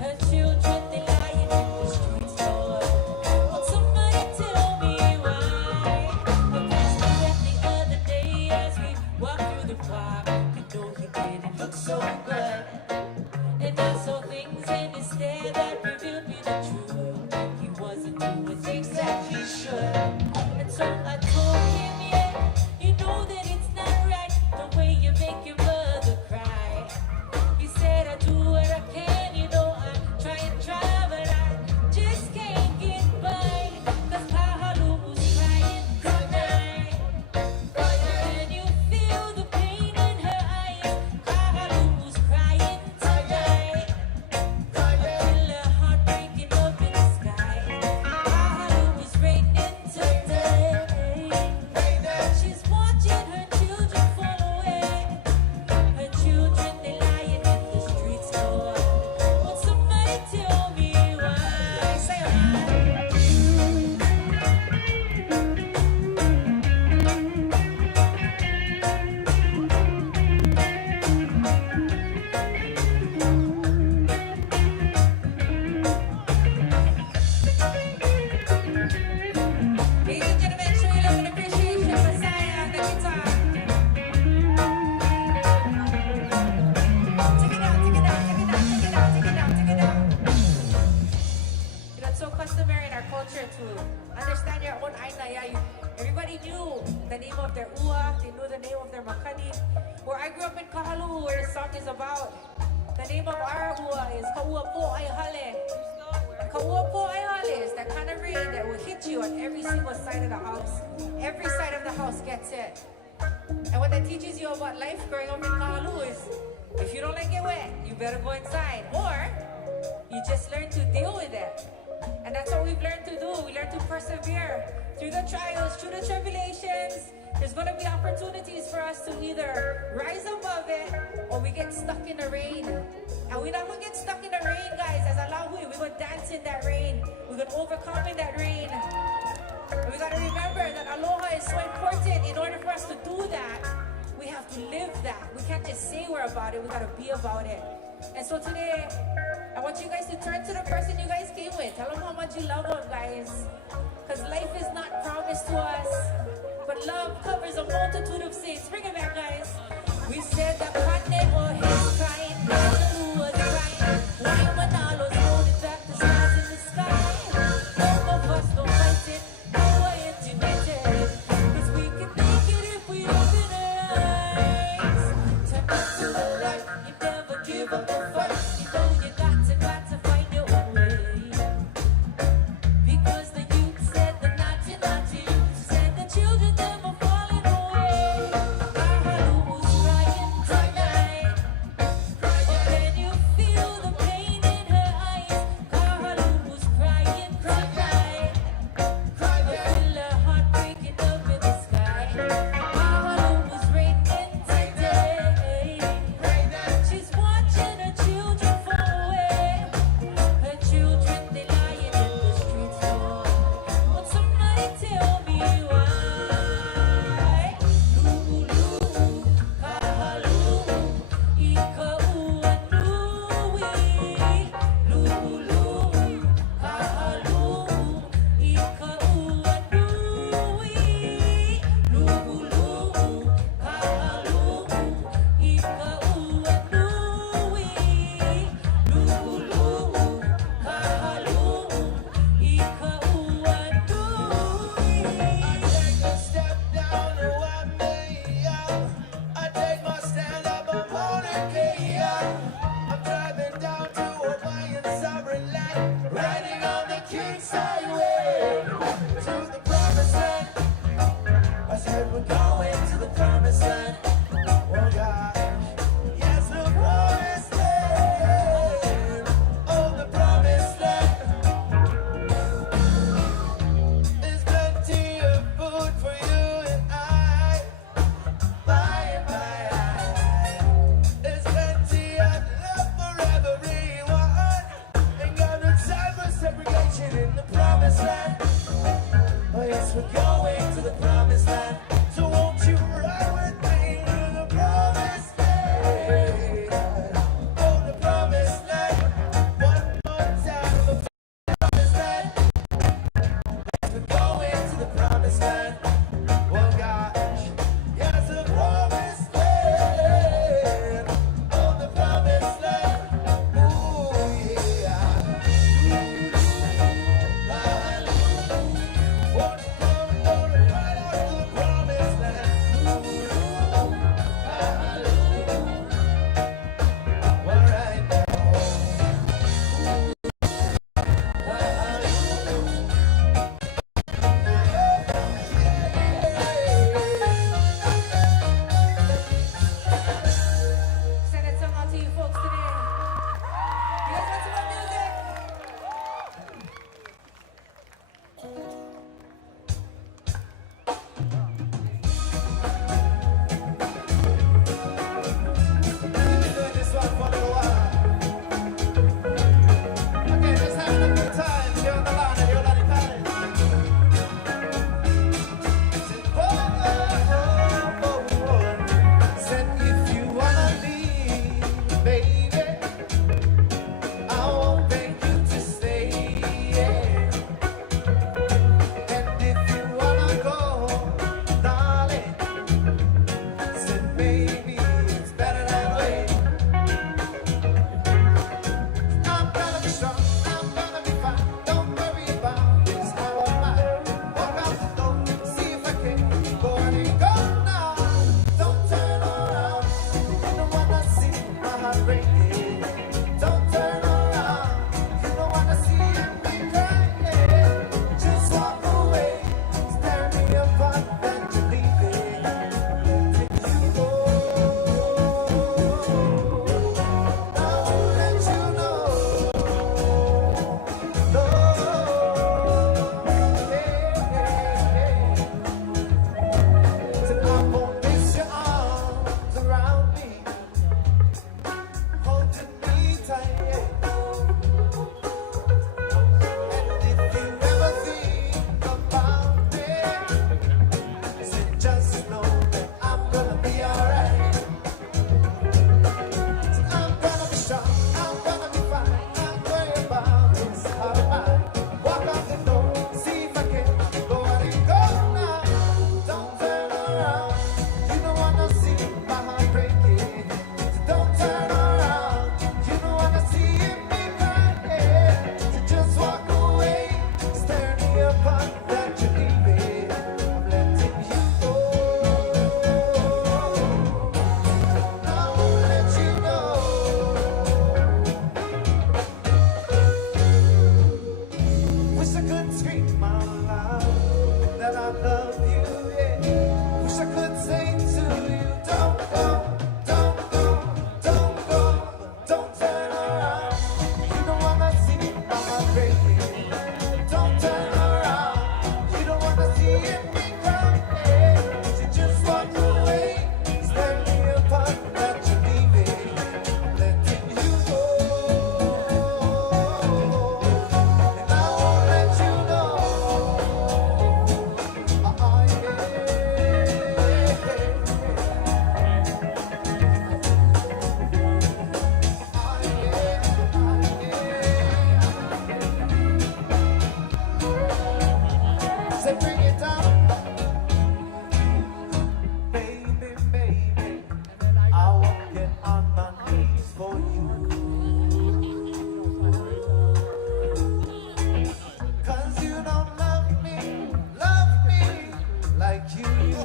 Her children, they lying in the streets, Lord. Won't somebody tell me why? The pastor left the other day as we walked through the park. You know he didn't look so good. And I saw things in his stare that revealed me the truth. He wasn't doing things that he should. And so I told him, yeah, you know that it's not right the way you make your mother cry. He said, I do what I can, you know, I try and try, but I just can't get by. 'Cause Kahu was crying tonight. Can you feel the pain in her eyes? Kahu was crying tonight. I feel her heart breaking up in the sky. Kahu was raining today. She's watching her children fall away. Her children, they lying in the streets, Lord. Won't somebody tell me why? Say Ladies and gentlemen, show your love and appreciation for Saya on the guitar. Take it down, take it down, take it down, take it down, take it down, take it down. You know, it's so customary in our culture to understand your own aina. Yeah, everybody knew the name of their ua, they knew the name of their makani. Where I grew up in Kahalu, where the song is about, the name of our ua is Kauwila. Kauwila is that kind of rain that will hit you on every single side of the house. Every side of the house gets it. And what that teaches you about life growing up in Kahalu is, if you don't like it wet, you better go inside. Or, you just learn to deal with it. And that's what we've learned to do. We learn to persevere through the trials, through the tribulations. There's going to be opportunities for us to either rise above it or we get stuck in the rain. And we're not going to get stuck in the rain, guys. As a Lāhui, we're going to dance in that rain. We're going to overcome in that rain. And we got to remember that aloha is so important. In order for us to do that, we have to live that. We can't just say we're about it. We got to be about it. And so today, I want you guys to turn to the person you guys came with. Tell them how much you love them, guys. Because life is not promised to us, but love covers a multitude of sins. Bring it back, guys. We said that Patterson or his crying, who was crying. Why Manalo's holding back the stars in the sky? Both of us don't fight it, no way intimated. 'Cause we can make it if we open our eyes. Turn up to the light, you never give up the fight. You know you got to find your own way. Because the youth said the naughty, said the children them are falling away. Kahu was crying tonight.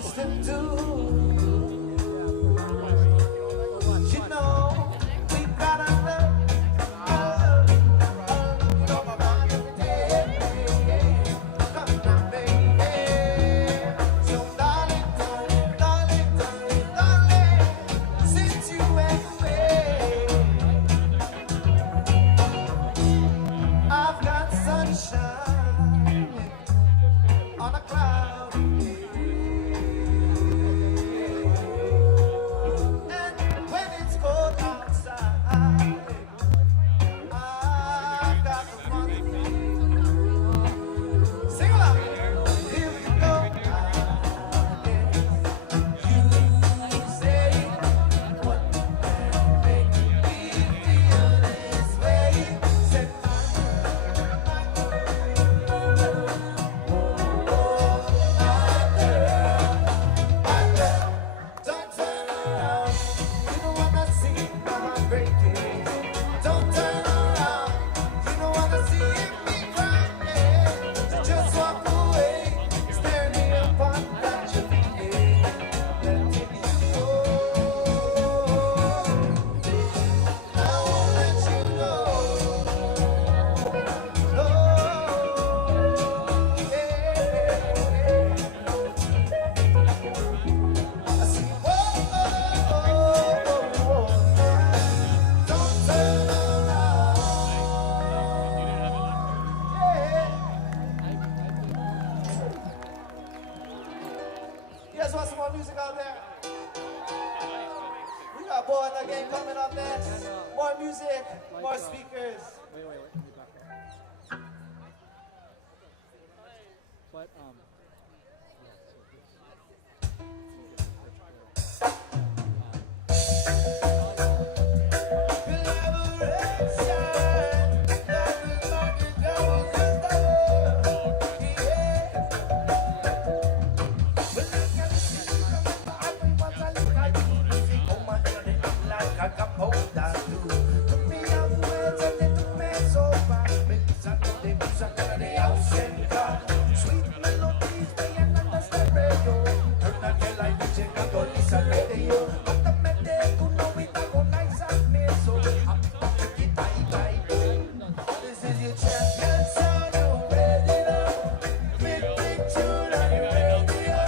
supposed to do. You know, we gotta love. On a cloudy day, and when it's cold outside, I've got the one thing. Sing along. Here we go. You say what make me feel this way. Say don't turn around, you don't wanna see my heart breaking. Don't turn around, you don't wanna see me crying. So just walk away, stare me upon that you're feeling. Letting you go, I won't let you go. No, I see, whoa, don't turn around. You guys want some more music out there? We got Born Again coming up next. More music, more speakers. But Sweet melodies, they ain't understand radio. Turn on your light, check out all this radio. Automatic, you know it agonize me. So I'm take it tight. This is your champion sound, you ready now? Big tune on your radio.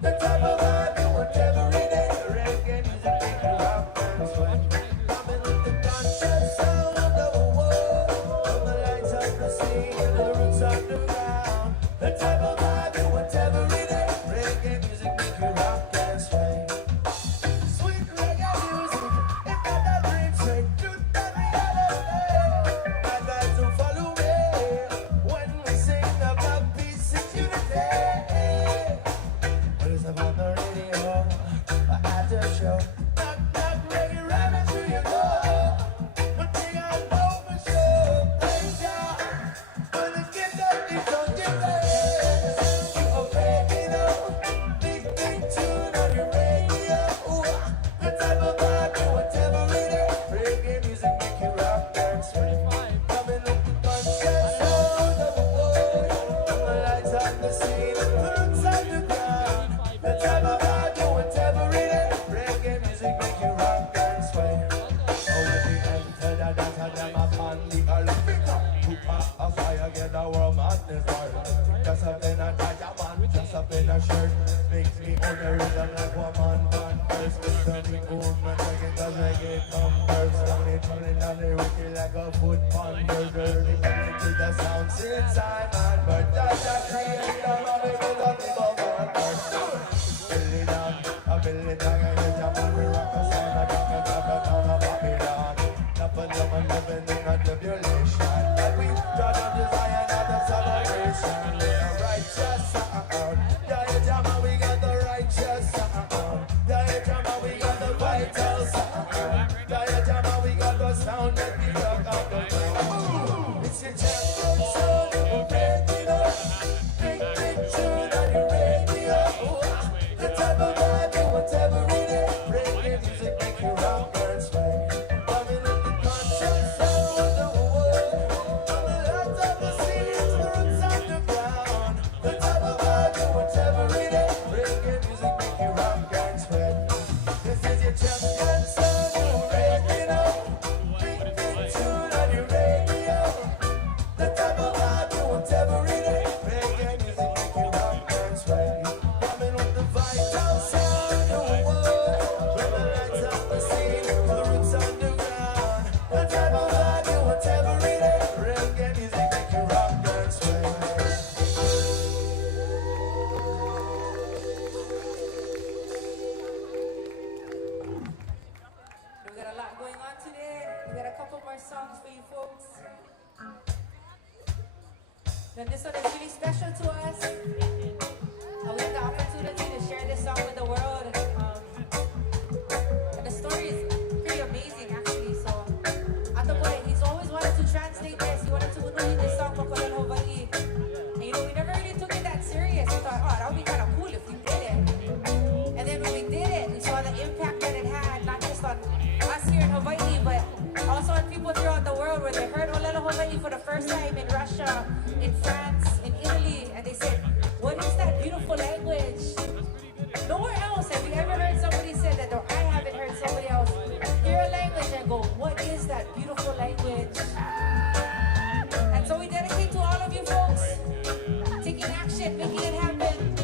The type of vibe you want every day. Reggae music, make you rock and sweat. Coming with the conscious sound of the world. From the lights of the sea and the roots of the ground. The type of vibe you want every day. Reggae music, make you rock and sway. Sweet reggae music, it got that dream straight to the reality. I got to follow me when we sing about peace and unity. What is about the radio? At the show. Knock, knock, reggae, rabbit, to your door. One thing I know for sure, praise God. When the gift that is on your face, you already know. Big tune on your radio. The type of vibe you want every day. Reggae music make you rock and sway. Coming up with conscious sound of the world. From the lights of the sea, the roots of the ground. The type of vibe you want every day. Reggae music make you rock and sway. Oh, when we enter the dance and them upon the Olympic. Put a fire, get the world madness hard. Just up in a diamond, just up in a shirt. Makes me on the rhythm like woman born first. Tell me movement, second cause reggae come first. Only turning down the wicked like a foot ponder. Dirty connect to the sounds inside man. But just a create the money with a people born first. Build it down, I build it down, and hit your man, we rock a sound, I don't get up and down a Babylon. Nothing no one living in a tribulation. But we try to desire another celebration. The righteous sound. Yeah, Jama, we got the righteous sound. Yeah, Jama, we got the vital sound. Yeah, Jama, we got the sound that we rock out the ground. It's your champion sound, we're ready now. Big And this one is really special to us. We had the opportunity to share this song with the world. And the story is pretty amazing, actually. So, Ato Pule, he's always wanted to translate this. He wanted to unuhin this song for Hawaii. And you know, we never really took it that serious. We thought, oh, that would be kind of cool if we did it. And then when we did it, we saw the impact that it had, not just on us here in Hawaii, but also on people throughout the world, where they heard Olelo Hawaii for the first time in Russia, in France, in Italy, and they said, what is that beautiful language? Nowhere else have you ever heard somebody say that, or I haven't heard somebody else hear a language and go, what is that beautiful language? And so we dedicate to all of you folks taking action, making it happen.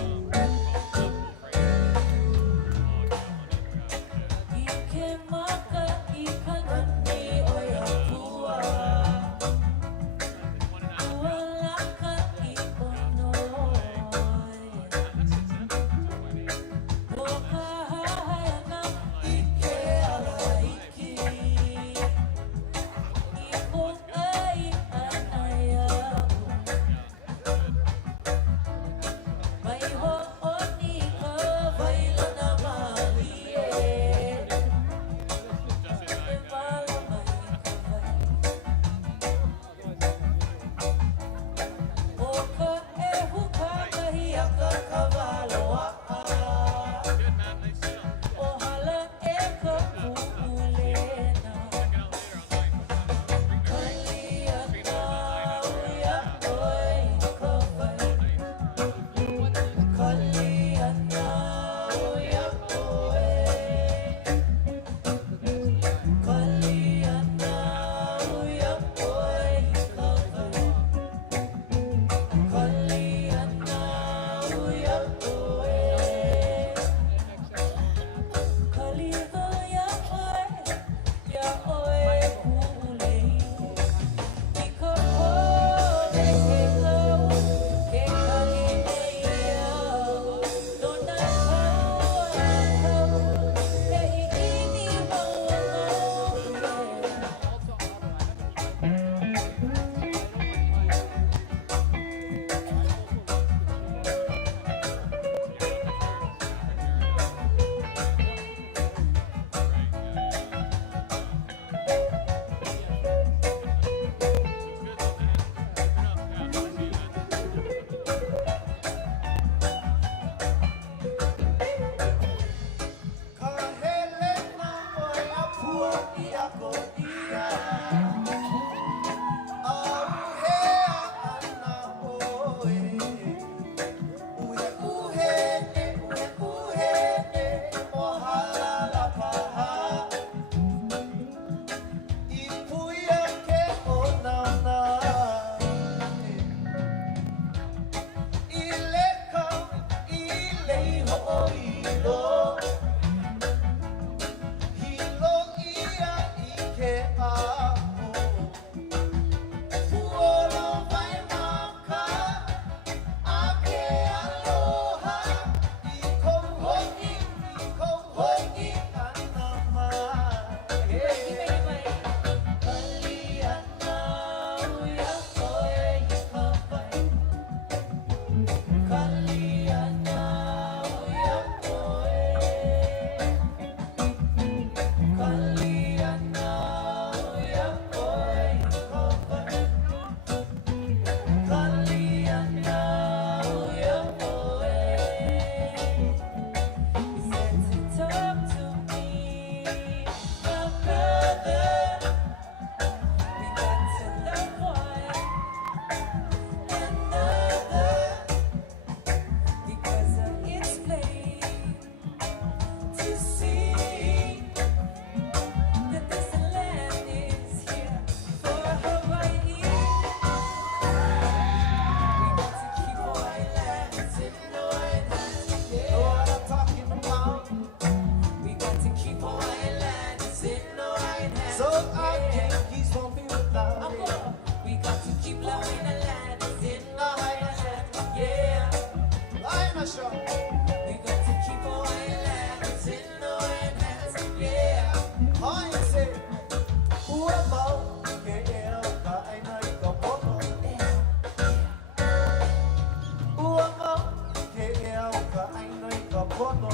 kapono.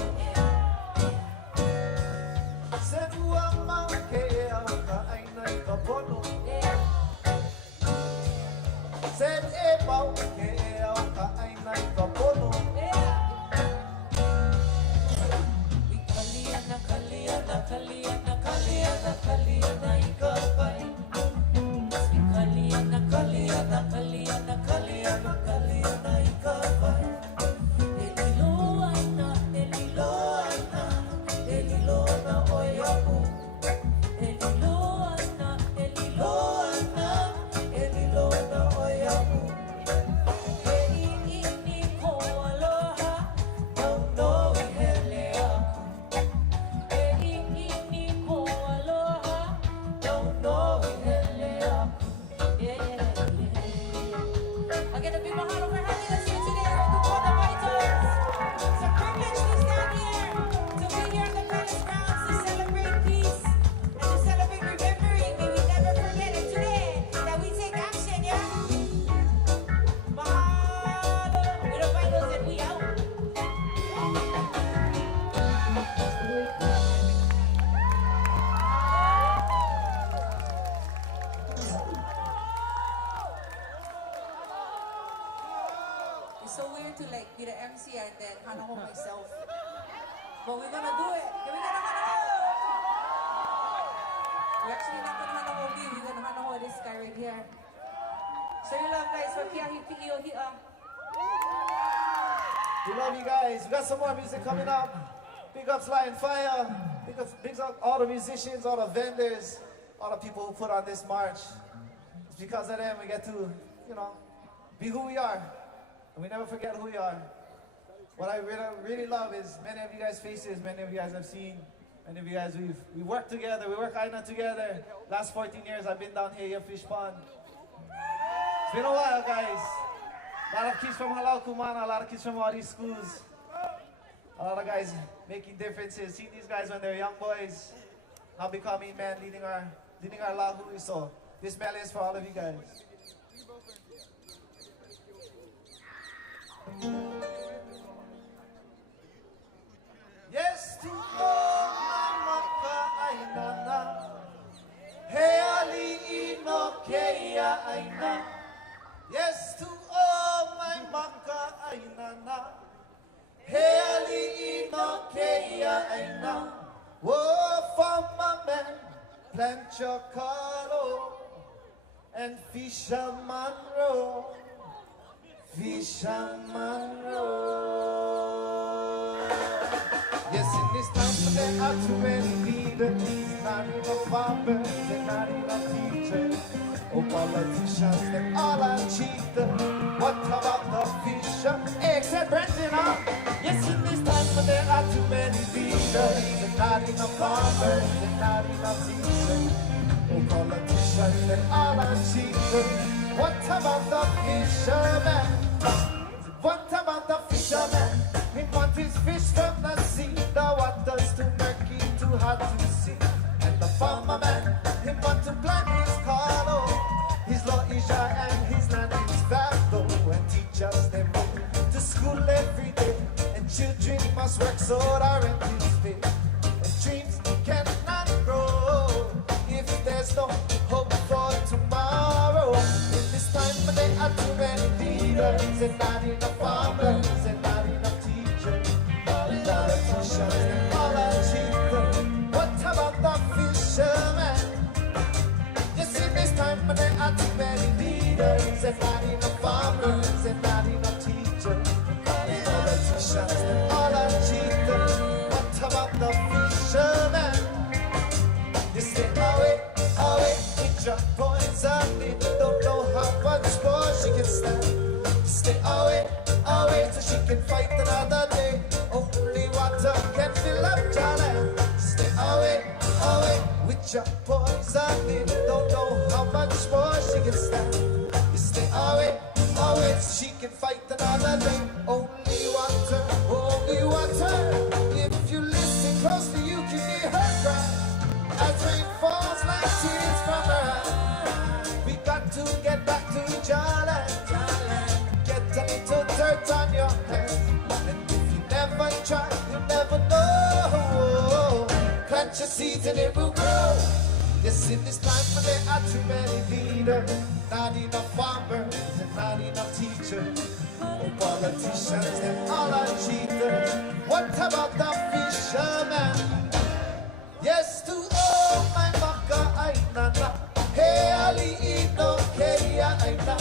Said uama ke au ka aina kapono. Said e pau ke au ka aina kapono. Kaliana kaliana kaliana kaliana kaliana ikapai. Kaliana kaliana kaliana kaliana kaliana ikapai. Elilo aina na oyapu. Elilo na oyapu. Hey ini ko aloha, don't know hele aku. Hey ini ko aloha, don't know hele aku. Yeah. Again, a big mahalo for having us here today. Our Kumu fighters. It's a privilege to stand here, to be here in the palace grounds to celebrate peace and to celebrate remembering. May we never forget it today that we take action, yeah? Mahalo. We're the fighters and we out. It's so weird to like be the MC and then hanaho myself. But we're gonna do it. We're gonna hanaho. We're actually not gonna hanaho me. We're gonna hanaho this guy right here. Show your love, guys, for Kiakahulilani. We love you guys. We got some more music coming up. Big ups LionFiyah. Big up all the musicians, all the vendors, all the people who put on this march. It's because of them we get to, be who we are. And we never forget who we are. What I really love is many of you guys' faces, many of you guys I've seen, many of you guys we worked together, we work Aina together. Last 14 years I've been down here at Fish Pond. It's been a while, guys. A lot of kids from Halau Kumana, a lot of kids from all these schools. A lot of guys making differences. Seeing these guys when they're young boys, now becoming men, leading our Lāhui. So this medley is for all of you guys. Yes, to all my maka ainana, he ali ino keia aina. Yes, to all my maka ainana, he ali ino keia aina. Oh, for my men, plant your kalo and fisherman row. Fisherman row. Yes, in this time there are too many leaders, not enough farmers and not enough teachers. Oh, politicians, they all are cheaters. What about the fisher? Except Brenton, huh? Yes, in this time there are too many leaders, and not enough farmers and not enough teachers. Oh, politicians, they all are cheaters. What about the fisherman? What about the fisherman? He wants his fish from the sea. The water's too murky, too hard to see. And the farmer man, he wants to plant his kalo. His lo'isha and his land is vado. And teachers, they move to school every day. And children must work so the rent is paid. And dreams cannot grow if there's no hope for tomorrow. In this time, there are too many leaders and not enough farmers and not enough teachers. Politicians and all are cheaters. What about the fisherman? Yes, in this time, there are too many leaders and not enough farmers and not enough teachers. Politicians and all are cheaters. What about the fisherman? You stay away, away, with your poison. It don't know how much more she can stand. Stay away, away, so she can fight another day. Only water can fill up your land. Stay away, away, with your poison. It don't know how much more she can stand. You stay away, away, so she can fight another day. Only water, only water. If you listen closely, you can hear her cry. As rain falls like tears from her eye. We got to get back to Jalan. Get a little dirt on your hands. And if you never try, plant your seeds and it will grow. Yes, in this time when there are too many leaders, not enough farmers and not enough teachers. Oh, politicians, they all are cheaters. What about the fishermen? Yes, to all my maka ay nana. Hey, Ali ino kaya ay na.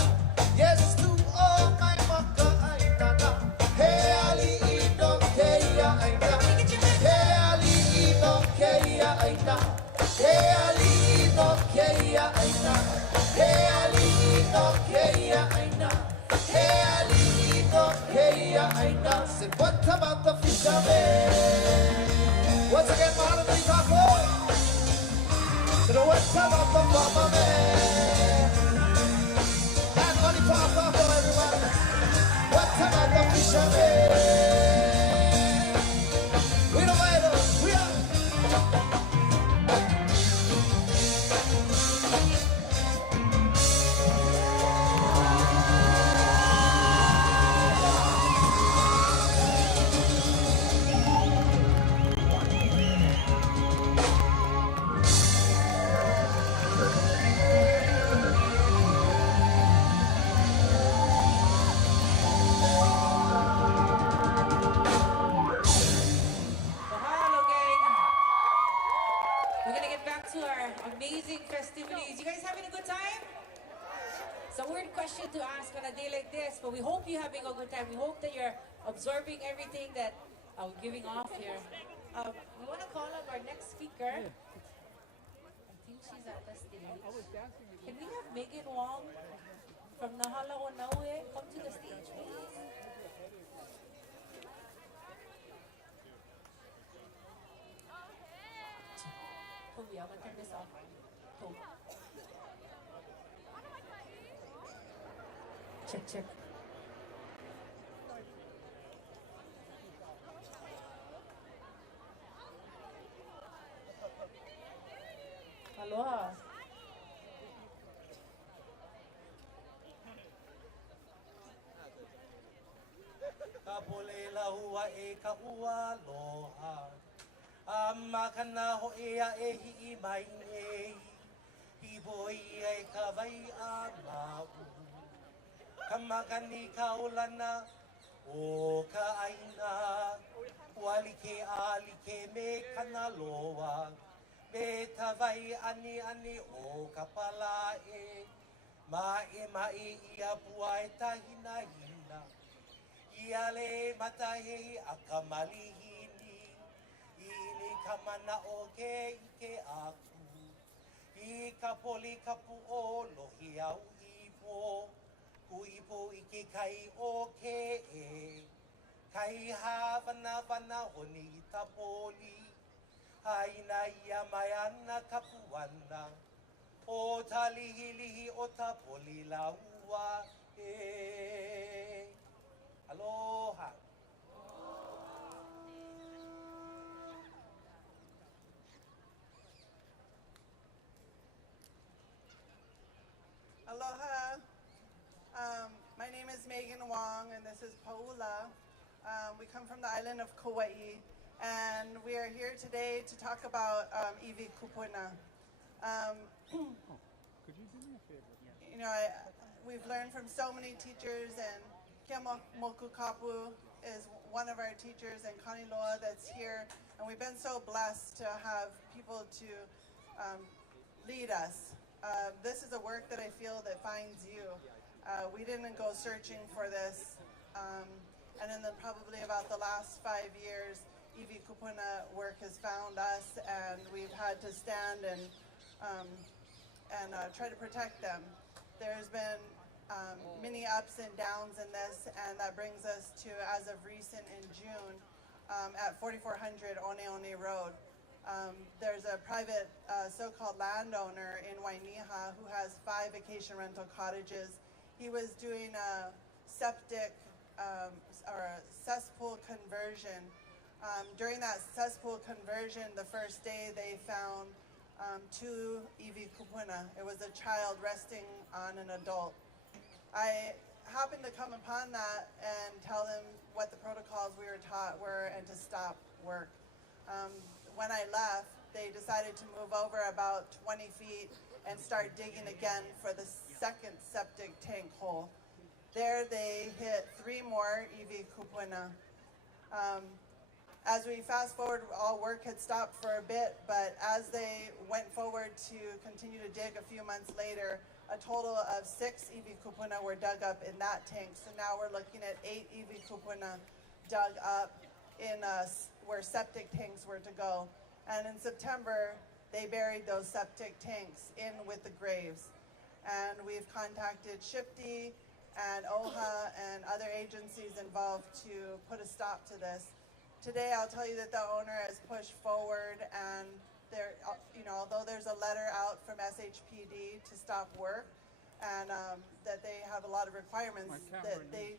Yes, to all my maka ay nana. Hey, Ali ino kaya ay na. Hey, Ali ino kaya ay na. Hey, Ali ino kaya ay na. Hey, Ali ino kaya ay na. Hey, Ali ino kaya ay na. Said, what about the fishermen? Once again, Makanalani Kahu. Said, what about the farmer man? And Onipaʻa for everyone. What about the fishermen? We don't wait, we are. Amazing festivities. You guys having a good time? It's a weird question to ask on a day like this, but we hope you're having a good time. We hope that you're absorbing everything that we're giving off here. We want to call up our next speaker. I think she's at the stage. Can we have Megan Wong from Nahala Onaue come to the stage, please? Toby, I'm going to turn this off. Toby. Check, check. Aloha. Pule Lāhui e kaua aloha. Makana ho ea e hi mai nei. Hi boi e ka vai a mau. Kamakani kaulana o ka aina. Wali ke ali ke me kana loa. Me tawai ani ani o ka pala e. Mai ia puai tahina hina. Iale matahe akamalihini. Ini kamana o ke ike aku. I ka poli kapu o lohi au ipo. Kuipo ike kai o ke e. Kai havana vana honi ta poli. Haina ia mai ana kapuana. O ta lihi lihi o ta poli laua e. Aloha. Aloha. My name is Megan Wong, and this is Paula. We come from the island of Kauai, and we are here today to talk about iwi kupuna. Could you do me a favor? You know, we've learned from so many teachers, and Kapu is one of our teachers, and Kainoa that's here, and we've been so blessed to have people to lead us. This is a work that I feel that finds you. We didn't go searching for this, and then probably about the last 5 years, iwi kupuna work has found us, and we've had to stand and try to protect them. There's been many ups and downs in this, and that brings us to, as of recent in June, at 4400 Oneone Road. There's a private so-called landowner in Wainiha who has 5 vacation rental cottages. He was doing a septic or a cesspool conversion. During that cesspool conversion, the first day they found 2 iwi kupuna. It was a child resting on an adult. I happened to come upon that and tell them what the protocols we were taught were and to stop work. When I left, they decided to move over about 20 feet and start digging again for the second septic tank hole. There they hit 3 more iwi kupuna. As we fast forward, all work had stopped for a bit, but as they went forward to continue to dig a few months later, a total of 6 iwi kupuna were dug up in that tank. So now we're looking at 8 iwi kupuna dug up in where septic tanks were to go. And in September, they buried those septic tanks in with the graves. And we've contacted Shifty and OHA and other agencies involved to put a stop to this. Today, I'll tell you that the owner has pushed forward, and there, although there's a letter out from SHPD to stop work, and that they have a lot of requirements, that they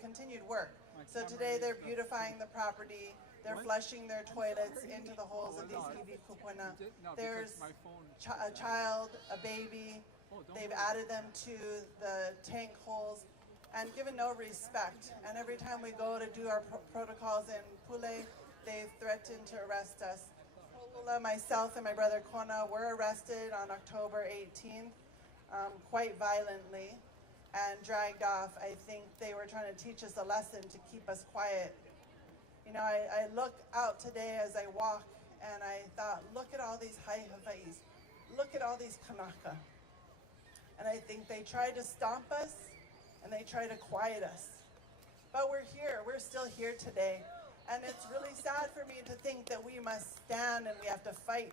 continued work. So today, they're beautifying the property. They're flushing their toilets into the holes of these iwi kupuna. There's a child, a baby. They've added them to the tank holes and given no respect. And every time we go to do our protocols in Pule, they've threatened to arrest us. Hula, myself, and my brother Kona were arrested on October 18th, quite violently, and dragged off. I think they were trying to teach us a lesson to keep us quiet. You know, I look out today as I walk, and I thought, look at all these high Hawaiis. Look at all these Kanaka. And I think they tried to stomp us, and they tried to quiet us. But we're here. We're still here today. And it's really sad for me to think that we must stand and we have to fight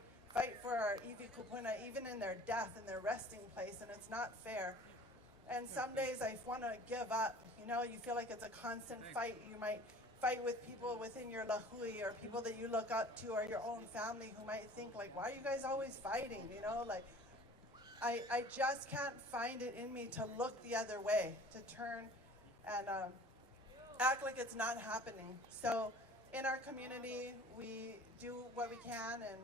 for our iwi kupuna, even in their death, in their resting place, and it's not fair. And some days I want to give up. You know, you feel like it's a constant fight. You might fight with people within your Lāhui or people that you look up to or your own family who might think like, why are you guys always fighting? You know, like, I just can't find it in me to look the other way, to turn and act like it's not happening. So in our community, we do what we can, and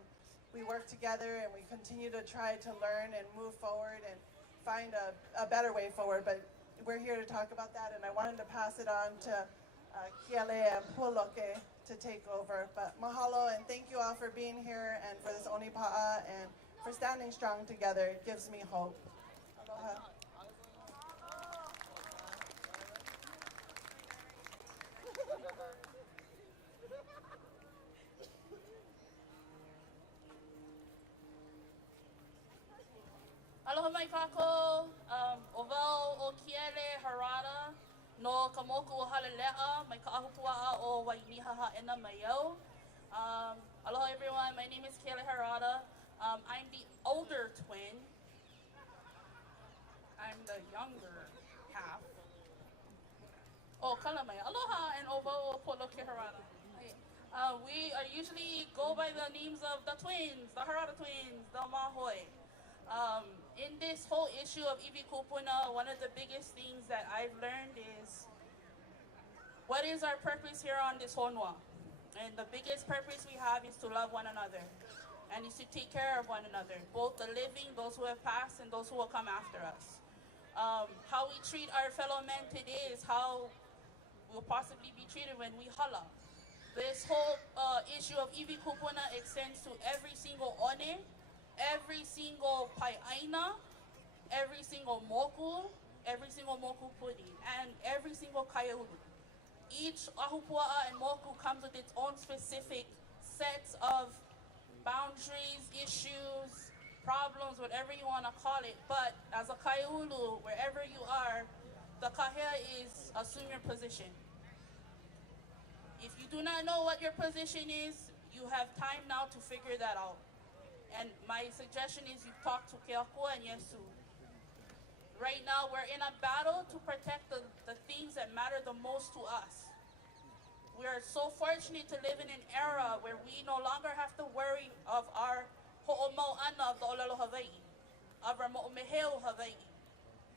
we work together, and we continue to try to learn and move forward and find a better way forward. But we're here to talk about that, and I wanted to pass it on to Kiale and Pule to take over. But mahalo, and thank you all for being here and for this Onipaʻa and for standing strong together. It gives me hope. Aloha. Aloha mai kākou, auao o Kiele Harada, no ka moku o Halelea, mai ka ahupua'a o Wainihaha ena mai au. Aloha everyone, my name is Kiele Harada. I'm the older twin. I'm the younger half. Oh, kalamai. Aloha and auao o Poloke Harada. We usually go by the names of the twins, the Harada twins, the Mahoi. In this whole issue of iwi kupuna, one of the biggest things that I've learned is what is our purpose here on this honua? And the biggest purpose we have is to love one another and is to take care of one another, both the living, those who have passed, and those who will come after us. How we treat our fellow men today is how we'll possibly be treated when we hala. This whole issue of iwi kupuna extends to every single one, every single pai'aina, every single moku pudi, and every single kaiahulu. Each ahupua'a and moku comes with its own specific sets of boundaries, issues, problems, whatever you want to call it. But as a kaiahulu, wherever you are, the kahea is assume your position. If you do not know what your position is, you have time now to figure that out. And my suggestion is you talk to Keakona and Yesu. Right now, we're in a battle to protect the things that matter the most to us. We are so fortunate to live in an era where we no longer have to worry of our ho'omau'ana of the olelo Hawaii, of our mo'omeheu Hawaii.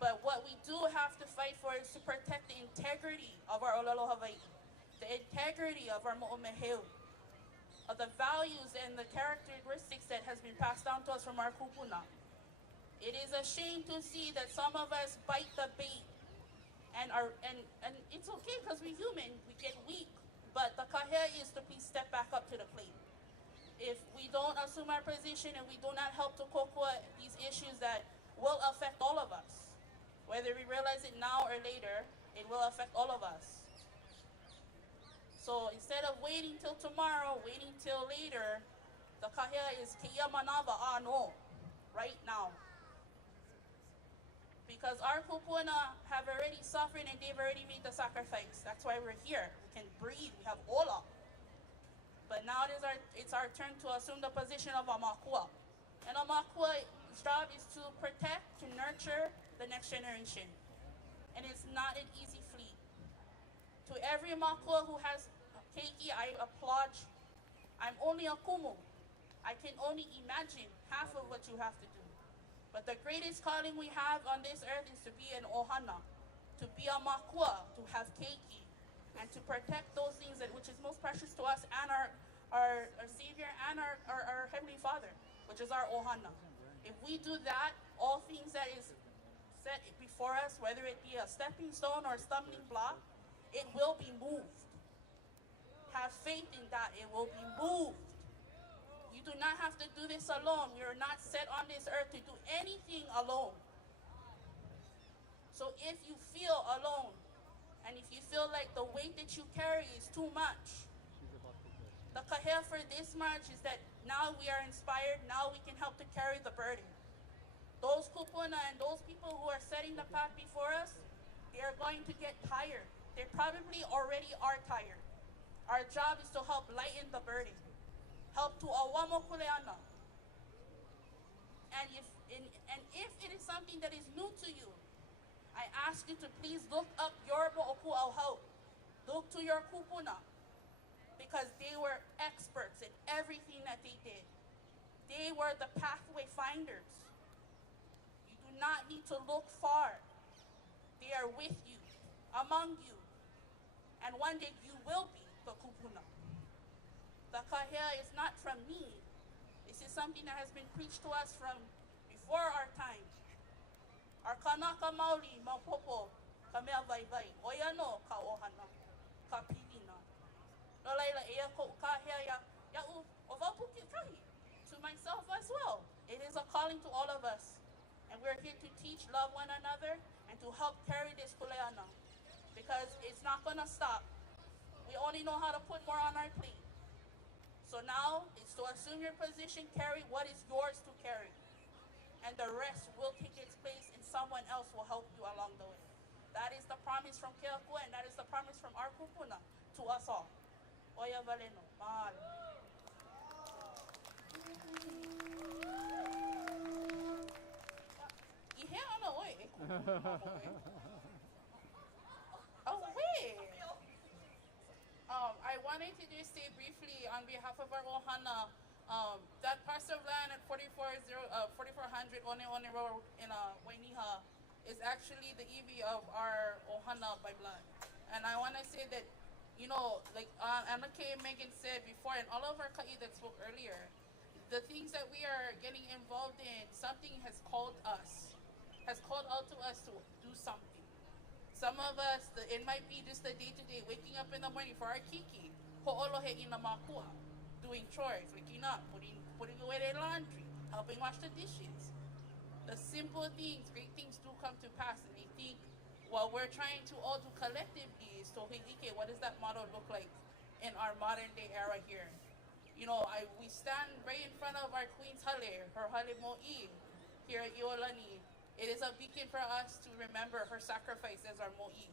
But what we do have to fight for is to protect the integrity of our olelo Hawaii, the integrity of our mo'omeheu, of the values and the characteristics that has been passed down to us from our kupuna. It is a shame to see that some of us bite the bait, and it's okay because we're human, we get weak, but the kahea is to please step back up to the plate. if we don't assume our position and we do not help to kokua these issues that will affect all of us, whether we realize it now or later, it will affect all of us. So instead of waiting till tomorrow, waiting till later, the kahea is keia manava ano, right now. Because our kupuna have already suffered and they've already made the sacrifice. That's why we're here. We can breathe. We have ola. But now it's our turn to assume the position of a makua. And a makua's job is to protect, to nurture the next generation. And it's not an easy feat. To every makua who has keiki, I applaud you. I'm only a kumu. I can only imagine half of what you have to do. But the greatest calling we have on this earth is to be an ohana, to be a makua, to have keiki, and to protect those things that which is most precious to us and our Savior and our Heavenly Father, which is our ohana. If we do that, all things that is set before us, whether it be a stepping stone or a stumbling block, it will be moved. Have faith in that. It will be moved. You do not have to do this alone. We are not set on this earth to do anything alone. So if you feel alone, and if you feel like the weight that you carry is too much, the kahea for this march is that now we are inspired, now we can help to carry the burden. Those kupuna and those people who are setting the path before us, they are going to get tired. They probably already are tired. Our job is to help lighten the burden. Help to auao kuleana. And if it is something that is new to you, I ask you to please look up your mo'oku auao. Look to your kupuna. Because they were experts in everything that they did. They were the pathway finders. You do not need to look far. They are with you, among you. And one day you will be the kupuna. The kahea is not from me. This is something that has been preached to us from before our time. Our kanaka mauli maupopo kamea vai vai. Oyano ka ohana, ka pilina. No laila ea ko kahea ya u ovapuki kahi. To myself as well. It is a calling to all of us. And we're here to teach, love one another, and to help carry this kuleana. Because it's not gonna stop. We only know how to put more on our plate. So now it's to assume your position, carry what is yours to carry. And the rest will take its place and someone else will help you along the way. That is the promise from Keakahulilani, and that is the promise from our kupuna to us all. Oya valeno, mahalo. Ihe ana oi. Oh wait. I wanted to just say briefly on behalf of our ohana, that parcel of land at 4400 One Road in Wainiha is actually the iwi of our ohana by blood. And I want to say that, you know, like Anna K. and Megan said before, and all of our ka'i that spoke earlier, the things that we are getting involved in, something has called us, has called out to us to do something. Some of us, it might be just the day-to-day, waking up in the morning for our kiki, ho'olohe ina makua, doing chores, waking up, putting away their laundry, helping wash the dishes. The simple things, great things do come to pass, and they think what we're trying to all do collectively is to hihike, what does that model look like in our modern day era here? You know, we stand right in front of our Queen's Hale, her Hale Mo'i, here at Iolani. It is a beacon for us to remember her sacrifice as our mo'i.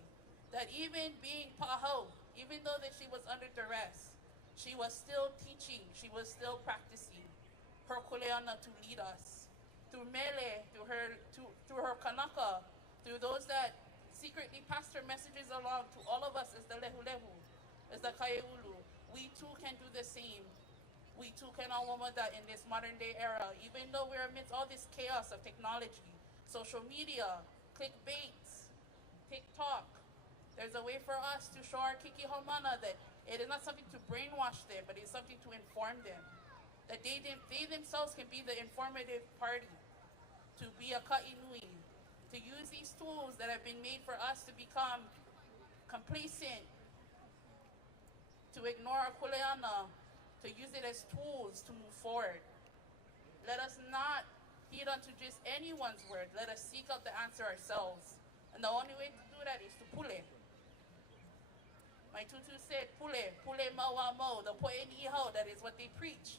That even being pa'ahau, even though that she was under duress, she was still teaching, she was still practicing her kuleana to lead us. Through mele, through her kanaka, through those that secretly passed her messages along to all of us as the lehu, as the kaiulu. We too can do the same. We too can awamada in this modern day era, even though we're amidst all this chaos of technology. Social media, clickbait, TikTok. There's a way for us to show our kiki homana that it is not something to brainwash them, but it's something to inform them. That they themselves can be the informative party, to be a ka'inui, to use these tools that have been made for us to become complacent, to ignore our kuleana, to use it as tools to move forward. Let us not heed unto just anyone's word. Let us seek out the answer ourselves. And the only way to do that is to pule. My tutu said, pule, pule maua mo, the poe ni iho, that is what they preach.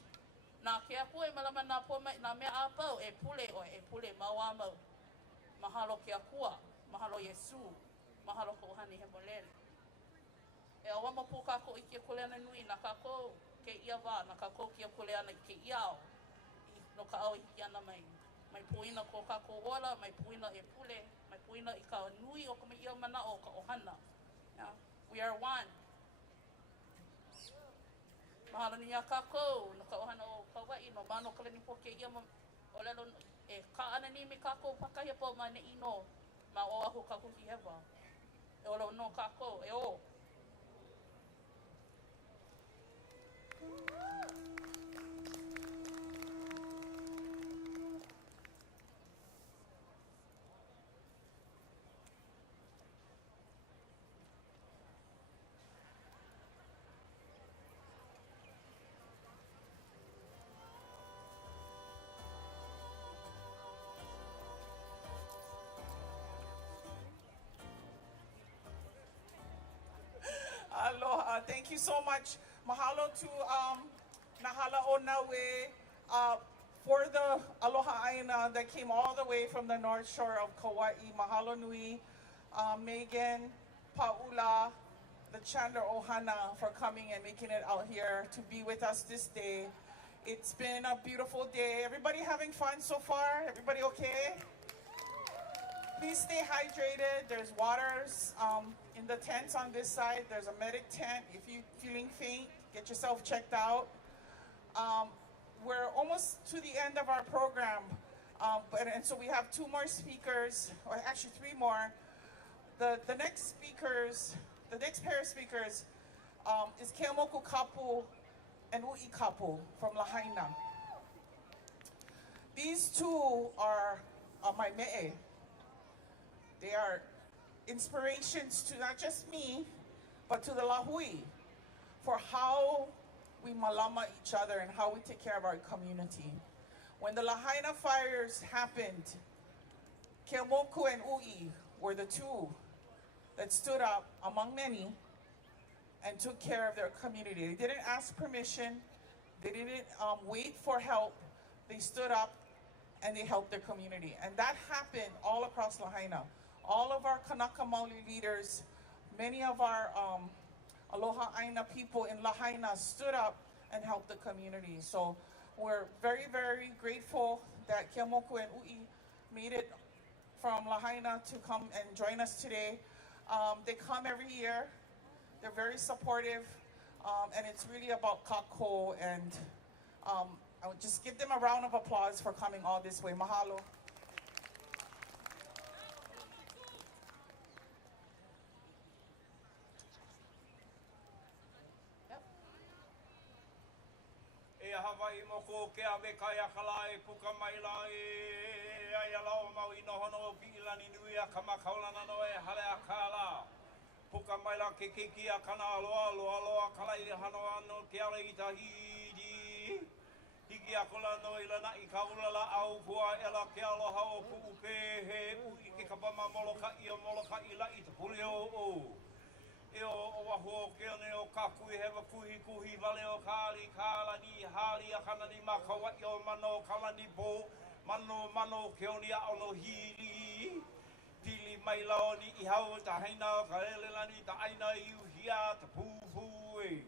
Na kia poe malama na poe na mea apau, e pule o e pule maua mo. Mahalo kia kua, mahalo Yesu, mahalo ko hani he molele. E awa mapu kako i kia kuleana nui, na kako ke ia wā, na kako kia kuleana i ke iao. No ka au hiki ana mai puina ko kako ola, mai puina e pule, mai puina I ka nui o ka mai ia mana o ka ohana. Yeah. We are one. Mahalo ni a kako, no ka ohana o Kauwai, no mano kalani po ke ia o lelo e ka ana ni me kako pakahia po ma ne ino, ma o ahu kako hi hewa. E ola no kako, e o. Aloha, thank you so much. Mahalo to Nahala Onawe for the Aloha Aina that came all the way from the north shore of Kauai. Mahalo Nui, Megan, Paula, the Chandler Ohana for coming and making it out here to be with us this day. It's been a beautiful day. Everybody having fun so far? Everybody okay? Please stay hydrated. There's waters in the tents on this side. There's a medic tent. If you're feeling faint, get yourself checked out. We're almost to the end of our program. And so we have two more speakers, or actually three more. The next speakers, the next pair of speakers is Keamoku Kapu and Ui Kapu from Lahaina. These two are my me'e. They are inspirations to not just me, but to the Lāhui for how we malama each other and how we take care of our community. When the Lahaina fires happened, Keamoku and Ui were the two that stood up among many and took care of their community. They didn't ask permission. They didn't wait for help. They stood up and they helped their community. And that happened all across Lahaina. All of our Kanaka Maoli leaders, many of our Aloha Aina people in Lahaina stood up and helped the community. So we're very, very grateful that Keamoku and Ui made it from Lahaina to come and join us today. They come every year. They're very supportive, and it's really about kako. And I would just give them a round of applause for coming all this way. Mahalo. Hawaii moko ke ave kaya kalai puka mai lai ai alau mau I no hono Iolani nui a kamakaulana no e hale a kala puka mai la ke Kiakona aloa kalai hano ano ke ale I tahidi hiki a kola no I lana I kaula la au pua ela ke aloha o puupe he ui ke kapama moloka I la I te pule o E o waho ke ane o kakui hewa kuhi vale o kalani hali Akana ni makawa I o mano kalani po mano ke oni a ono hiri Tili mai lao ni I hau ta haina Kalehua ta aina I uhia ta pupu e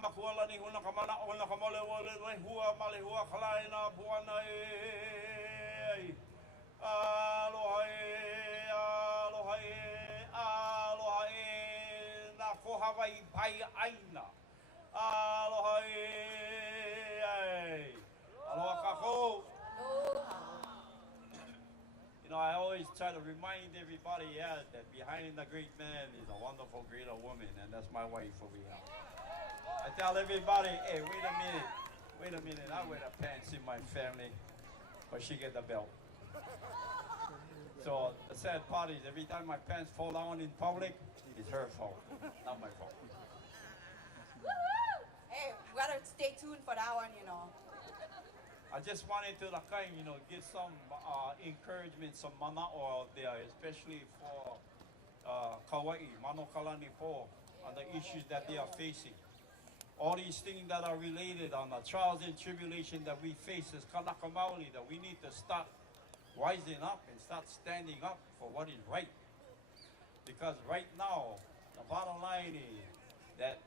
Makualani huna kamana ona kamole Lehua malehua kalaina buana e Aloha ko Hawaii pai aina. Aloha aloha kako. You know, I always try to remind everybody that behind the great man is a wonderful, greater woman, and that's my wife over here. I tell everybody, hey, wait a minute, I wear the pants in my family, but she get the belt. So the sad part is every time my pants fall down in public, it's her fault, not my fault. Hey, we gotta that one, you know. I just wanted to give some encouragement, some mana oil there, especially for Kauai, Makanalani 4, on the issues that they are facing. All these things that are related on the trials and tribulation that we face as Kanaka Maoli, that we need to start rising up and start standing up for what is right. Because right now, the bottom line is that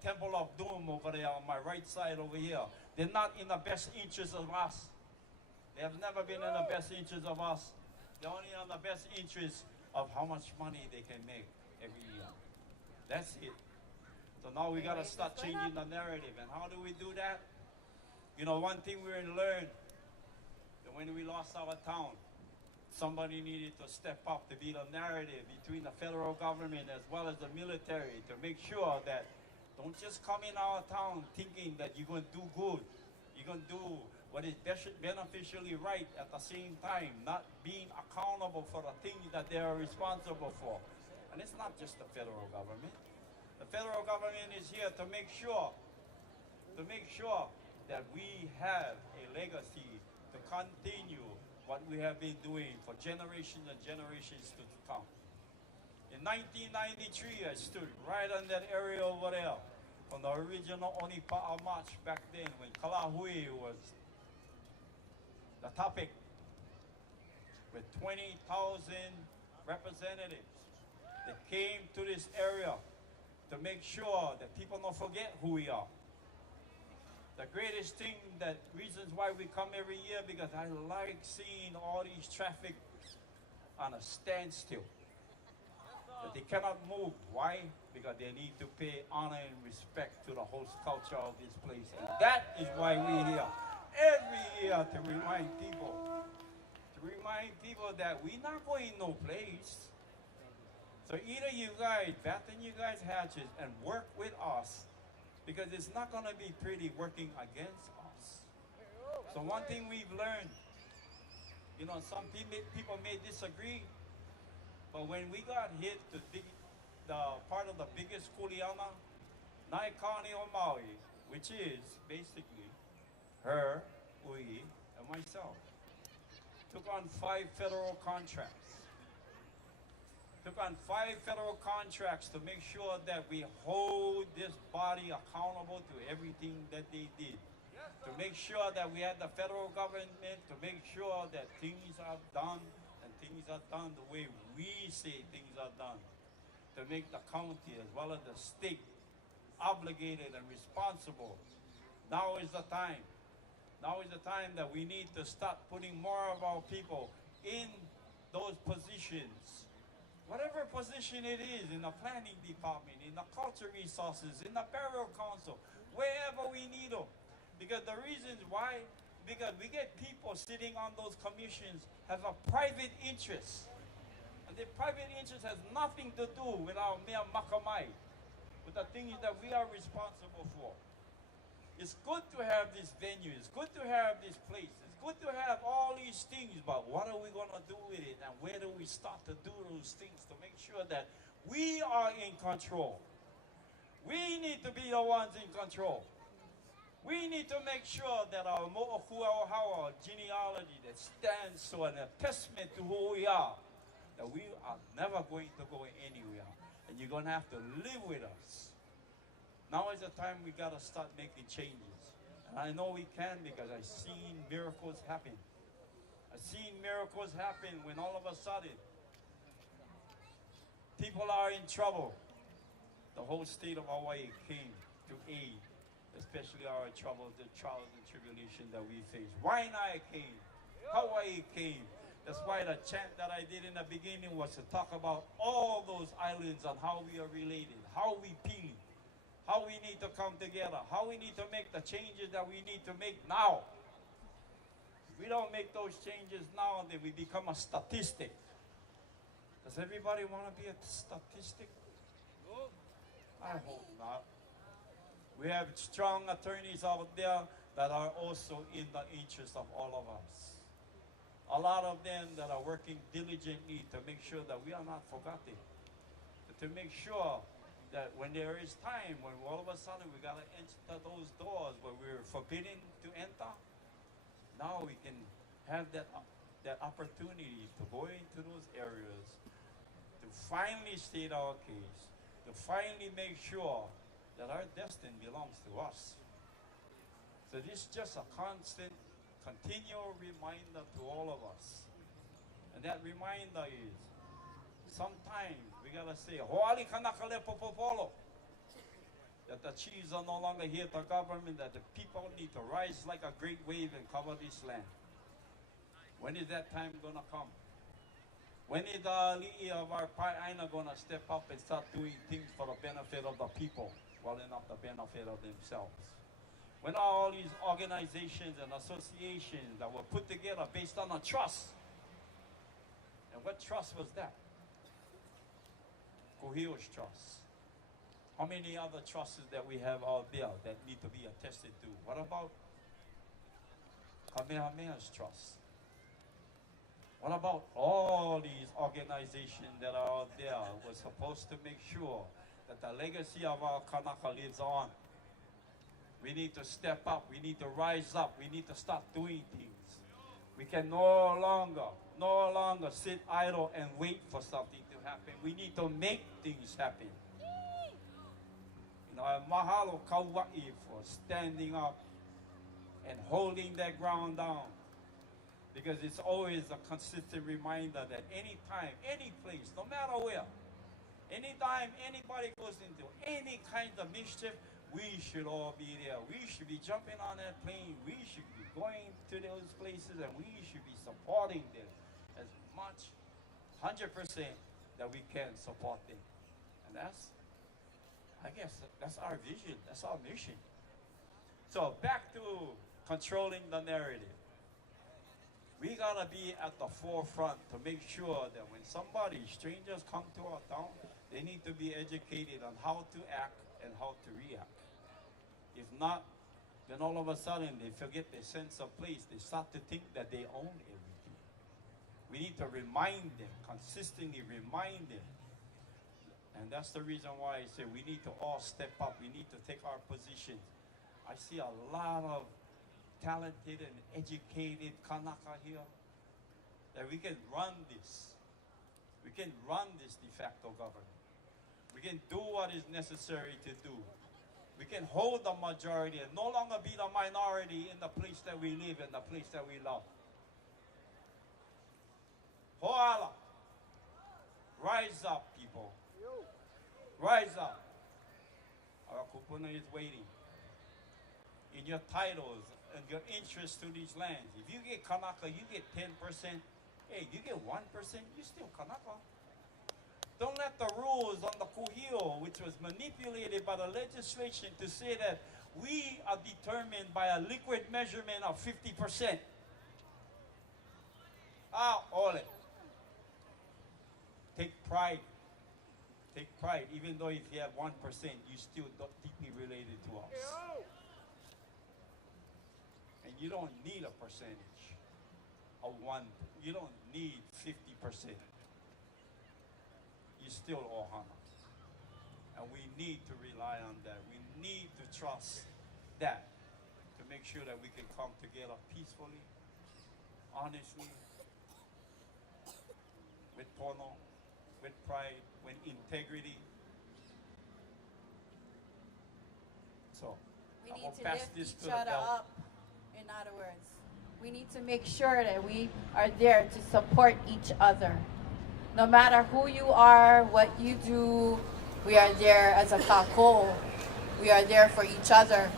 Temple of Doom over there on my right side over here, they're not in the best interest of us. They have never been in the best interest of us. They're only in the best interest of how much money they can make every year. That's it. So now we got to start changing the narrative. And how do we do that? You know, one thing we learned, that when we lost our town, somebody needed to step up to be the narrative between the federal government as well as the military to make sure that don't just come in our town thinking that you're going to do good. You're going to do what is beneficially right at the same time, not being accountable for the things that they are responsible for. And it's not just the federal government. The federal government is here to make sure that we have a legacy to continue what we have been doing for generations and generations to come. In 1993, I stood right on that area over there on the original Onipaʻa march back then when Lāhui was the topic with 20,000 representatives that came to this area to make sure that people don't forget who we are. The greatest thing, that reasons why we come every year, because I like seeing all these traffic on a standstill. That they cannot move. Why? Because they need to pay honor and respect to the host culture of this place. And that is why we're here every year to remind people that we're not going no place. So either you guys batten you guys hatches and work with us, because it's not going to be pretty working against us. So one thing we've learned, you know, some people may disagree, but when we got hit the part of the biggest kuleana, Naikani o Maui, which is basically her, we, and myself, took on 5 federal contracts. Took on 5 federal contracts to make sure that we hold this body accountable to everything that they did. To make sure that we had the federal government, to make sure that things are done and things are done the way we say things are done. To make the county as well as the state obligated and responsible. Now is the time. Now is the time that we need to start putting more of our people in those positions. Whatever position it is, in the planning department, in the culture resources, in the burial council, wherever we need them. Because the reasons why, because we get people sitting on those commissions have a private interest. And the private interest has nothing to do with our mere makamai, with the things that we are responsible for. It's good to have this venue, it's good to have this place, it's good to have all these things, but what are we going to do with it, and where do we start to do those things to make sure that we are in control? We need to be the ones in control. We need to make sure that our mo'okuauhaua genealogy that stands so an attestment to who we are, that we are never going to go anywhere, and you're going to have to live with us. Now is the time we got to start making changes. And I know we can, because I've seen miracles happen. I've seen miracles happen when all of a sudden people are in trouble. The whole state of Hawaii came to aid, especially our troubles, the trials and tribulation that we face. Waianae came. Hawaii came. That's why the chant that I did in the beginning was to talk about all those islands and how we are related, how we pili, how we need to come together, how we need to make the changes that we need to make now. If we don't make those changes now, then we become a statistic. Does everybody want to be a statistic? I hope not. We have strong attorneys out there that are also in the interest of all of us. A lot of them that are working diligently to make sure that we are not forgotten. To make sure that when there is time, when all of a sudden we got to enter those doors where forbidden to enter, now we can have that opportunity to go into those areas, to finally state our case, to finally make sure that our destiny belongs to us. So this is just a constant, continual reminder to all of us. And that reminder is, sometimes we gotta say, Hoali kanakale popopolo. That the chiefs are no longer here to government, that the people need to rise like a great wave and cover this land. When is that time gonna come? When is the li'i of our Pai'aina gonna step up and start doing things for the benefit of the people, well enough the benefit of themselves? When are all these organizations and associations that were put together based on a trust? And what trust was that? Kuhio's trust. How many other trusts that we have out there that need to be attested to? What about Kamehameha's trust? What about all these organizations that are out there were supposed to make sure that the legacy of our Kanaka lives on? We need to step up. We need to rise up. We need to start doing things. We can no longer sit idle and wait for something to happen. We need to make things happen. You know, mahalo Kauwila for standing up and holding that ground down. Because it's always a consistent reminder that anytime, any place, no matter where, anytime anybody goes into any kind of mischief, we should all be there. We should be jumping on that plane. We should be going to those places, and we should be supporting them as much, 100% that we can support them. And that's, I guess, that's our vision. That's our mission. So back to controlling the narrative. We gotta be at the forefront to make sure that when strangers come to our town, they need to be educated on how to act and how to react. If not, then all of a sudden they forget their sense of place. They start to think that they own everything. We need to remind them, consistently remind them. And that's the reason why I say we need to all step up. We need to take our positions. I see a lot of talented and educated Kanaka here, that we can run this. We can run this de facto government. We can do what is necessary to do. We can hold the majority and no longer be the minority in the place that we live, in the place that we love. Hoala. Rise up, people. Rise up. Our kupuna is waiting. In your titles and your interest to these lands. If you get Kanaka, you get 10%. Hey, you get 1%, you're still Kanaka. Don't let the rules on the Kuhio, which was manipulated by the legislation to say that we are determined by a liquid measurement of 50%. Ole. Take pride. Take pride. Even though if you have 1%, you're still deeply related to us. And you don't need a percentage of one. You don't need 50%. You're still Ohana. And we need to rely on that. We need to trust that to make sure that we can come together peacefully, honestly, with pono, with pride, with integrity. So, we I'm need gonna to pass lift this each to the other belt. up. In other words, we need to make sure that we are there to support each other. No matter who you are, what you do, we are there as a kako. We are there for each other.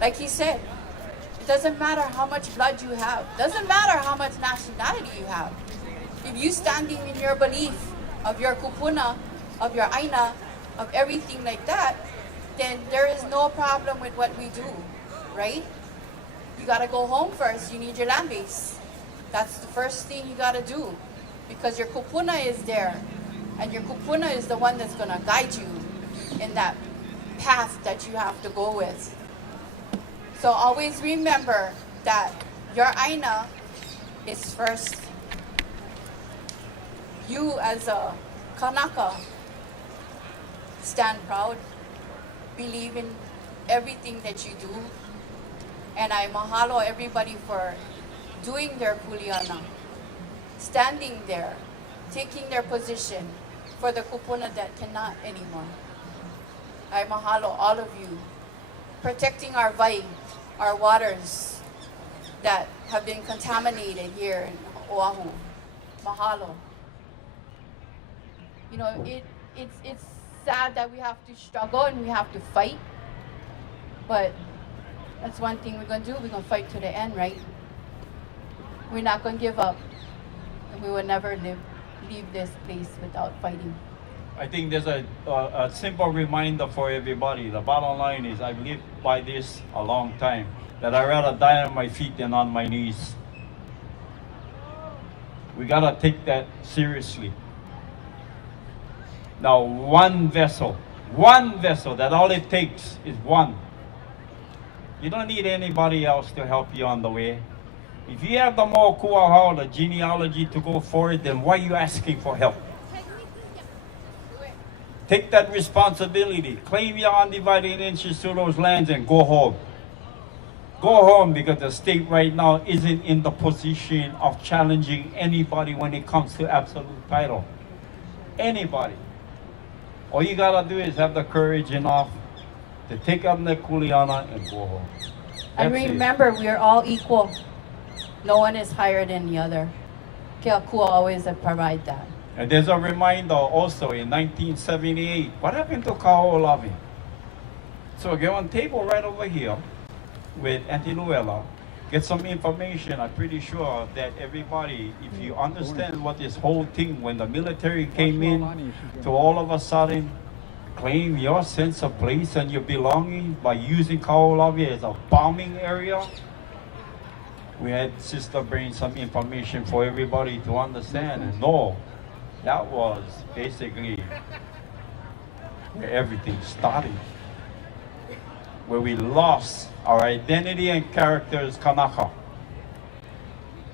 Like he said, it doesn't matter how much blood you have. Doesn't matter how much nationality you have. If you standing in your belief of your kupuna, of your aina, of everything like that, then there is no problem with what we do, right? You gotta go home first. You need your land base. That's the first thing you gotta do, because your kupuna is there, and your kupuna is the one that's gonna guide you in that path that you have to go with. So always remember that your aina is first. You as a Kanaka, stand proud, believe in everything that you do. And I mahalo everybody for doing their kuleana, standing there, taking their position for the kupuna that cannot anymore. I mahalo all of you, protecting our vai, our waters that have been contaminated here in Oahu. Mahalo. You know, it's sad that we have to struggle and we have to fight, but that's one thing we're going to do. We're going to fight to the end, right? We're not going to give up, and we will never leave this place without fighting. I think there's a simple reminder for everybody. The bottom line is I've lived by this a long time, that I'd rather die on my feet than on my knees. We got to take that seriously. Now, one vessel, that all it takes is one. You don't need anybody else to help you on the way. If you have the more kuahau, the genealogy to go forward, then why are you asking for help? Take that responsibility. Claim your undivided interest to those lands and go home. Go home, because the state right now isn't in the position of challenging anybody when it comes to absolute title. Anybody. All you gotta do is have the courage enough to take up the kuleana and go home. And remember, we are all equal. No one is higher than the other. Keakua always provide that. And there's a reminder also in 1978, what happened to Kaho'olawi? So get on table right over here with Auntie Luella, get some information. I'm pretty sure that everybody, if you understand what this whole thing, when the military came in, to all of a sudden claim your sense of place and your belonging by using Kaho'olawi as a bombing area. We had Sister bring some information for everybody to understand and know. That was basically where everything started, where we lost our identity and character as Kanaka.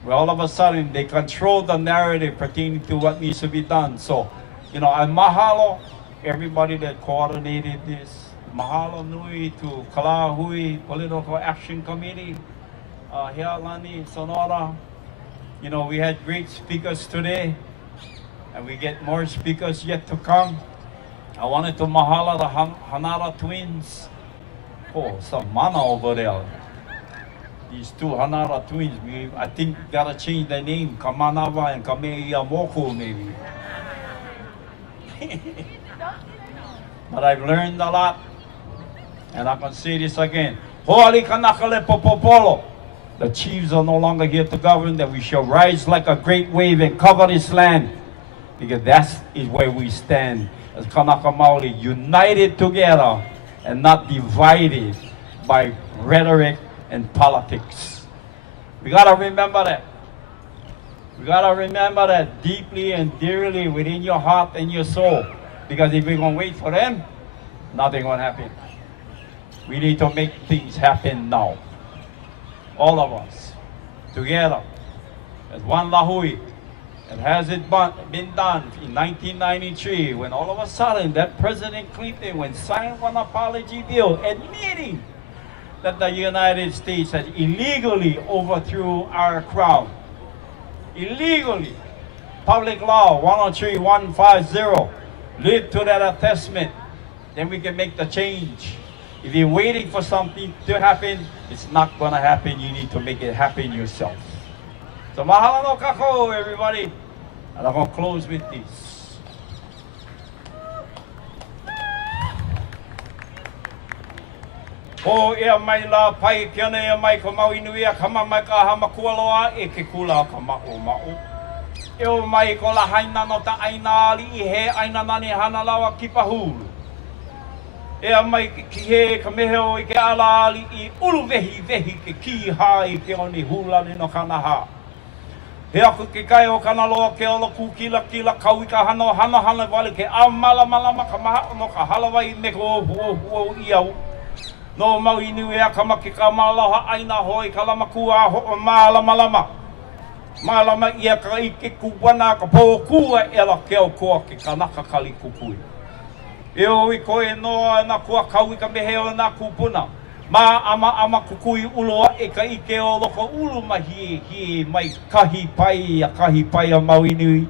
Where all of a sudden they control the narrative pertaining to what needs to be done. So, you know, I mahalo everybody that coordinated this. Mahalo nui to Kalahui Political Action Committee, Iolani, Sonora. You know, we had great speakers today, and we get more speakers yet to come. I wanted to mahalo the Hanara twins. Oh, some mana over there. These two Hanara twins, I think gotta change their name, Kamanawa and Kameiamoku maybe. But I've learned a lot, and I can say this again. Hoali kanakale popopolo. The chiefs are no longer here to govern, that we shall rise like a great wave and cover this land, because that is where we stand as Kanaka Maoli, united together and not divided by rhetoric and politics. We gotta remember that. We gotta remember that deeply and dearly within your heart and your soul. Because if we're gonna wait for them, nothing gonna happen. We need to make things happen now. All of us, together, as one Lāhui. And has it been done in 1993, when all of a sudden that President Clinton, when signed one apology bill admitting that the United States had illegally overthrew our crown. Illegally. Public Law 103150. Live to that attestment. Then we can make the change. If you're waiting for something to happen, it's not going to happen. You need to make it happen yourself. So mahalo no kako, everybody. And I'm going to close with this. Ho ea mai la pai kiana ea mai ko mau inuia kama mai ka hama kualoa e ke kula ka ma'o ma'o. Eo mai ko la haina no ta aina ali I he aina nani hana lawa ki pahulu. Ea mai ki he ka meheo I ke ala ali I ulu vehi vehi ke ki hai ke oni hula ni no kanaha. He aku ke kai o kana loa ke ola kukila kila kauika hana hana wale ke amala malama ka maha no ka halawai me ko huo iau. No mau inu ea ka maki ka malaha aina hoi ka lama kua ho malama. Malama ia ka ike kuwana ka po kua ela ke o koa ke kanaka kali kukui. E o I koe noa na kua kaui ka meheo na kupuna. Ma ama kukui uloa e ka ike o loko ulu mahi mai kahi pai a mauinui.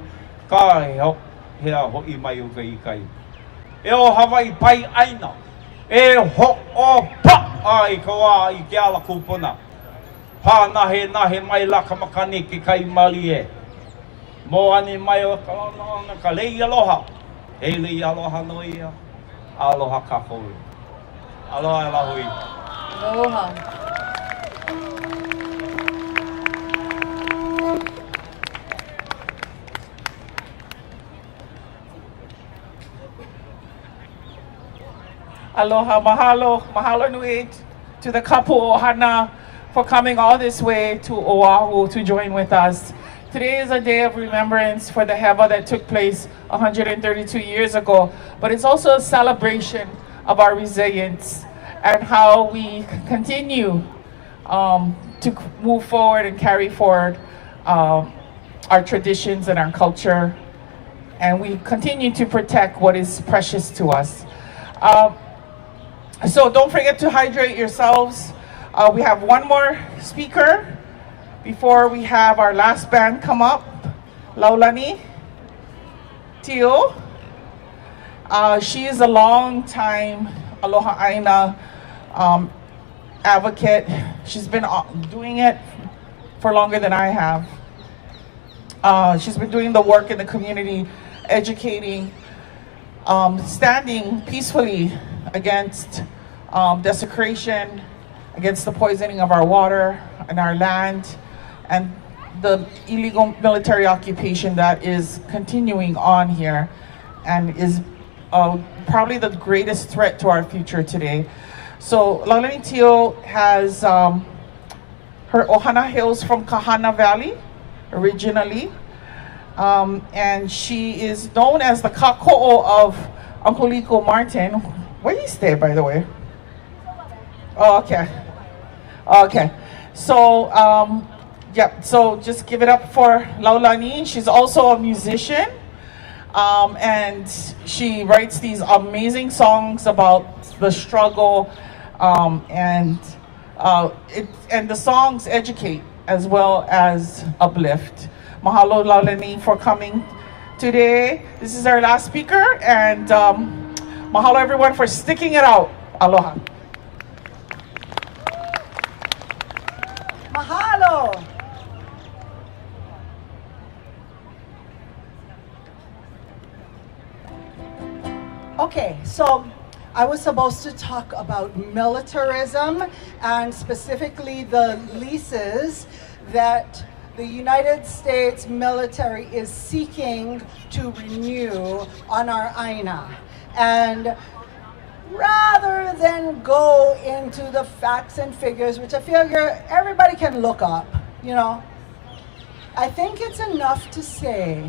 Ka hea hoi mai o ka ikai. E o Hawaii pai aina. E ho o pa ai kawa I ke ala kupuna. Pa nahe mai la ka makani ke kai mali e. Mo ani mai o ka lei aloha. E lei aloha no ia. Aloha kako. Aloha Lāhui. Aloha. Aloha, mahalo nui to the kapu ohana for coming all this way to Oahu to join with us. Today is a day of remembrance for the hewa that took place 132 years ago, but it's also a celebration of our resilience and how we continue to move forward and carry forward our traditions and our culture, and we continue to protect what is precious to us. So don't forget to hydrate yourselves. We have one more speaker before we have our last band come up, Iolani Tio. She is a long time Aloha Aina advocate. She's been doing it for longer than I have. She's been doing the work in the community, educating, standing peacefully against desecration, against the poisoning of our water and our land, and the illegal military occupation that is continuing on here and is probably the greatest threat to our future today. So Iolani Tio has her ohana hails from Kahana Valley originally, and she is known as the kako'o of Uncle Liko Martin. Where do you stay, by the way? Oh, okay. Okay. So, so just give it up for Iolani. She's also a musician, and she writes these amazing songs about the struggle, and the songs educate as well as uplift. Mahalo Iolani for coming today. This is our last speaker, and mahalo everyone for sticking it out. Aloha. Mahalo. Okay, so I was supposed to talk about militarism and specifically the leases that the United States military is seeking to renew on our Aina. And rather than go into the facts and figures, which I figure everybody can look up, you know, I think it's enough to say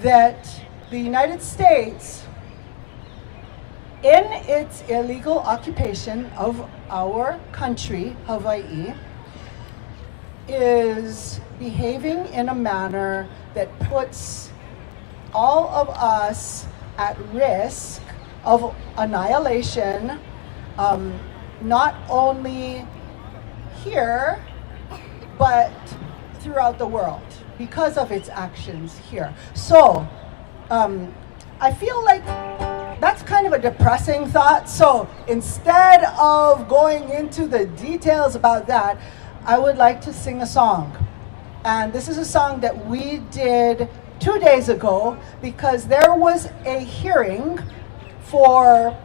that the United States, in its illegal occupation of our country, Hawaii, is behaving in a manner that puts all of us at risk of annihilation, not only here, but throughout the world because of its actions here. So I feel like that's kind of a depressing thought. So instead of going into the details about that, I would like to sing a song. And this is a song that we did 2 days ago because there was a hearing for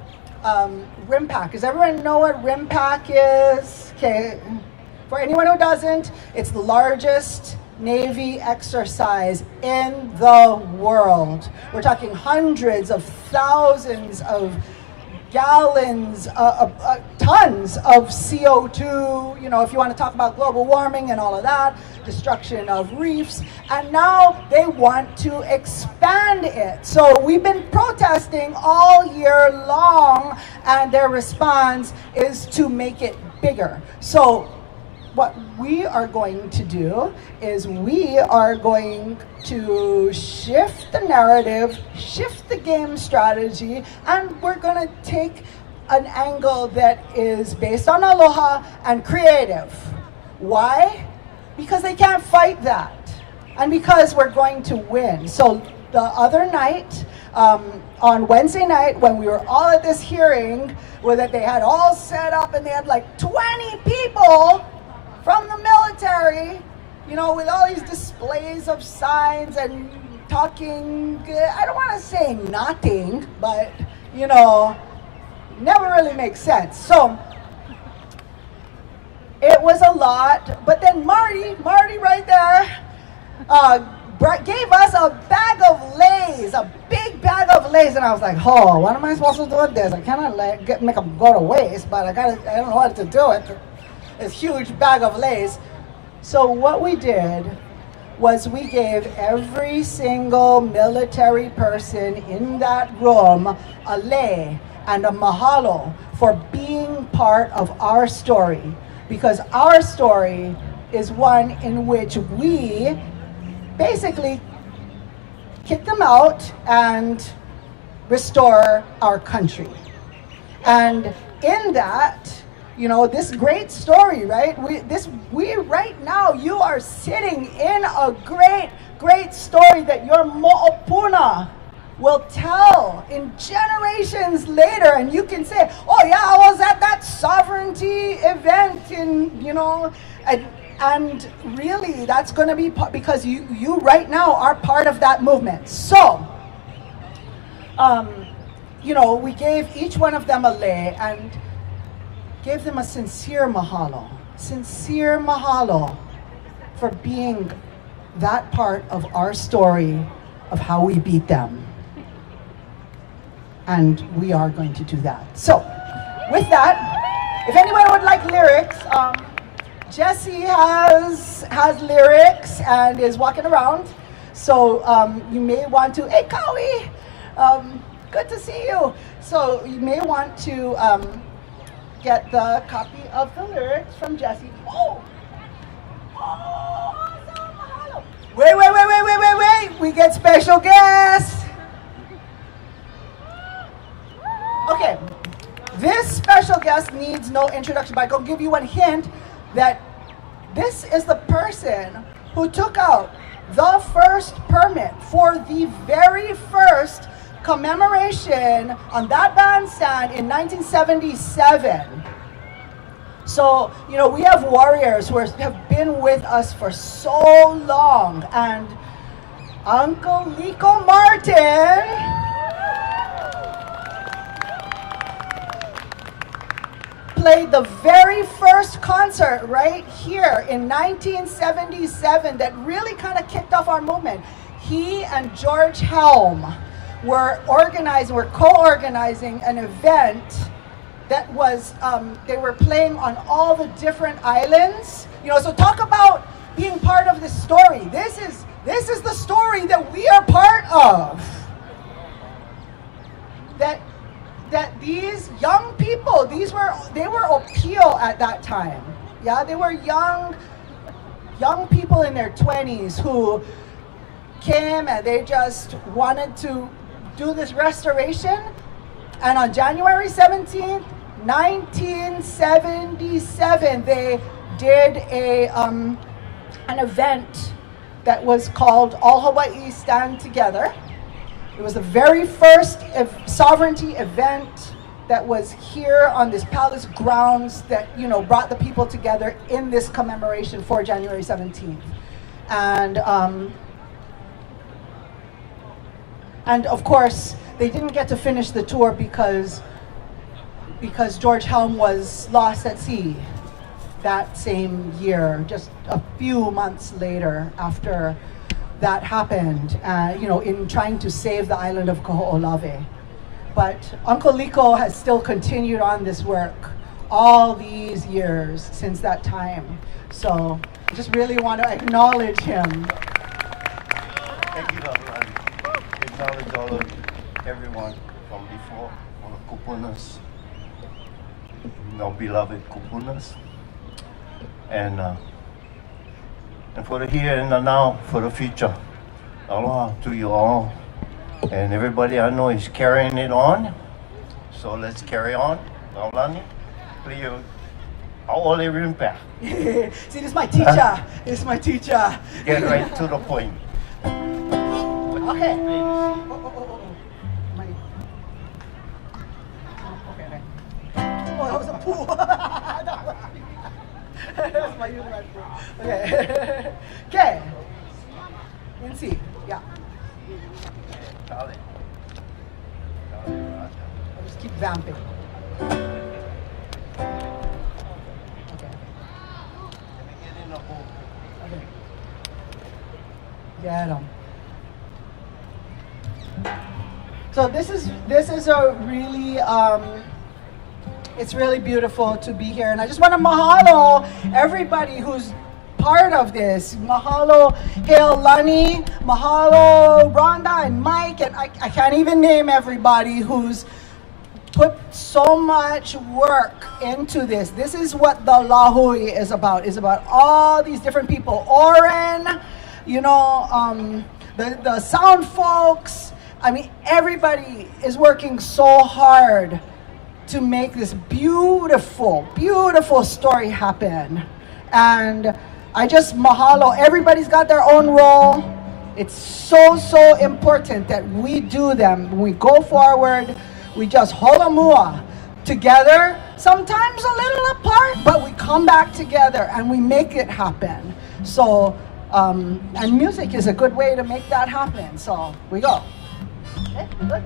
RIMPAC. Does everyone know what RIMPAC is? Okay, for anyone who doesn't, it's the largest Navy exercise in the world. We're talking hundreds of thousands of gallons, tons of CO2, you know, if you want to talk about global warming and all of that, destruction of reefs, and now they want to expand it. So we've been protesting all year long, and their response is to make it bigger. So what we are going to do is we are going to shift the narrative, shift the game strategy, and we're going to take an angle that is based on aloha and creative. Why? Because they can't fight that, and because we're going to win. So the other night, on Wednesday night, when we were all at this hearing, where that they had all set up and they had like 20 people from the military, you know, with all these displays of signs and talking, I don't want to say nothing, but, you know, never really makes sense. So it was a lot, but then Marty right there, gave us a bag of Lays, a big bag of Lays, and I was like, oh, what am I supposed to do with this? I cannot make them go to waste, but I don't know what to do with this huge bag of Lays. So what we did was we gave every single military person in that room a lei and a mahalo for being part of our story, because our story is one in which we basically kick them out and restore our country. And in that, you know, this great story, right? We right now, you are sitting in a great story that your mo'opuna will tell in generations later, and you can say, oh yeah, I was at that sovereignty event in, you know, and really that's going to be because you right now are part of that movement. So, you know, we gave each one of them a lei and gave them a sincere mahalo for being that part of our story of how we beat them. And we are going to do that. So, with that, if anyone would like lyrics, Jesse has lyrics and is walking around. So you may want to, hey Kawi, good to see you. So you may want to get the copy of the lyrics from Jesse. Oh, awesome. Wait. We get special guests. Okay, this special guest needs no introduction, but I'll give you one hint that this is the person who took out the first permit for the very first commemoration on that bandstand in 1977. So, you know, we have warriors who have been with us for so long, and Uncle Lico Martin played the very first concert right here in 1977 that really kind of kicked off our movement. He and George Helm were co-organizing an event that was, they were playing on all the different islands. You know, so talk about being part of this story. This is the story that we are part of. That these young people, they were opio at that time. Yeah, they were young people in their 20s who came and they just wanted to do this restoration. And on January 17th, 1977, they did an event that was called All Hawaii Stand Together. It was the very first sovereignty event that was here on this palace grounds that, you know, brought the people together in this commemoration for January 17th. And of course, they didn't get to finish the tour because George Helm was lost at sea that same year, just a few months later after that happened, you know, in trying to save the island of Kaho'olawe. But Uncle Lico has still continued on this work all these years since that time. So I just really want to acknowledge him. Thank you, Dr. Acknowledge all of everyone from before, all the kupunas, no beloved kupunas. And for the here and the now, for the future. Aloha to you all. And everybody I know is carrying it on. So let's carry on. Iolani, please. Auao rimpa. See, this is my teacher. This is my teacher. Get right to the point. Okay. Oh, that was a pool. That's my human pool. Okay. Okay. Let's see. Yeah. I'll just keep vamping. Get 'em. So this is a really it's really beautiful to be here, and I just want to mahalo everybody who's part of this. Mahalo Iolani, mahalo Rhonda and Mike, and I can't even name everybody who's put so much work into this. This is what the Lāhui is about. It's about all these different people. Oren, you know, the sound folks. I mean, everybody is working so hard to make this beautiful, beautiful story happen. And I just mahalo. Everybody's got their own role. It's so, so important that we do them. When we go forward, we just holamua together, sometimes a little apart, but we come back together and we make it happen. So, and music is a good way to make that happen. So, we go. Okay, good.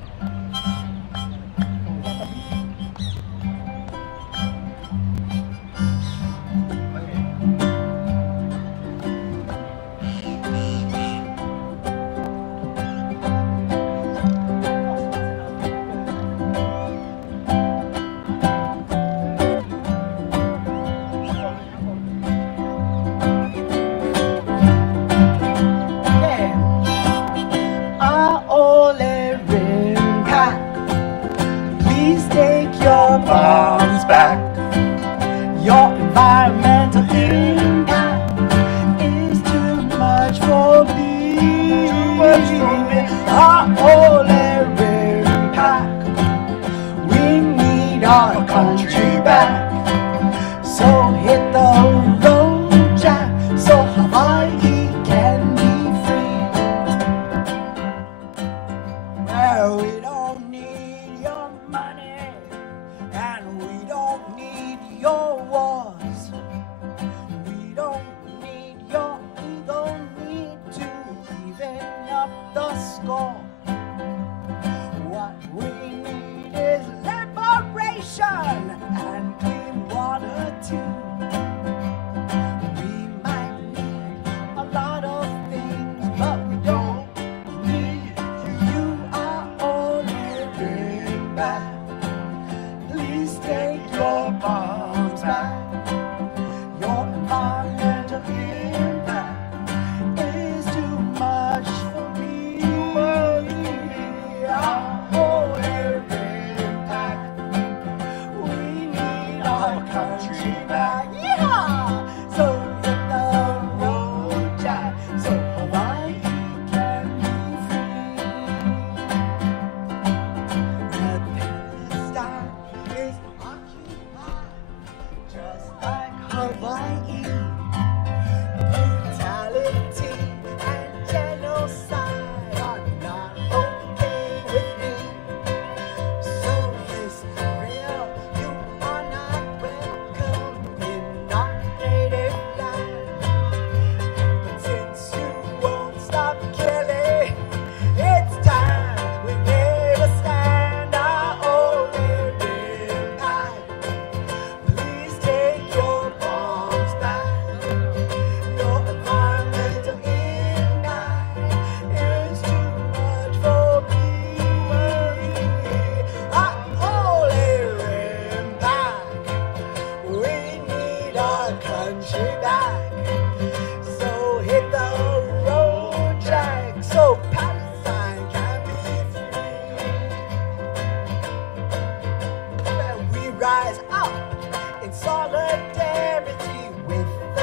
Bombs back. Your environmental impact is too much for me. Our only impact. We need our country back. So hit the road, Jack, so Hawaii can be free. Well, we don't need your money, and we don't need your wars. We don't need your ego, need to even up the score. What we need is liberation and clean water too. We might need a lot of things, but we don't need you. Are only bring back. Please take your bombs back. Your environmental impact is too much for me. Our only impact. We need our country back. Yeah! So hit the road, Jack, so Hawaii can be free. The sky is occupied, just like Hawaii. Brutality and genocide are not okay with me. So Israel, you are not welcome in our native land. But since you won't stop killing, it's time we made a stand. Our only impact. Please take your bombs back. Your environmental impact is too much for me. Our only impact. We need our country back. So hit the road, Jack, so Palestine can be free. Well, we rise up in solidarity with the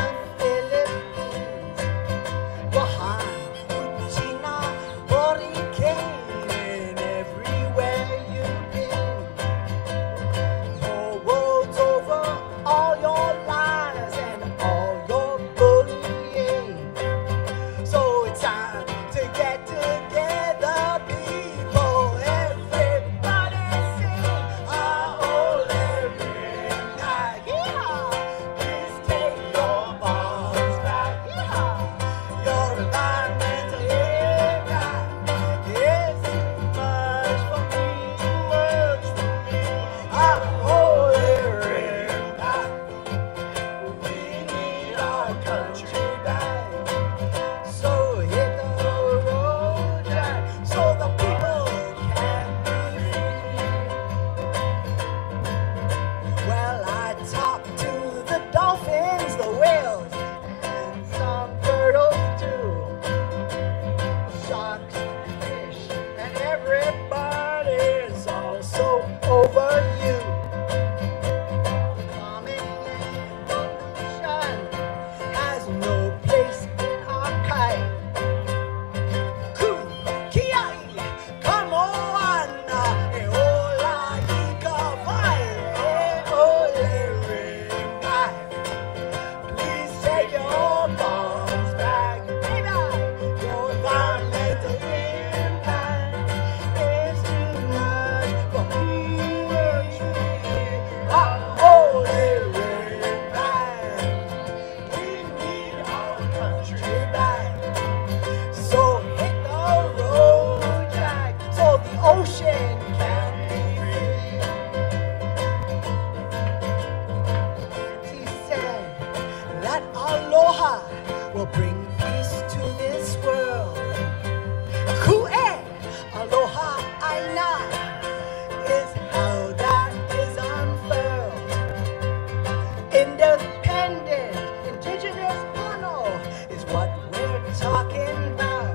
independent, indigenous Mono is what we're talking about.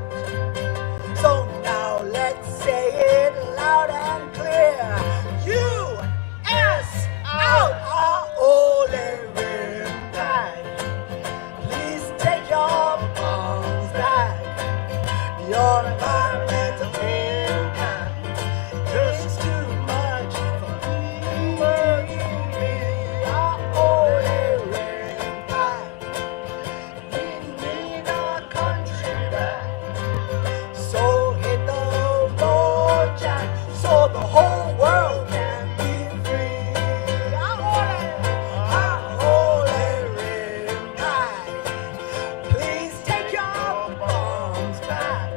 So now let's say it loud and clear. U.S. out our ole rim. Please take your bombs back. Your environmental impact is too much for me. Our ole rim back. We need our country back. So hit the road, Jack, so the whole world can be free. Our ole rim back. Please take your bombs back.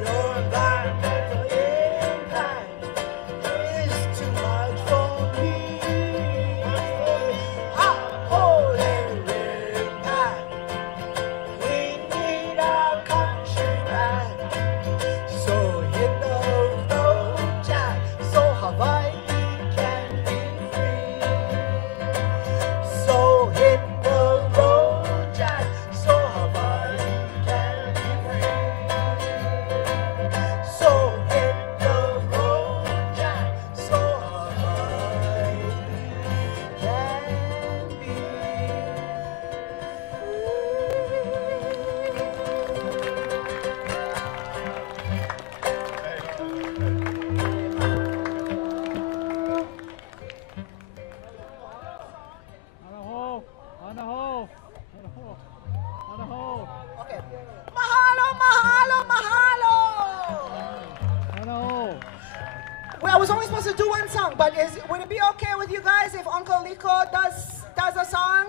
Your environmental impact is too much for me. Our ole rim back. We need our country back. So hit the road, Jack, so Hawaii can be free. So hit the road, Jack, so Hawaii can be free. So hit the road, Jack, so Hawaii can be free. Okay. Mahalo, mahalo, mahalo. Well, I was only supposed to do one song, but would it be okay with you guys if Uncle Liko does a song?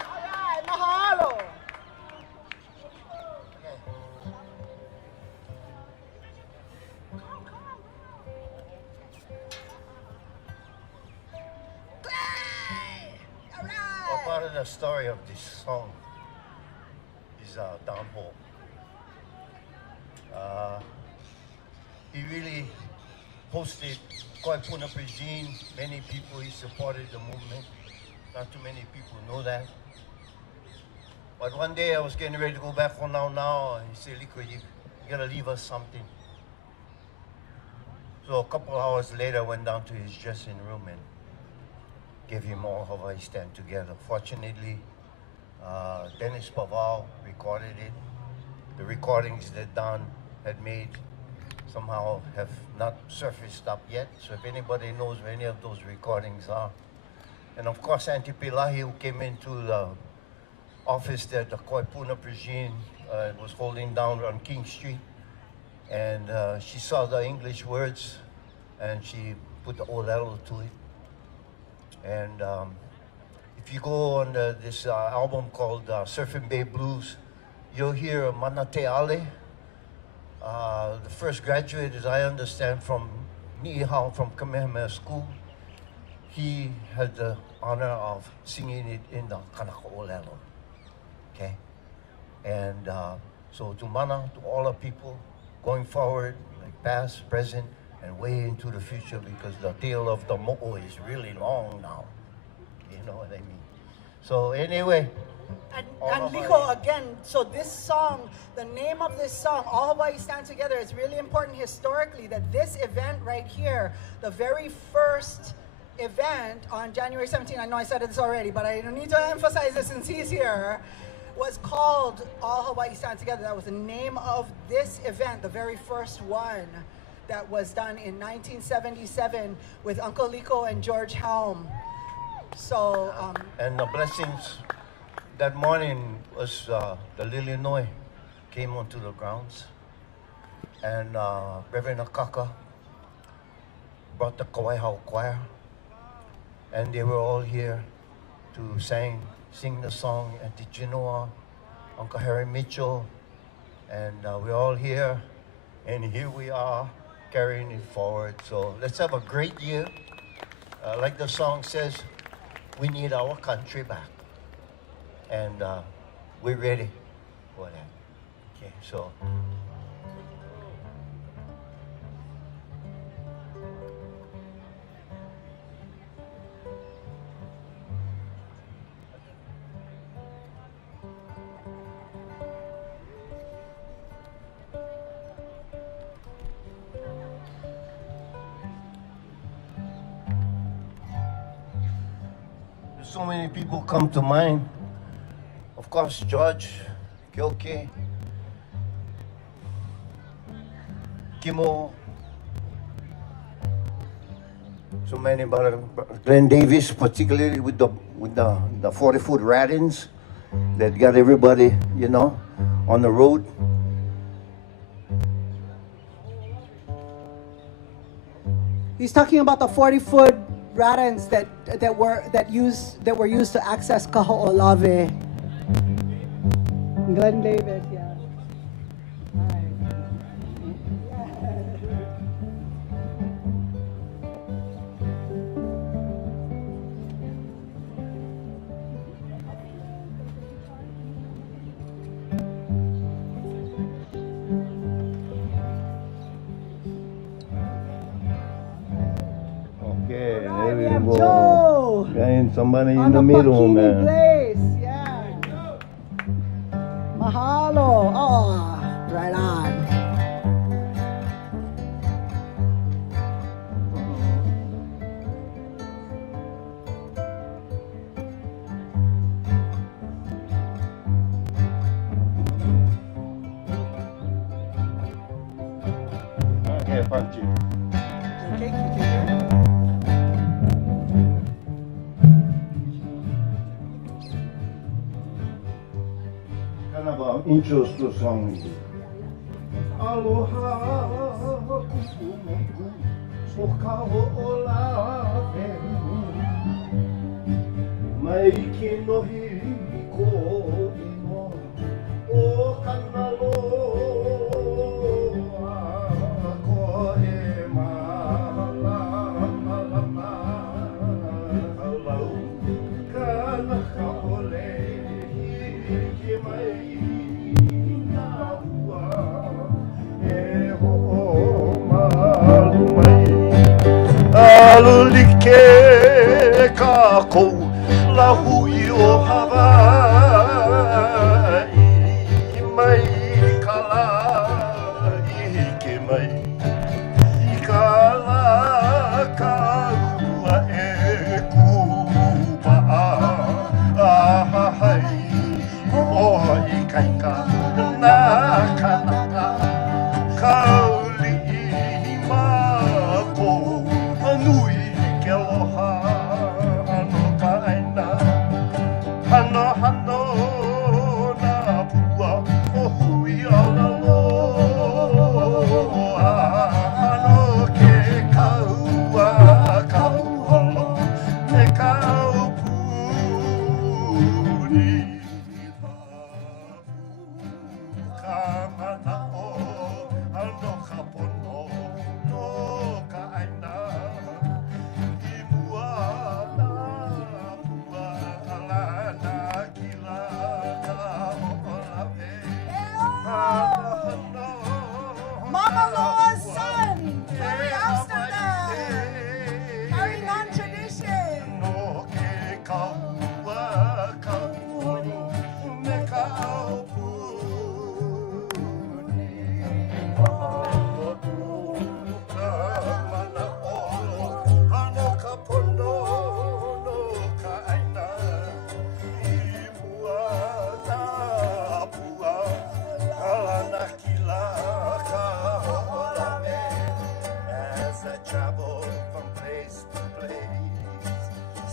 All right, mahalo. Well, part of the story of this song is downfall. He really hosted Kawaikapuokalani regime. Many people, he supported the movement. Not too many people know that. But one day I was getting ready to go back home now, and he said, Liko, you gotta leave us something. So a couple hours later, I went down to his dressing room and gave him all Hawaii Stand Together. Fortunately, Dennis Paval recorded it. The recordings that Don had made somehow have not surfaced up yet. So if anybody knows where any of those recordings are. And of course, Auntie Pelahi, who came into the office that the Kawaikapuokalani regime was holding down on King Street. And she saw the English words and she put the auao to it. And if you go on this album called Surfing Bay Blues, you'll hear Manate Ale. The first graduate, as I understand, from Niihau, from Kamehameha School. He had the honor of singing it in the Kanaka Olelo. Okay? And so to Mana, to all our people, going forward, like past, present, and way into the future, because the tale of the mo'o is really long now. You know what I mean? So anyway. And Liko, again, so this song, the name of this song, All Hawaii Stand Together, is really important historically, that this event right here, the very first event on January 17th, I know I said this already, but I need to emphasize this since he's here, was called All Hawaii Stand Together. That was the name of this event, the very first one that was done in 1977 with Uncle Liko and George Helm. So, and the blessings that morning was the Illinois came onto the grounds, and Reverend Akaka brought the Kauwila choir, and they were all here to sing the song at the Genoa, Uncle Harry Mitchell, and we're all here, and here we are carrying it forward. So let's have a great year. Like the song says, we need our country back. And we're ready for that. Okay, so. so many people come to mind. Of course, George, Kyoke, Kimo, so many, but Glenn Davis, particularly with the 40-foot rat-ins that got everybody, you know, on the road. He's talking about the 40-foot rat-ins that were used to access Kaho'olawe. Glenn Davis, yeah. Okay, there we go. And somebody in the middle, man. Place, yeah. Mahalo. Oh, right on. Okay, punch you. Kind of an intro to song. Aloha, kumu, okaho'olawe. Mai ki nohi ko ino o kanaloa ko he malama halau kana kaole hiki mai na ua e ho malu mai alulike kako Lāhui o Hawaii mai kala ike mai I kala kaua e kupa'a ahai o I kaika nā kanaka kauli I mako nui ke aloha Hano hano na pua o hui ala loa Hano ke kaua kauholo te kaupuni Ka manao ano ka pono no ka aina I mua na pua alana kila ka ho'olawe Mama Loa's son, Carry Amsterdam, carrying on tradition. No ke kaua kauholo me ka aupuni Ka manao ano ka pono no ka aina I mua na pua alana kila ka ho'olawe As I travel from place to place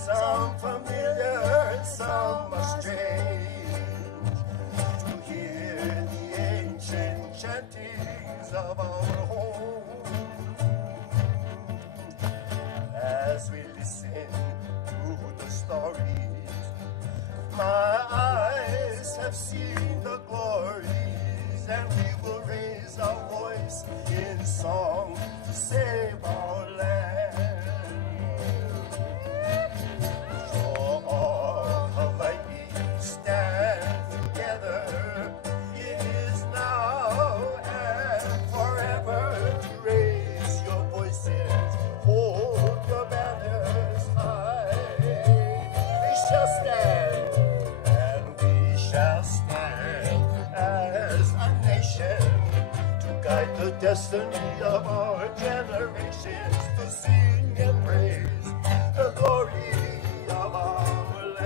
Some familiar and some are strange To hear the ancient chantings of our home As we listen to the stories My eyes have seen the glories And we will raise our voice in song To save our land For all Hawaii stand together It is now and forever To raise your voices Hold your banners high We shall stand and we shall stand as a nation To guide the destiny of our generations To sing and praise the glory of our land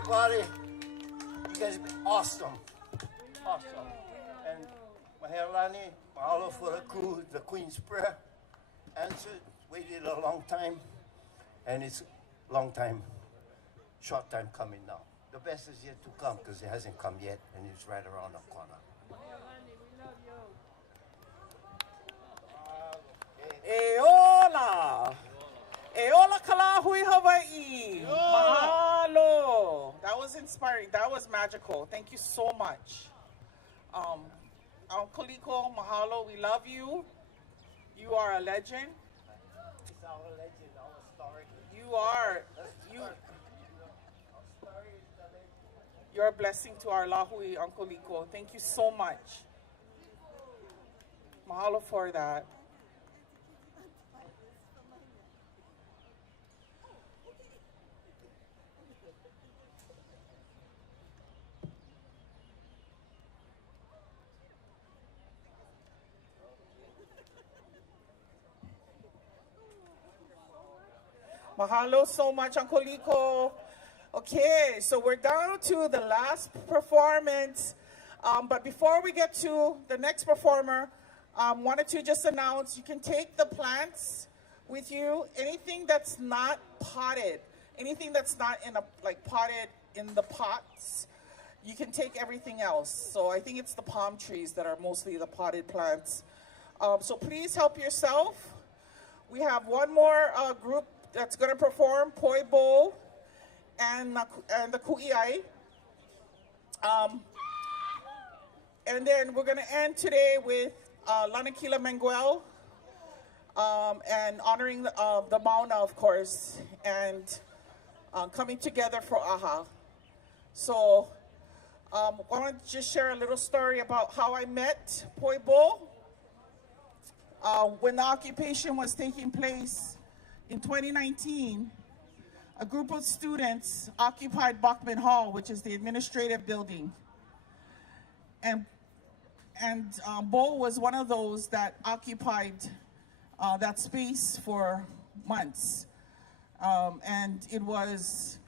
everybody. You guys have been awesome. Awesome. And Iolani, mahalo for the Queen's Prayer. Answered, waited a long time. And it's long time, short time coming now. The best is yet to come because it hasn't come yet and it's right around the corner. Eola! Eola Kalahui Hawaii! Mahalo! That was inspiring. That was magical. Thank you so much. Uncle Liko, mahalo. We love you. You are a legend. It's our legend, our story. You are. You're a blessing to our Lāhui, Uncle Liko. Thank you so much. Mahalo for that. Mahalo so much, Uncle Liko. Okay, so we're down to the last performance. But before we get to the next performer, wanted to just announce you can take the plants with you. Anything that's not potted, anything that's not in a potted in the pots, you can take everything else. So I think it's the palm trees that are mostly the potted plants. So please help yourself. We have one more group that's going to perform, Poi Bowl and the Ku'iai. And then we're going to end today with Lanakila Menguel and honoring the Mauna, of course, and coming together for AHA. So I want to just share a little story about how I met Poi Bowl. When the occupation was taking place in 2019, a group of students occupied Bachman Hall, which is the administrative building. And Bo was one of those that occupied that space for months. And it was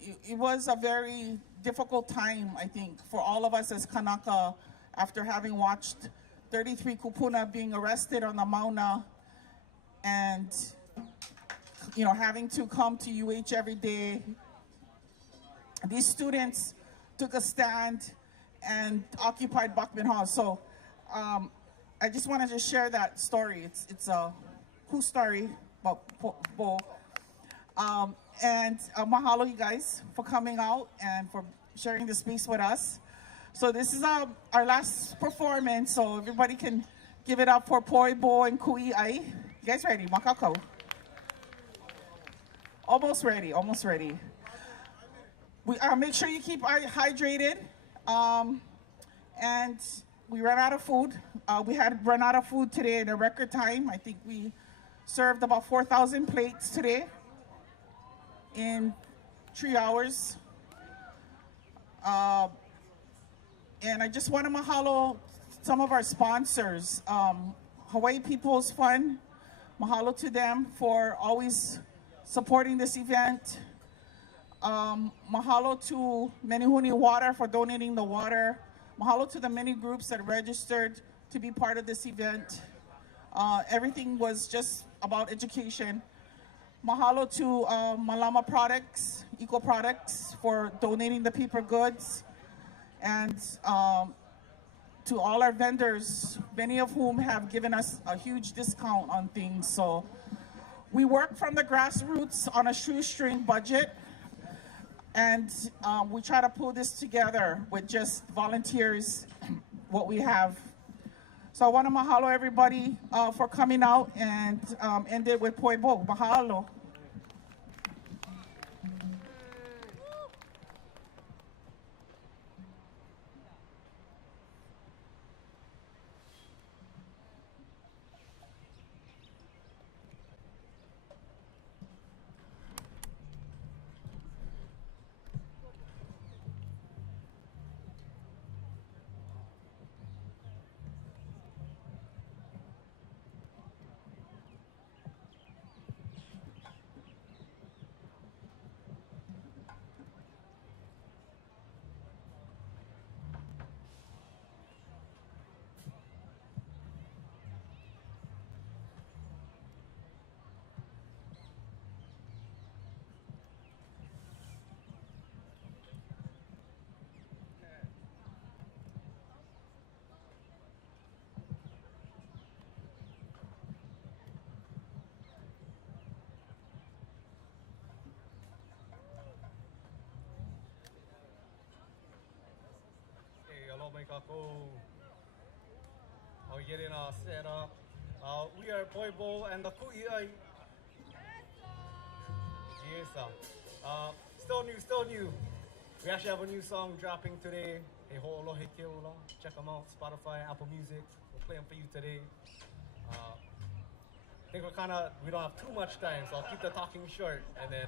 a very difficult time, I think, for all of us as Kanaka, after having watched 33 kupuna being arrested on the Mauna and having to come to UH every day. These students took a stand and occupied Bachman Hall. So I just wanted to share that story. It's a cool story about Bo. And mahalo you guys for coming out and for sharing the space with us. So this is our last performance, so everybody can give it up for Poi Bo and Ku'iai. You guys ready? Makako. Almost ready, almost ready. We make sure you keep hydrated. And we ran out of food. We had run out of food today in a record time. I think we served about 4,000 plates today in 3 hours. And I just want to mahalo some of our sponsors. Hawaii People's Fund, mahalo to them for always supporting this event. Mahalo to Menehune Water for donating the water. Mahalo to the many groups that registered to be part of this event. Everything was just about education. Mahalo to Malama Products, Eco Products, for donating the paper goods. And to all our vendors, many of whom have given us a huge discount on things. So we work from the grassroots on a shoestring budget. And we try to pull this together with just volunteers, what we have. So I want to mahalo everybody for coming out and end it with Poi Bo. Mahalo. kako. We're getting set up. We are Boy Bowl and the Kui'ai. Yes, still new. We actually have a new song dropping today. Hey, Ho'olohe Keula. Check them out. Spotify, Apple Music. We'll play them for you today. I think we don't have too much time, so I'll keep the talking short. And then,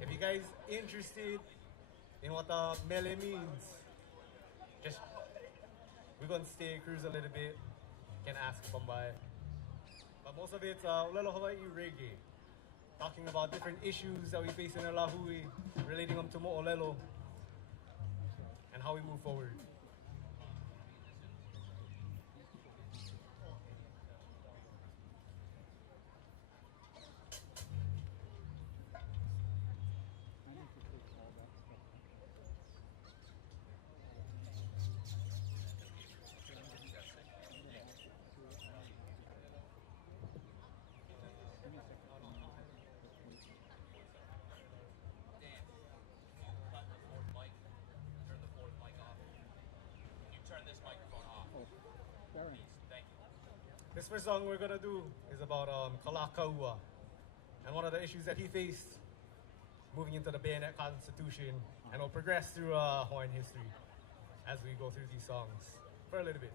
if you guys interested in what the mele means, we're going to stay cruise a little bit. You can ask somebody. But most of it's Lelo Hawaii reggae. Talking about different issues that we face in the Lāhui, relating them to Mo'olelo, and how we move forward. This first song we're gonna do is about Kalehua and one of the issues that he faced moving into the bayonet constitution, and we'll progress through Hawaiian history as we go through these songs for a little bit.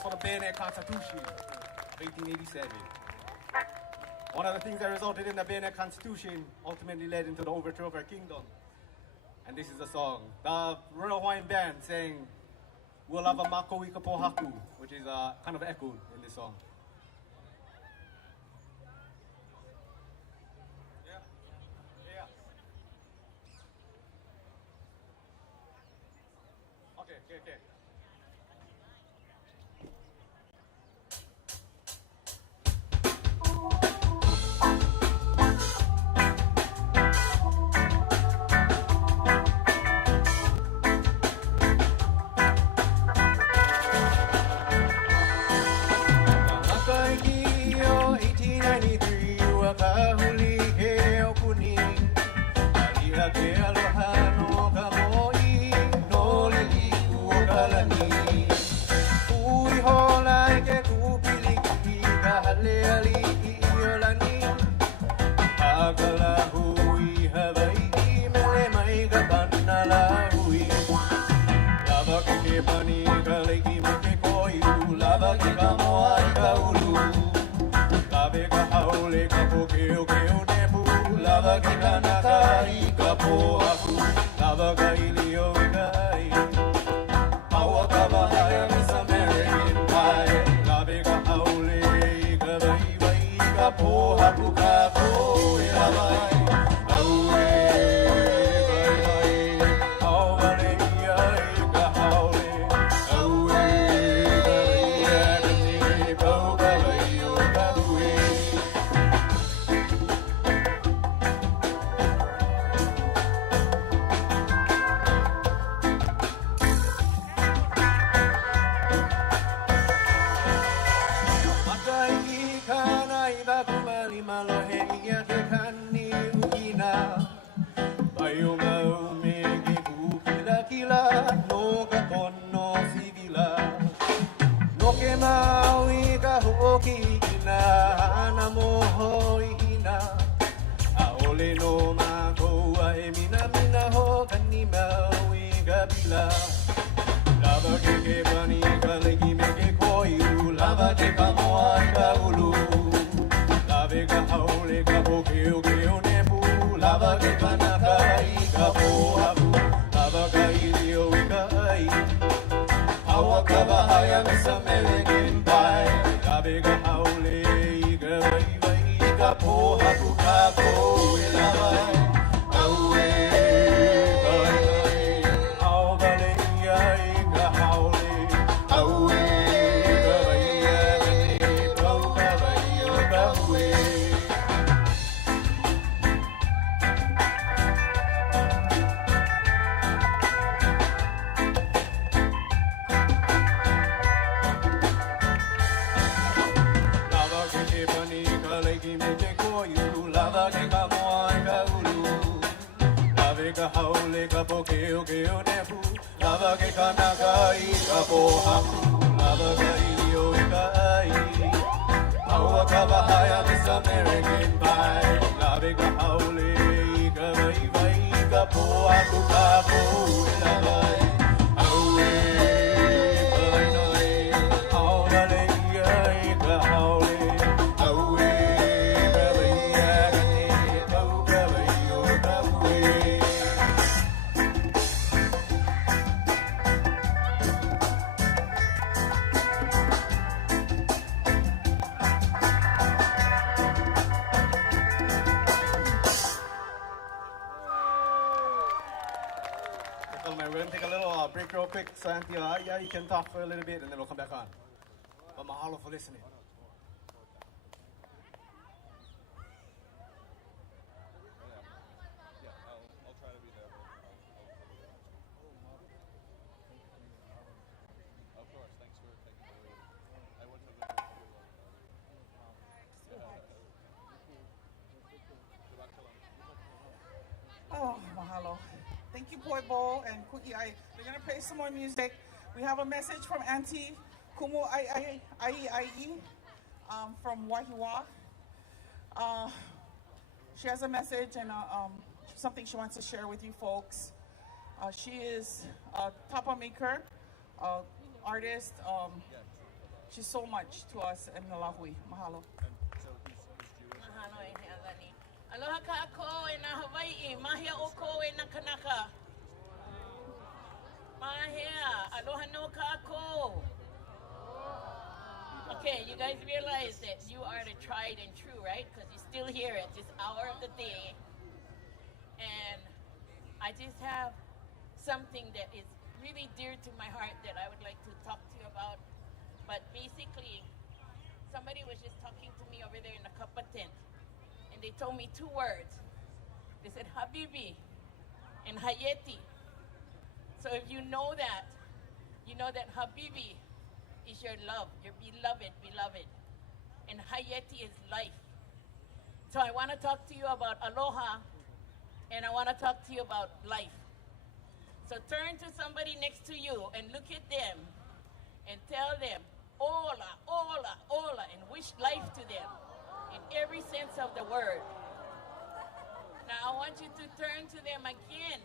was for the Bayonet Constitution of 1887. One of the things that resulted in the Bayonet Constitution ultimately led into the overthrow of our kingdom. And this is the song. The Royal Hawaiian Band sang "We'll Have a Kawaikapuokalani," which is kind of echoed in this song. Okay. We're going to take a little break real quick. So, you can talk for a little bit and then we'll come back on. But mahalo for listening. Oh, mahalo. Thank you, Boy Bo and Cookie. We're going to play some more music. We have a message from Auntie Kumu from Wahiwa. She has a message and something she wants to share with you folks. She is a tapa maker, artist, She's so much to us in the Lāhui. Mahalo. Mahalo e Iolani. Aloha kako e na Hawaii, mahia oko e na Kanaka. Mahia, aloha no kako. Okay, you guys realize that you are the tried and true, right? Because you're still here at this hour of the day. And I just have something that is really dear to my heart that I would like to talk to you about. But basically, somebody was just talking to me over there in the kappa tent, and they told me 2 words. They said Habibi and Hayeti. So if you know that Habibi is your love, your beloved, and Hayeti is life. So I want to talk to you about aloha, and I want to talk to you about life. So turn to somebody next to you and look at them and tell them, Ola, Ola, Ola, and wish life to them in every sense of the word. Now I want you to turn to them again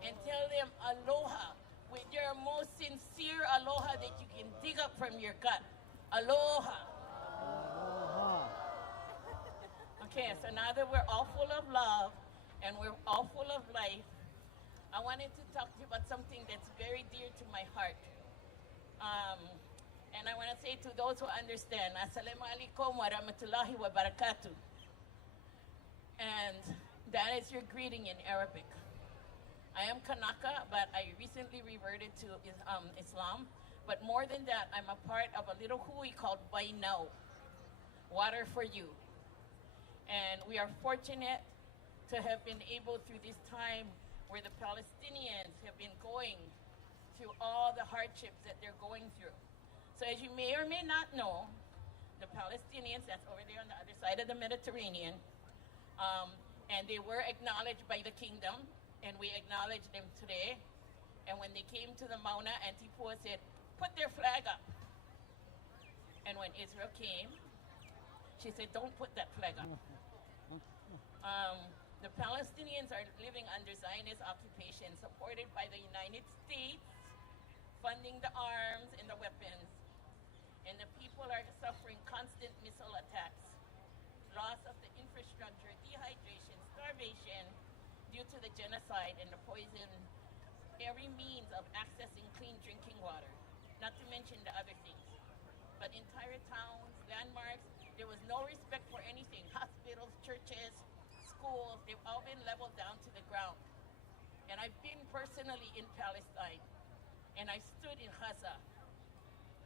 and tell them aloha with your most sincere aloha that you can dig up from your gut. Aloha. Okay, so now that we're all full of love and we're all full of life, I wanted to talk to you about something that's very dear to my heart. And I want to say to those who understand, Assalamu alaikum wa rahmatullahi wa barakatuh. And that is your greeting in Arabic. I am Kanaka, but I recently reverted to Islam. But more than that, I'm a part of a little hui called Bainau, Water for You. And we are fortunate to have been able through this time where the Palestinians have been going through all the hardships that they're going through. So as you may or may not know, the Palestinians, that's over there on the other side of the Mediterranean, and they were acknowledged by the kingdom, and we acknowledge them today. And when they came to the Mauna, Antipoa said, put their flag up. And when Israel came, she said, don't put that flag up. The Palestinians are living under Zionist occupation, supported by the United States, funding the arms and the weapons. And the people are suffering constant missile attacks, loss of the infrastructure, dehydration, starvation due to the genocide and the poison, every means of accessing clean drinking water, not to mention the other things. But entire towns, landmarks, there was no respect for anything. Hospitals, churches, schools, they've all been leveled down to the ground. And I've been personally in Palestine, and I stood in Gaza.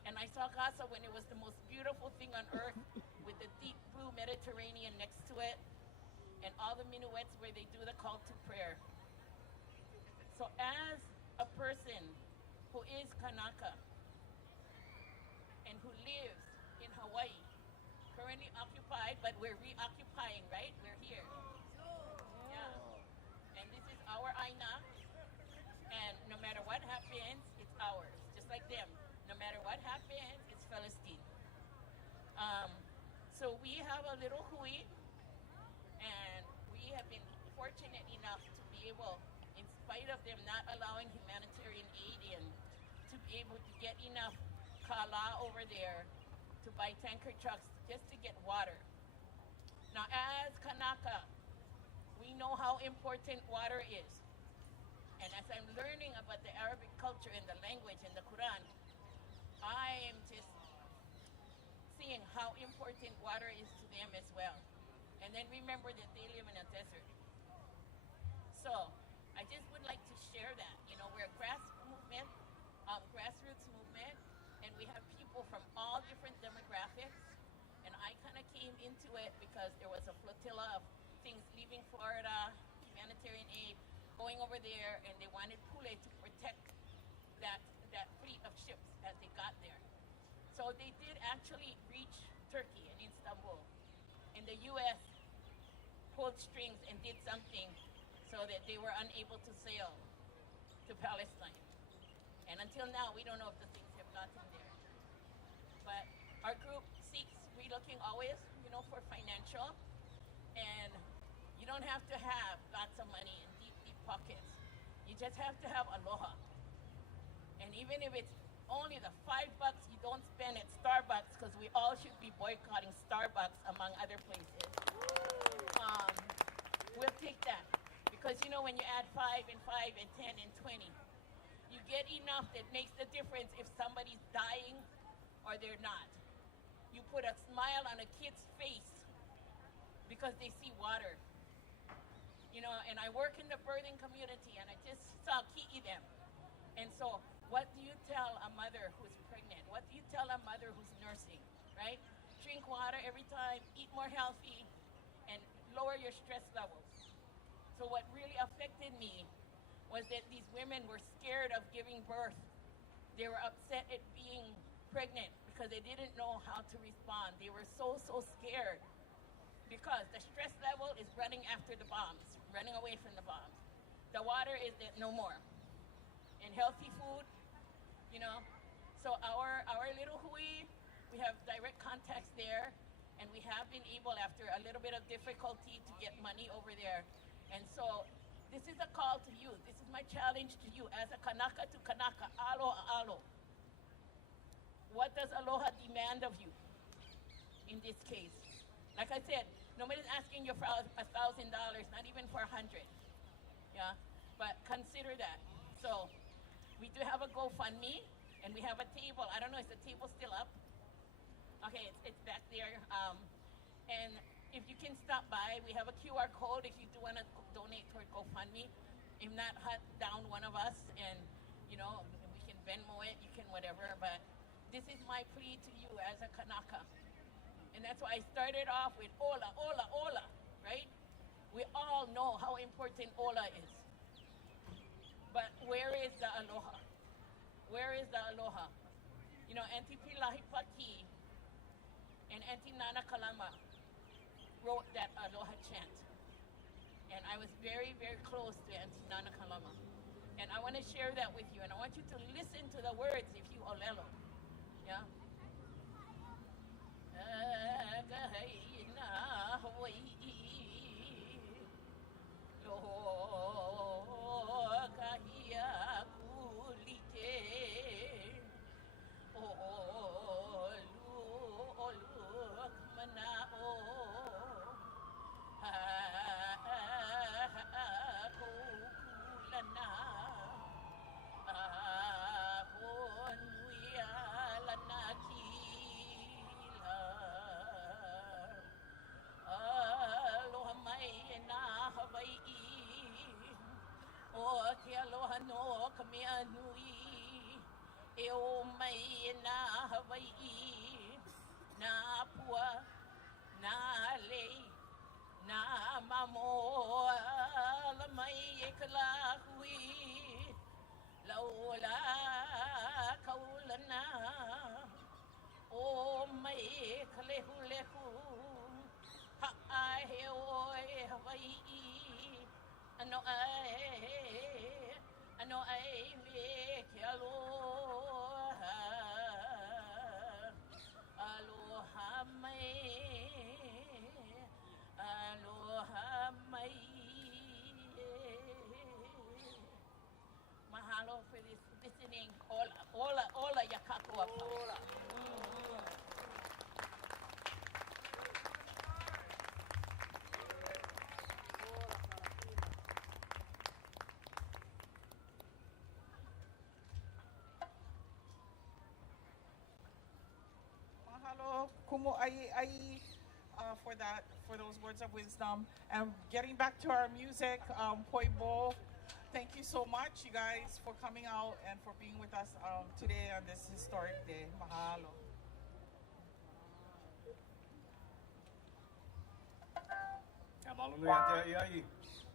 And I saw Gaza when it was the most beautiful thing on earth, with the deep blue Mediterranean next to it, and all the minuets where they do the call to prayer. So as a person who is Kanaka, and who lives in Hawaii, currently occupied, but we're reoccupying, right? We're here. Yeah. And this is our Aina, and no matter what happens, it's ours, just like them. No matter what happens, it's Palestine. So we have a little hui, and we have been fortunate enough to be able, in spite of them not allowing humanitarian aid in, to be able to get enough kala over there to buy tanker trucks just to get water. Now, as Kanaka, we know how important water is. And as I'm learning about the Arabic culture and the language and the Quran, I am just seeing how important water is to them as well. And then remember that they live in a desert. So I just would like to share that. You know, we're a grassroots movement, and we have people from all different demographics. And I kind of came into it because there was a flotilla of things leaving Florida, humanitarian aid, going over there, and they wanted Pule to protect that fleet of ships as they got there. So they did actually reach Turkey and Istanbul. And the U.S. pulled strings and did something so that they were unable to sail to Palestine. And until now, we don't know if the things have gotten there. But our group seeks relooking always, you know, for financial. And you don't have to have lots of money and deep, deep pockets. You just have to have aloha. And even if it's only the $5 you don't spend at Starbucks boycotting Starbucks, among other places. We'll take that. Because, you know, when you add 5 and 5 and 10 and 20, you get enough that makes the difference if somebody's dying or they're not. You put a smile on a kid's face because they see water. You know, and I work in the birthing community, and I just saw ki'i them. And so, what do you tell a mother who's pregnant? What do you tell a mother who's nursing, right? Drink water every time, eat more healthy, and lower your stress levels. So what really affected me was that these women were scared of giving birth. They were upset at being pregnant because they didn't know how to respond. They were so scared because the stress level is running after the bombs, running away from the bombs. The water is that no more. And healthy food, you know. So our little hui, we have direct contacts there, and we have been able, after a little bit of difficulty, to get money over there. And so this is a call to you. This is my challenge to you as a Kanaka to Kanaka, alo. What does aloha demand of you in this case? Like I said, nobody's asking you for $1,000, not even for 100. Yeah, but consider that. So we do have a GoFundMe, and we have a table. I don't know, is the table still up? Okay, it's back there. And if you can stop by, we have a QR code if you do want to donate toward GoFundMe. If not, hunt down one of us, and you know, we can Venmo it, you can whatever. But this is my plea to you as a Kanaka, and that's why I started off with ola, right? We all know how important ola is, but where is the aloha? Where is the aloha? You know, Auntie Pilahi Paki and Auntie Nana Kalama wrote that aloha chant. And I was very, very close to Auntie Nana Kalama. And I want to share that with you. And I want you to listen to the words if you olelo. Yeah? Mahalo for this listening. Ola yakakua. Mahalo, Kumu ai, for those words of wisdom. And getting back to our music, Poibo, thank you so much, you guys, for coming out and for being with us today on this historic day. Mahalo.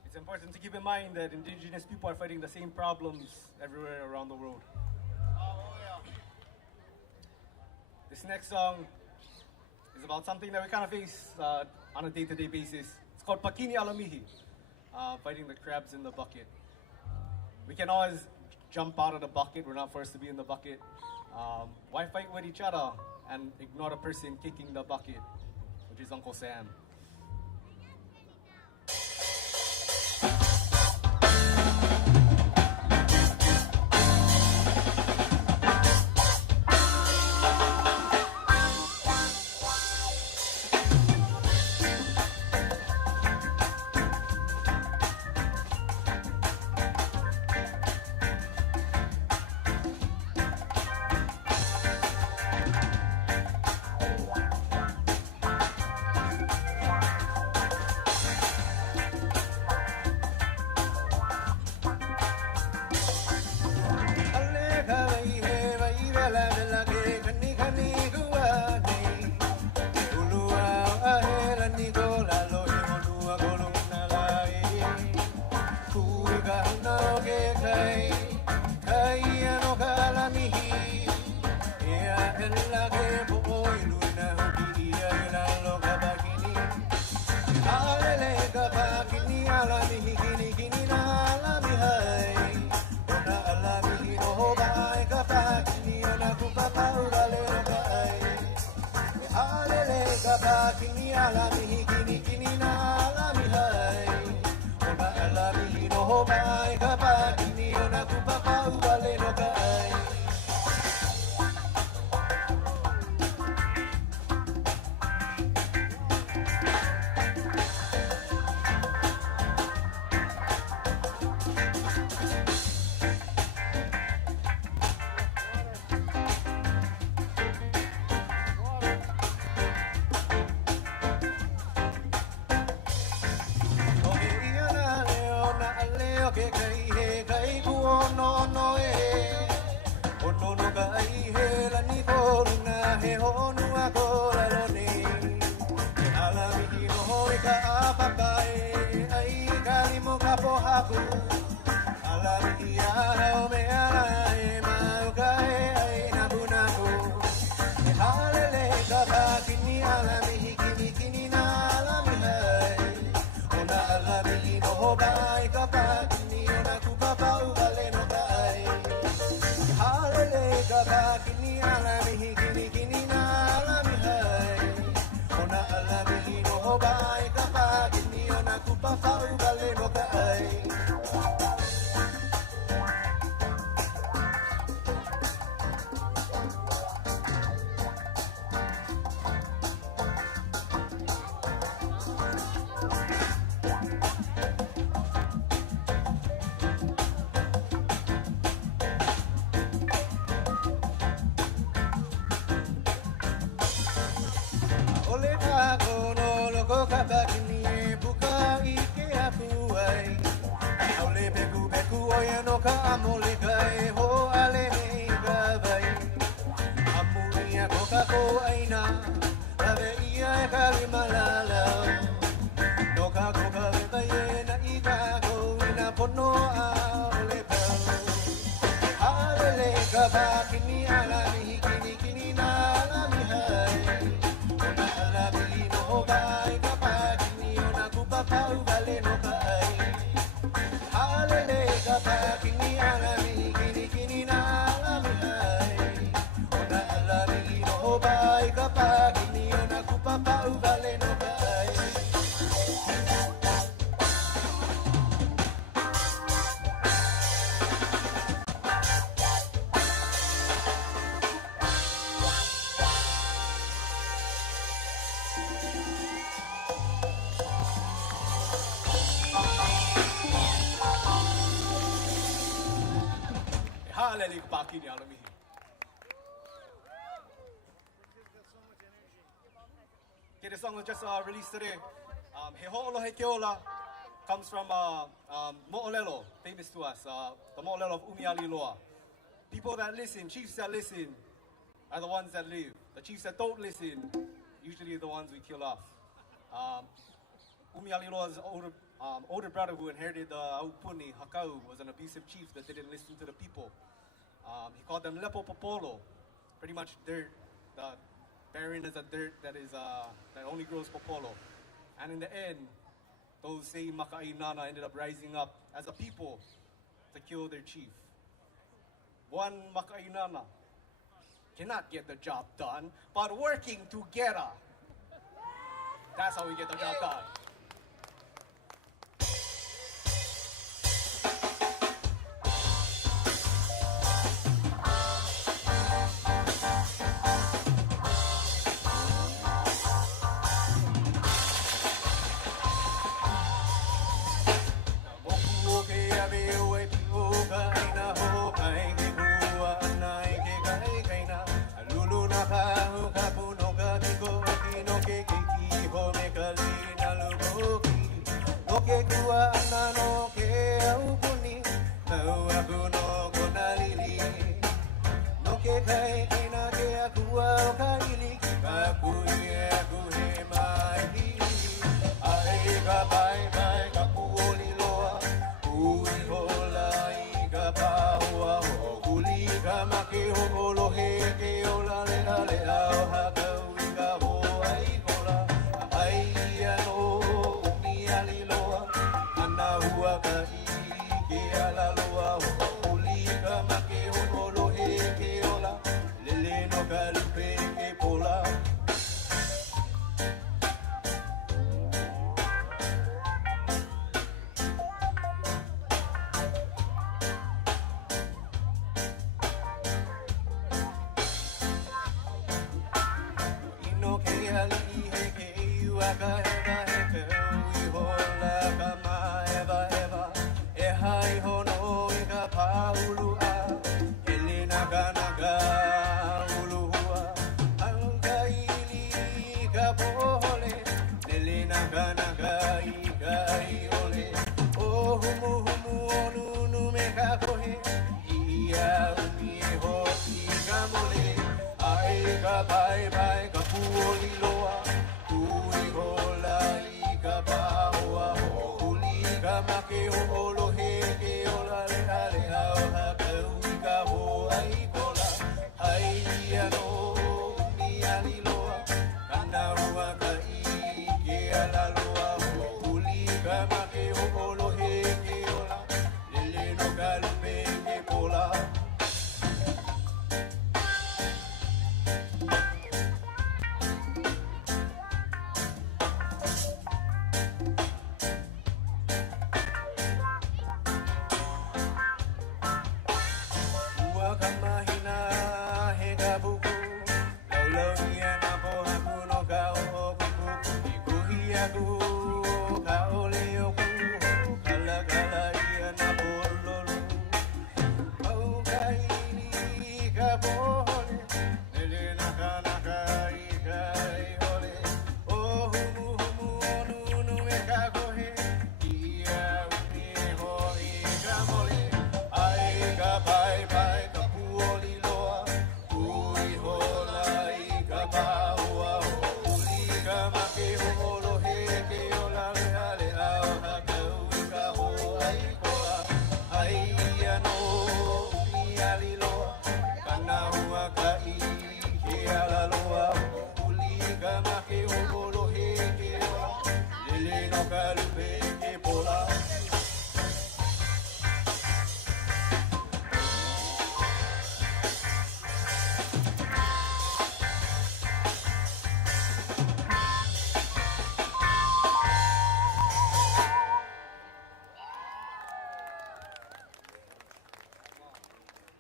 It's important to keep in mind that indigenous people are fighting the same problems everywhere around the world. This next song is about something that we kind of face on a day-to-day basis. It's called Pakini Alamihi, fighting the crabs in the bucket. We can always jump out of the bucket. We're not forced to be in the bucket. Why fight with each other and ignore the person kicking the bucket, which is Uncle Sam? alami kini kini na alami hai. Ona alami no hobai kapa kini ona kupapa ubale no kai. Okay, the song was just released today. He Ho'olo He Keola comes from Mo'olelo, famous to us, the Mo'olelo of Umialiloa. People that listen, chiefs that listen, are the ones that live. The chiefs that don't listen, usually are the ones we kill off. Umialiloa's older brother who inherited the Aupuni, Kahu, was an abusive chief that didn't listen to the people. He called them Lepo Popolo, pretty much dirt. The barren is a dirt that only grows popolo. And in the end, those same Maka'inana ended up rising up as a people to kill their chief. One Maka'inana cannot get the job done, but working together, that's how we get the job done.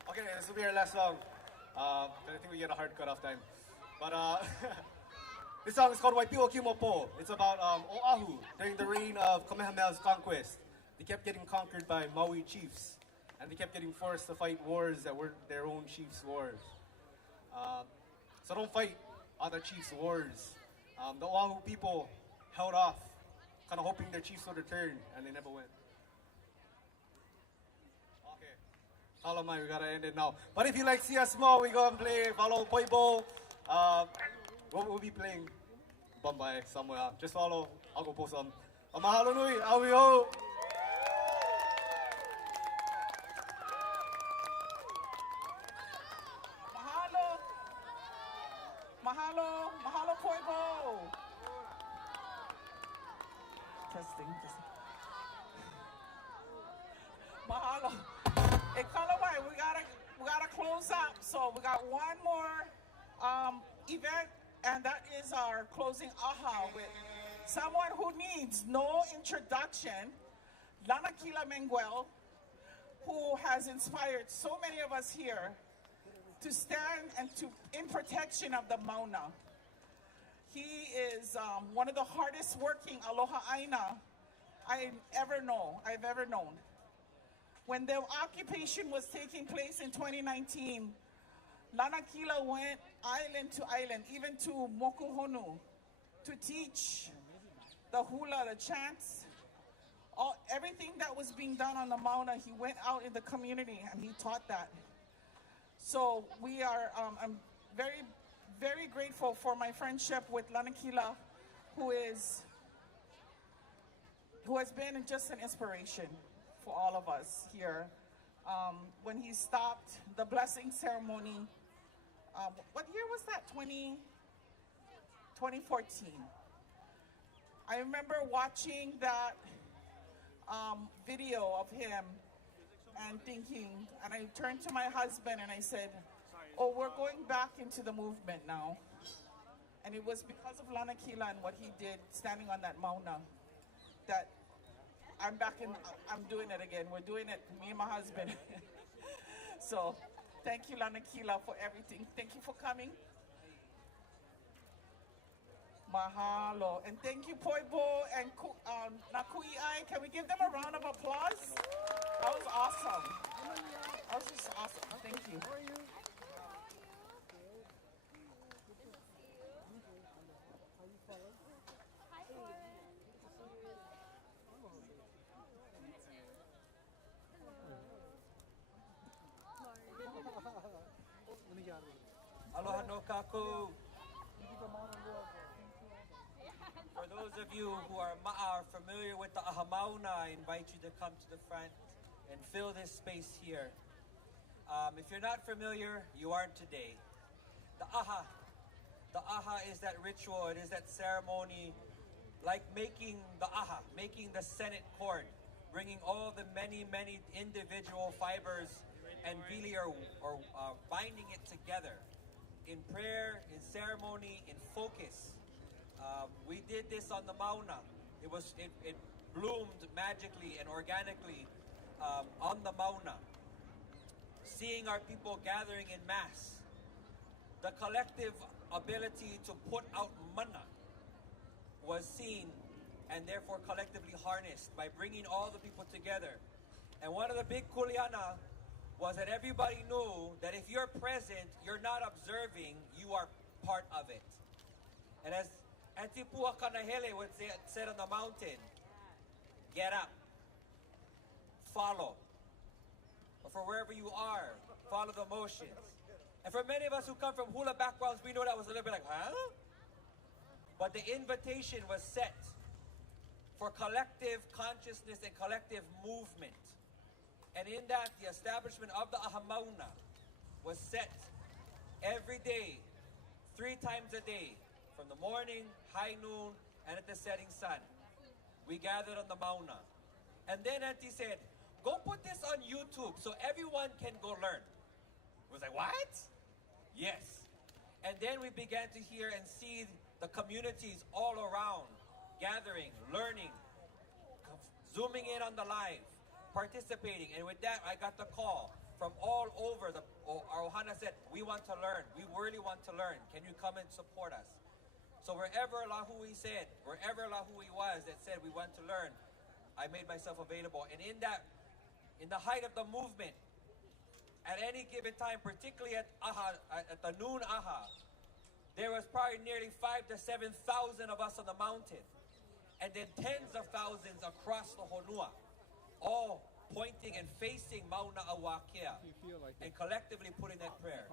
Okay, this will be our last song. I think we get a hard cut-off time. But this song is called Waipiwa Kimopo. It's about Oahu during the reign of Kamehameha's conquest. They kept getting conquered by Maui chiefs, and they kept getting forced to fight wars that weren't their own chiefs' wars. So don't fight other chiefs' wars. The Oahu people held off, kind of hoping their chiefs would return, and they never went. Kalamai, we gotta end it now. But if you like see us more, we go and play follow Poibo. We'll be playing Bombay somewhere. Just follow. I'll go post some. Mahalo nui, auao. Mahalo. Mahalo. Mahalo Poibo. Testing. Mahalo. Hey, Kalawai, we gotta close up. So we got one more event, and that is our closing aha with someone who needs no introduction, Lanakila Menguel, who has inspired so many of us here to stand and to in protection of the Mauna. He is one of the hardest working aloha aina I've ever known. When the occupation was taking place in 2019, Lanakila went island to island, even to Mokuhonu, to teach the hula, the chants, everything that was being done on the Mauna. He went out in the community and he taught that. So we are, I'm very, very grateful for my friendship with Lanakila, who has been just an inspiration for all of us here. When he stopped the blessing ceremony, what year was that? 2014. I remember watching that video of him and thinking, and I turned to my husband and I said, oh, we're going back into the movement now. And it was because of Lanakila and what he did standing on that Mauna that I'm doing it again. We're doing it, me and my husband. So thank you, Lanakila, for everything. Thank you for coming. Mahalo. And thank you, Poibo and Nakui'ai. Can we give them a round of applause? That was awesome. That was just awesome. Thank you. Aloha no kaku. For those of you who are ma'a, familiar with the Mauna, I invite you to come to the front and fill this space here. If you're not familiar, you aren't today. The aha is that ritual, it is that ceremony, like making the making the Senate cord, bringing all the many individual fibers and really are binding it together in prayer, in ceremony, in focus. We did this on the Mauna. It bloomed magically and organically on the Mauna. Seeing our people gathering in mass, the collective ability to put out mana was seen and therefore collectively harnessed by bringing all the people together. And one of the big kuleana was that everybody knew that if you're present, you're not observing, you are part of it. And as Onipaʻa would say, said on the mountain, get up, follow. Or for wherever you are, follow the motions. And for many of us who come from hula backgrounds, we know that was a little bit like, huh? But the invitation was set for collective consciousness and collective movement. And in that, the establishment of the Mauna was set every day, 3 times a day, from the morning, high noon, and at the setting sun. We gathered on the Mauna. And then Auntie said, go put this on YouTube so everyone can go learn. I was like, what? Yes. And then we began to hear and see the communities all around, gathering, learning, zooming in on the live, participating. And with that, I got the call from all over. Our Ohana said, we want to learn. We really want to learn. Can you come and support us? So wherever Lāhui said, wherever Lāhui was that said we want to learn, I made myself available. And in that, in the height of the movement, at any given time, particularly at the noon aha, there was probably nearly 5,000 to 7,000 of us on the mountain, and then tens of thousands across the honua, all pointing and facing Mauna Awakea, and collectively putting that prayer.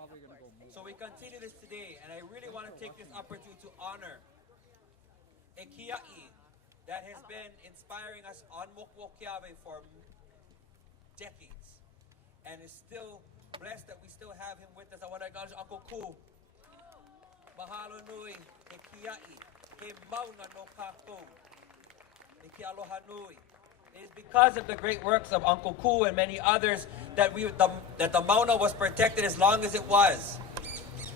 So we continue this today, and I really want to take this opportunity to honor a kia'i that has been inspiring us on Mokuokeawe for decades, and is still blessed that we still have him with us. I want to acknowledge Uncle Kumu. Mahalo nui, he kia'i, he mauna no kako, he ki aloha nui. It is because of the great works of Uncle Kumu and many others that the Mauna was protected as long as it was,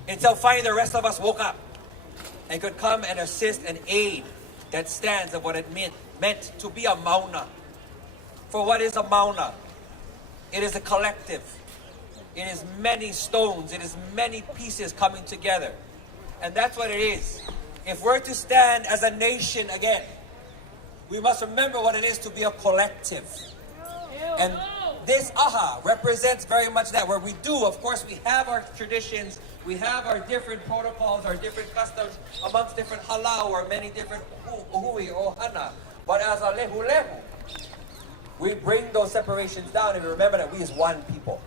until finally the rest of us woke up and could come and assist and aid that stands of what it meant to be a Mauna. For what is a Mauna? It is a collective. It is many stones. It is many pieces coming together. And that's what it is. If we're to stand as a nation again, we must remember what it is to be a collective. And this aha represents very much that, where we do, of course, we have our traditions, we have our different protocols, our different customs amongst different halau or many different uhui or ohana. But as a lehu, we bring those separations down and remember that we is one people.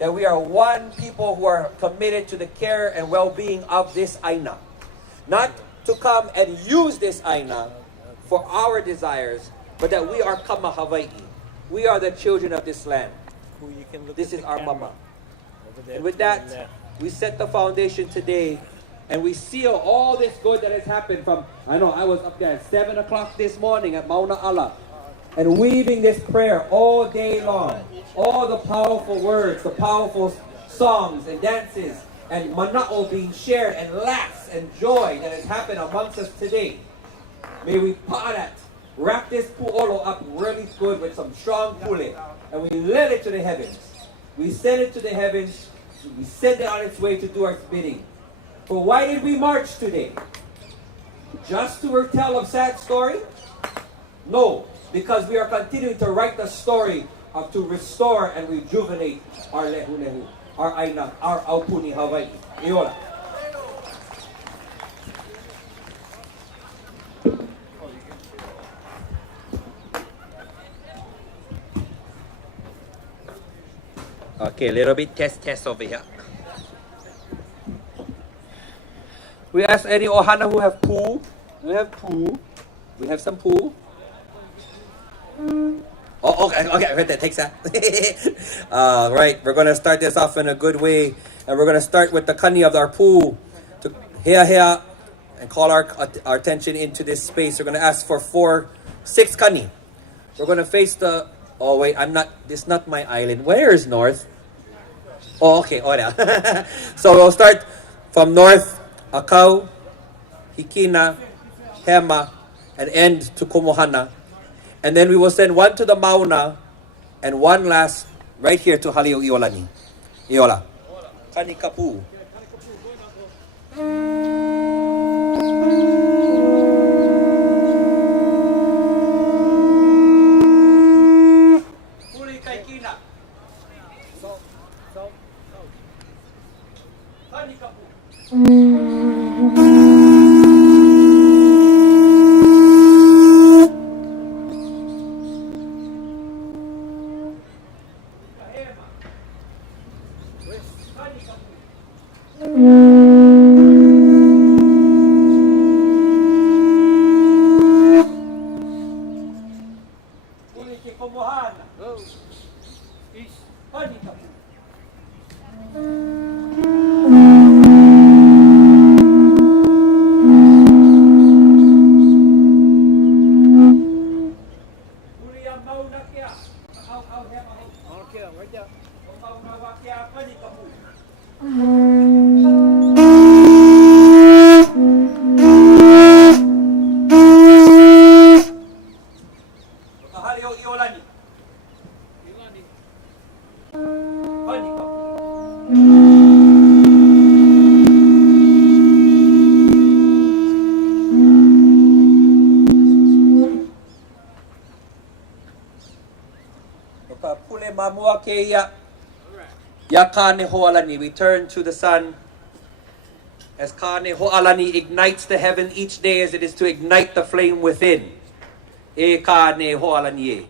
That we are one people who are committed to the care and well-being of this aina. Not to come and use this aina for our desires, but that we are kama Hawaii. We are the children of this land. This is our mama. And with that, we set the foundation today, and we seal all this good that has happened from, I know I was up there at 7 o'clock this morning at Mauna Ala, and weaving this prayer all day long. All the powerful words, the powerful songs and dances, and mana'o being shared, and laughs and joy that has happened amongst us today. May we pa'a wrap this pu'olo up really good with some strong pule, and we let it to the heavens. We send it to the heavens. We send it on its way to do our bidding. For why did we march today? just to tell a sad story? No, because we are continuing to write the story of to restore and rejuvenate our lehu, our aina, our aupuni Hawaii. Iola. Okay, a little bit test over here. We ask any ohana who have pool. We have pool. We have some pool. Oh, okay, take that. Right, we're going to start this off in a good way. And we're going to start with the kani of our pool. To here, and call our attention into this space. We're going to ask for 6 kani. We're going to face the... Oh, wait, this is not my island. Where is north? Oh, okay, ora. So we'll start from north, Akau, Hikina, Hema, and end to Komohana. And then we will send one to the Mauna and one last right here to Halio Iolani. Iola. Kawaikapuokalani. We turn to the sun as Kanehoalani ignites the heaven each day as it is to ignite the flame within. E Kanehoalani.